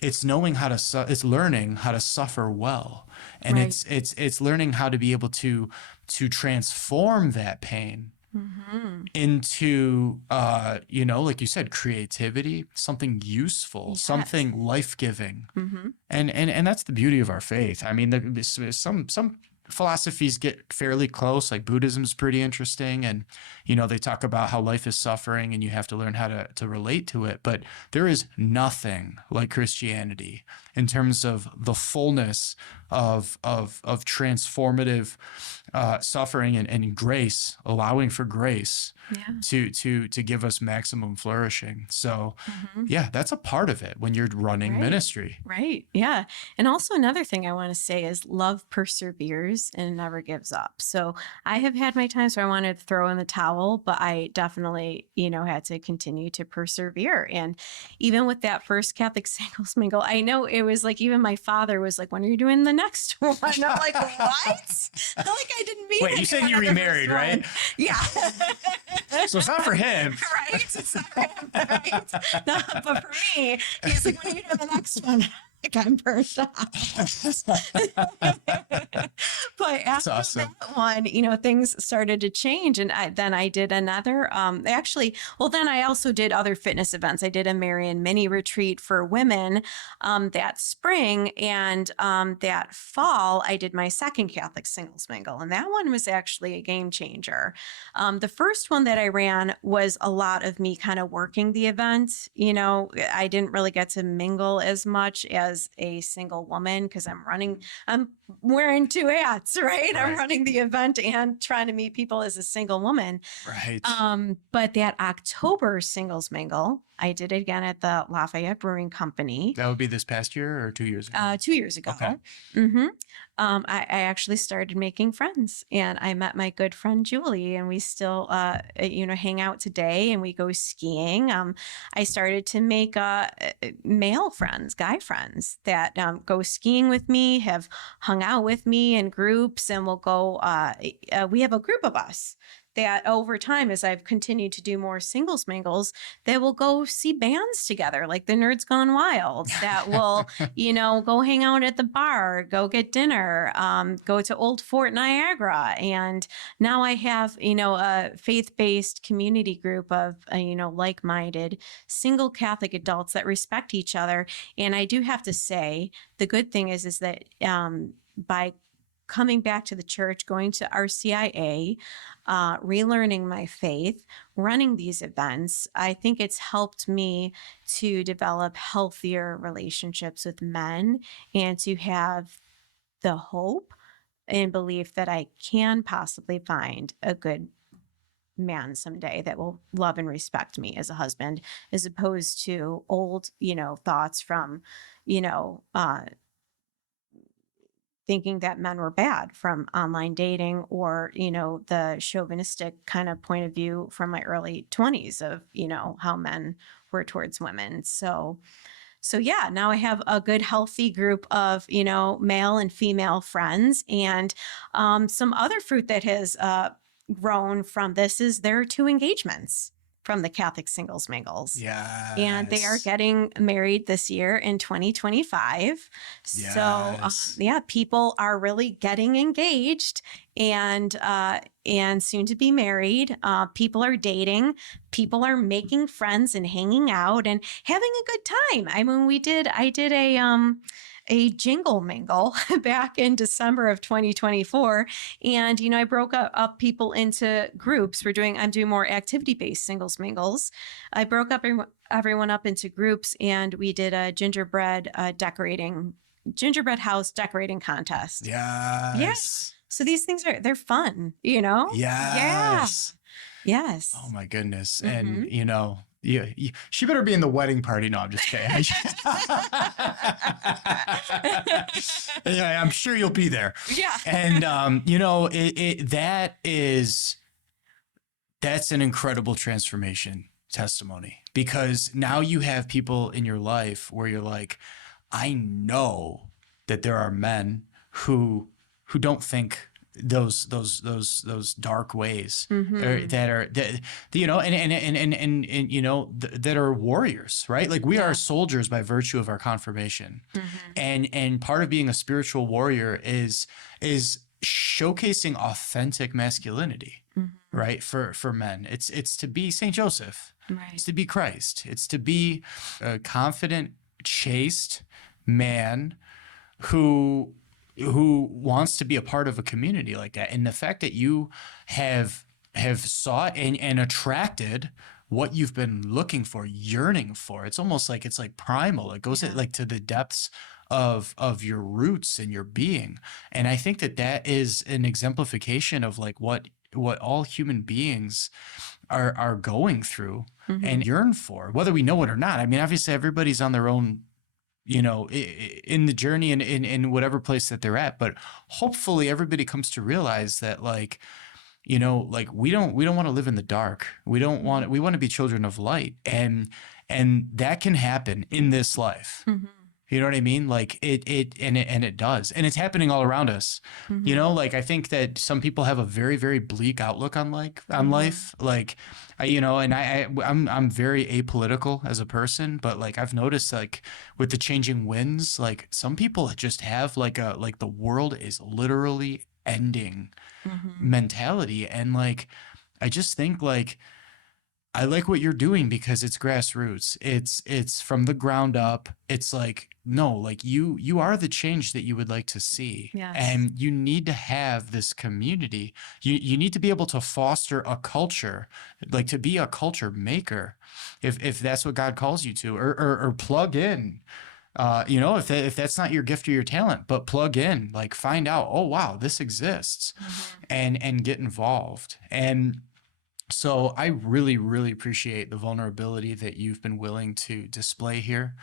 It's knowing how to, it's learning how to suffer well. And Right. it's learning how to be able to transform that pain into, like you said, creativity, something useful, something life-giving. And that's the beauty of our faith. I mean, some philosophies get fairly close, like Buddhism's pretty interesting. And, they talk about how life is suffering and you have to learn how to relate to it. But there is nothing like Christianity in terms of the fullness of transformative suffering and grace, allowing for grace Yeah. to give us maximum flourishing. So Hmm. yeah, that's a part of it when you're running Right. ministry. Right. Yeah. And also another thing I want to say is love perseveres and never gives up. So I have had my times where I wanted to throw in the towel, but I definitely, had to continue to persevere. And even with that first Catholic singles mingle, I know it was like, even my father was like, when are you doing the next one? I'm like, what? Like, I didn't mean Wait, it. you said you remarried, right? Yeah. So it's not for him. Right? It's not for him, right? No, but for me, he's like, when are you doing the next one? Like, I'm burnt out. But after awesome. that one, things started to change. And then I did another, then I also did other fitness events. I did a Marian mini retreat for women that spring. And that fall, I did my second Catholic singles mingle. And that one was actually a game changer. The first one that I ran was a lot of me kind of working the event. I didn't really get to mingle as much as a single woman because I'm wearing two hats, right? I'm running the event and trying to meet people as a single woman. Right. But that October singles mingle, I did it again at the Lafayette Brewing Company. That would be this past year or 2 years ago? 2 years ago. Okay. Mm-hmm. I actually started making friends, and I met my good friend Julie, and we still, hang out today, and we go skiing. I started to make male friends, guy friends that go skiing with me, have hung out with me in groups, and we'll go. We have a group of us that over time, as I've continued to do more singles mingles, that will go see bands together, like the Nerds Gone Wild, that will, go hang out at the bar, go get dinner, go to Old Fort Niagara. And now I have, a faith-based community group of, like-minded single Catholic adults that respect each other. And I do have to say, the good thing is that by coming back to the church, going to RCIA, relearning my faith, running these events, I think it's helped me to develop healthier relationships with men and to have the hope and belief that I can possibly find a good man someday that will love and respect me as a husband, as opposed to old, thoughts from, thinking that men were bad from online dating, or, the chauvinistic kind of point of view from my early 20s of, how men were towards women. So yeah, now I have a good, healthy group of, male and female friends. And some other fruit that has grown from this is there are two engagements from the Catholic singles mingles. Yeah. And they are getting married this year in 2025. Yes. So people are really getting engaged and soon to be married. People are dating. People are making friends and hanging out and having a good time. I mean, I did a jingle mingle back in December of 2024. And, I broke up people into groups. I'm doing more activity-based singles mingles. I broke up everyone up into groups, and we did a gingerbread house decorating contest. Yes. Yeah. So these things they're fun, Yes. Yeah. Yes. Oh my goodness. Mm-hmm. And she better be in the wedding party. No, I'm just kidding. Yeah, I'm sure you'll be there. Yeah. And that's an incredible transformation testimony, because now you have people in your life where you're like, I know that there are men who don't think those dark ways, Mm-hmm. that are warriors, right? Like we Yeah. are soldiers by virtue of our confirmation. Mm-hmm. And part of being a spiritual warrior is showcasing authentic masculinity, Mm-hmm. right? For men, it's to be Saint Joseph, Right. it's to be Christ, it's to be a confident, chaste man who wants to be a part of a community like that. And the fact that you have sought and attracted what you've been looking for, yearning for. It's almost like it's like primal. It goes Yeah. like to the depths of your roots and your being. And I think that that is an exemplification of like what all human beings are going through Mm-hmm. and yearn for, whether we know it or not. I mean, obviously everybody's on their own, you know, in the journey and in whatever place that they're at, but hopefully everybody comes to realize that like, you know, like we don't want to live in the dark. We want to be children of light, and that can happen in this life. Mm-hmm. You know what I mean? Like it does. And it's happening all around us. You Mm-hmm. know, like I think that some people have a very, very bleak outlook on on Mm-hmm. life. Like you know, and I'm very apolitical as a person, but like I've noticed like with the changing winds, like some people just have like the world is literally ending Mm-hmm. mentality. And like I just think like I like what you're doing because it's grassroots. It's from the ground up. It's like, no, like you are the change that you would like to see. Yes. And you need to have this community. You need to be able to foster a culture, like to be a culture maker, if that's what God calls you to, or plug in. You know, if that's not your gift or your talent, but plug in, like find out, oh wow, this exists, Mm-hmm. and get involved. And so I really, really appreciate the vulnerability that you've been willing to display here.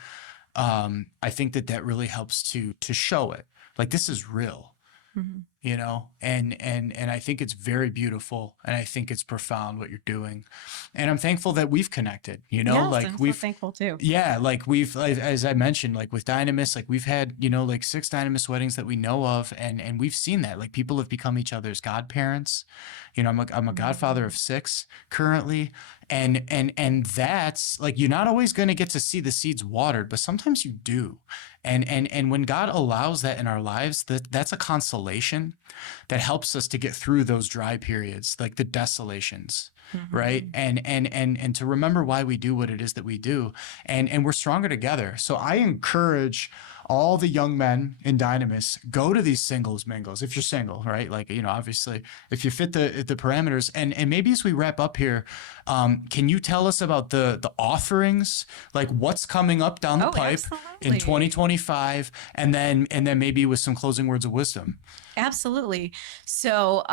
I think that that really helps to show it. Like this is real, Mm-hmm. you know, and I think it's very beautiful, and I think it's profound what you're doing, and I'm thankful that we've connected. You know, Yes, like I'm so we've thankful too. yeah, like we've as I mentioned, like with Dynamis, like we've had, you know, like 6 Dynamis weddings that we know of, and we've seen that like people have become each other's godparents. You know, I'm a godfather Mm-hmm. of 6 currently, and that's like you're not always going to get to see the seeds watered, but sometimes you do. And when God allows that in our lives, that's a consolation that helps us to get through those dry periods, like the desolations, right? Mm-hmm. And to remember why we do what it is that we do, and we're stronger together. So I encourage all the young men in Dynamis, go to these singles mingles if you're single, right? Like, you know, obviously if you fit the parameters. And maybe as we wrap up here, can you tell us about the offerings, like what's coming up down the Oh, pipe in absolutely. 2025, and then maybe with some closing words of wisdom. Absolutely. So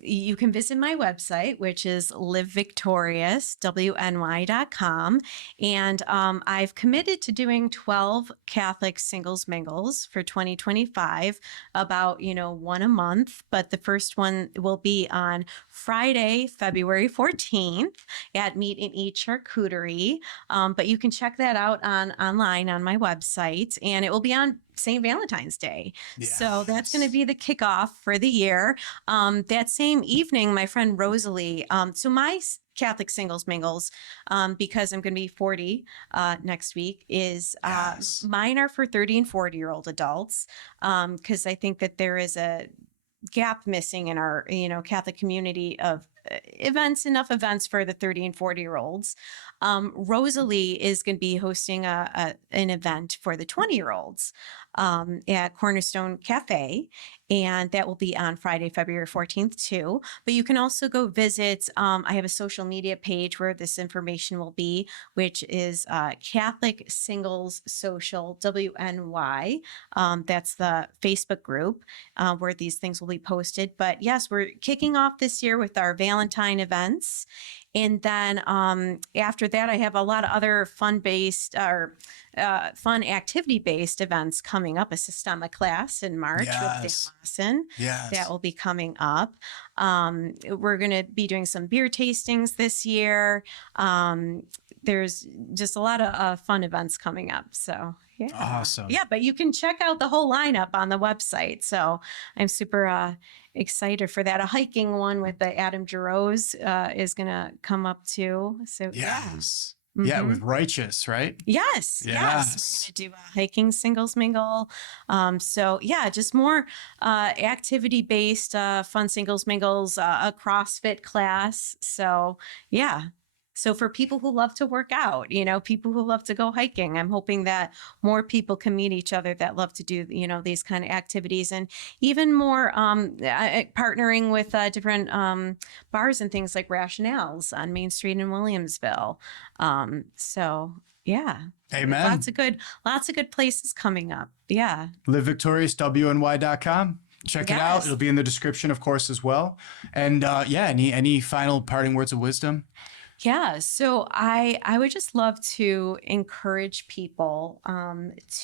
you can visit my website, which is livevictoriouswny.com. And I've committed to doing 12 Catholic singles mingles for 2025, about, you know, one a month. But the first one will be on Friday, February 14th at Meet and Eat Charcuterie. But you can check that out online on my website, and it will be on St. Valentine's Day. So that's going to Yes. be the kickoff for the year. That same evening, my friend Rosalie, so my Catholic singles mingles, because I'm going to be 40 next week, is Yes. mine are for 30 and 40-year-old adults, because I think that there is a gap missing in our, you know, Catholic community of enough events for the 30 and 40-year-olds. Rosalie is going to be hosting an event for the 20-year-olds at Cornerstone Cafe, and that will be on Friday, February 14th too. But you can also go visit, I have a social media page where this information will be, which is Catholic Singles Social WNY. That's the Facebook group where these things will be posted. But yes, we're kicking off this year with our Valentine events. And then after that, I have a lot of other fun-based or fun activity-based events coming up. A systemic class in March with Dan Yes. Lawson. That Yes. will be coming up. We're going to be doing some beer tastings this year. There's just a lot of fun events coming up. So yeah. Awesome. Yeah, but you can check out the whole lineup on the website. So I'm super excited for that. A hiking one with the Adam Giroux is going to come up too. So yeah. Yes. Yeah, Mhm. with righteous, right? Yes, yes. Yes. We're going to do a hiking singles mingle. So yeah, just more activity based fun singles mingles, a CrossFit class. So yeah. So for people who love to work out, people who love to go hiking, I'm hoping that more people can meet each other that love to do, these kind of activities, and even more partnering with different bars and things like Rationales on Main Street in Williamsville. So yeah, Amen. lots of good places coming up. Yeah. LiveVictoriousWny.com. Check it out. Yes. It'll be in the description, of course, as well. And any final parting words of wisdom? Yeah, so I would just love to encourage people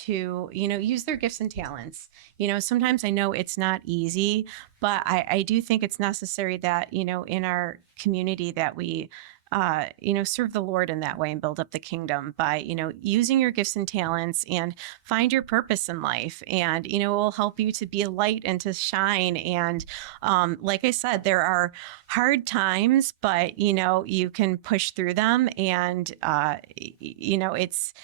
to use their gifts and talents. Sometimes I know it's not easy, but I do think it's necessary that in our community that we serve the Lord in that way and build up the kingdom by using your gifts and talents and find your purpose in life, and it will help you to be a light and to shine. And like I said, there are hard times, but you can push through them, and it's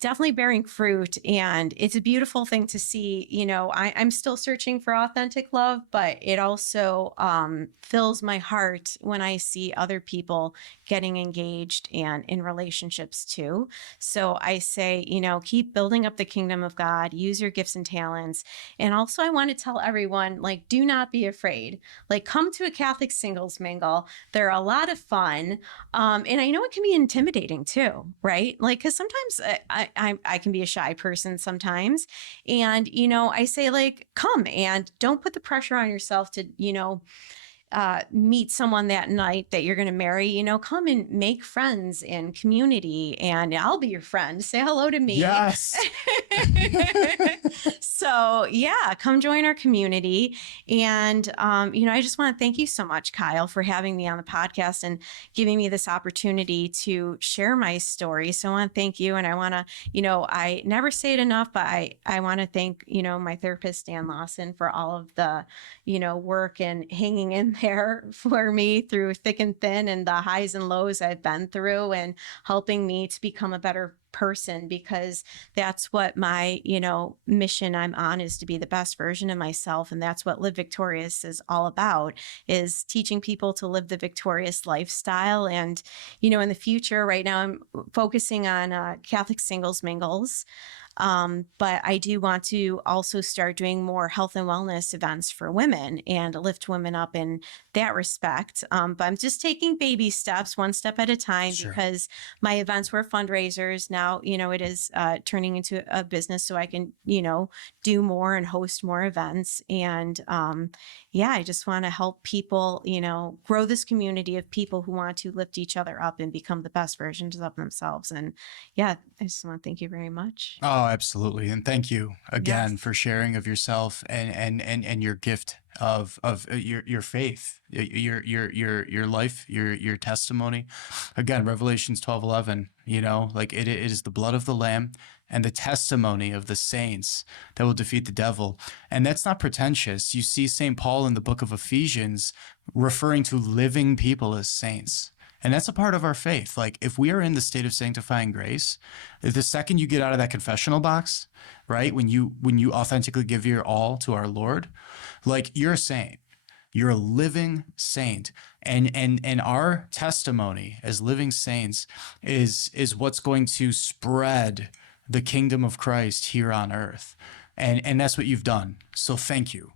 definitely bearing fruit. And it's a beautiful thing to see. I'm still searching for authentic love, but it also fills my heart when I see other people getting engaged and in relationships too. So I say, keep building up the kingdom of God, use your gifts and talents. And also I want to tell everyone, like, do not be afraid. Like, come to a Catholic singles mingle. They're a lot of fun. And I know it can be intimidating too, right? Like, because sometimes I can be a shy person sometimes. And, I say, like, come, and don't put the pressure on yourself to, meet someone that night that you're going to marry. Come and make friends in community, and I'll be your friend. Say hello to me. Yes. So yeah, come join our community. And, I just want to thank you so much, Kyle, for having me on the podcast and giving me this opportunity to share my story. So I want to thank you. And I want to, I never say it enough, but I want to thank, my therapist, Dan Lawson, for all of the, work and hanging in there for me through thick and thin and the highs and lows I've been through, and helping me to become a better person, because that's what my mission I'm on, is to be the best version of myself. And that's what Live Victorious is all about, is teaching people to live the victorious lifestyle. And in the future, right now I'm focusing on Catholic singles mingles. But I do want to also start doing more health and wellness events for women and lift women up in that respect. But I'm just taking baby steps, one step at a time, Sure. because my events were fundraisers. Now, it is turning into a business, so I can, do more and host more events. And I just want to help people, grow this community of people who want to lift each other up and become the best versions of themselves. And I just want to thank you very much. Oh, absolutely. And thank you again Yes. for sharing of yourself and your gift of your faith, your life, your testimony. Again, Revelations 12:11, like it is the blood of the Lamb and the testimony of the saints that will defeat the devil. And that's not pretentious. You see St. Paul in the book of Ephesians referring to living people as saints. And that's a part of our faith. Like, if we are in the state of sanctifying grace, the second you get out of that confessional box, right, when you authentically give your all to our Lord, like, you're a saint. You're a living saint. And our testimony as living saints is what's going to spread the kingdom of Christ here on earth. And that's what you've done. So thank you.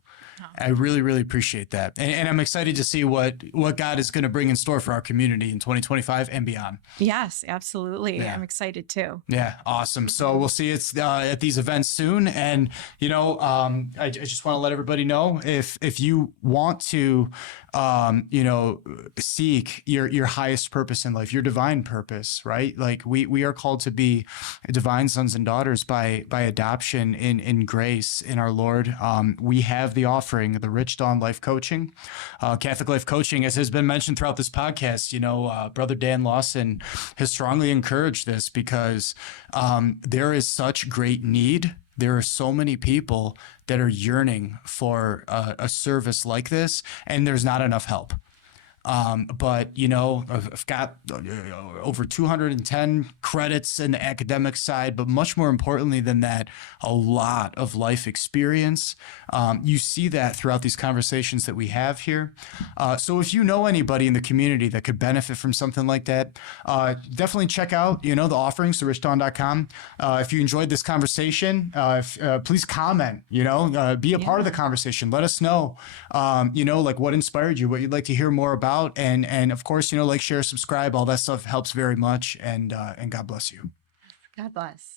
I really, really appreciate that. And I'm excited to see what God is going to bring in store for our community in 2025 and beyond. Yes, absolutely. Yeah. I'm excited too. Yeah, awesome. So we'll see it's at these events soon. And, I just want to let everybody know, if you want to, seek your highest purpose in life, your divine purpose, right? Like, we are called to be divine sons and daughters by adoption in grace in our Lord. We have the offering, the Rich Dawn Life Coaching, Catholic Life Coaching, as has been mentioned throughout this podcast. Brother Dan Lawson has strongly encouraged this, because there is such great need. There are so many people that are yearning for a service like this, and there's not enough help. But, you know, I've got over 210 credits in the academic side, but much more importantly than that, a lot of life experience. You see that throughout these conversations that we have here. So if you know anybody in the community that could benefit from something like that, definitely check out, you know, the offerings, therichdawn.com. If you enjoyed this conversation, please comment, you know, be a part of the conversation. Let us know, you know, like what inspired you, what you'd like to hear more about. And of course, you know, like, share, subscribe, all that stuff helps very much. And God bless you. God bless.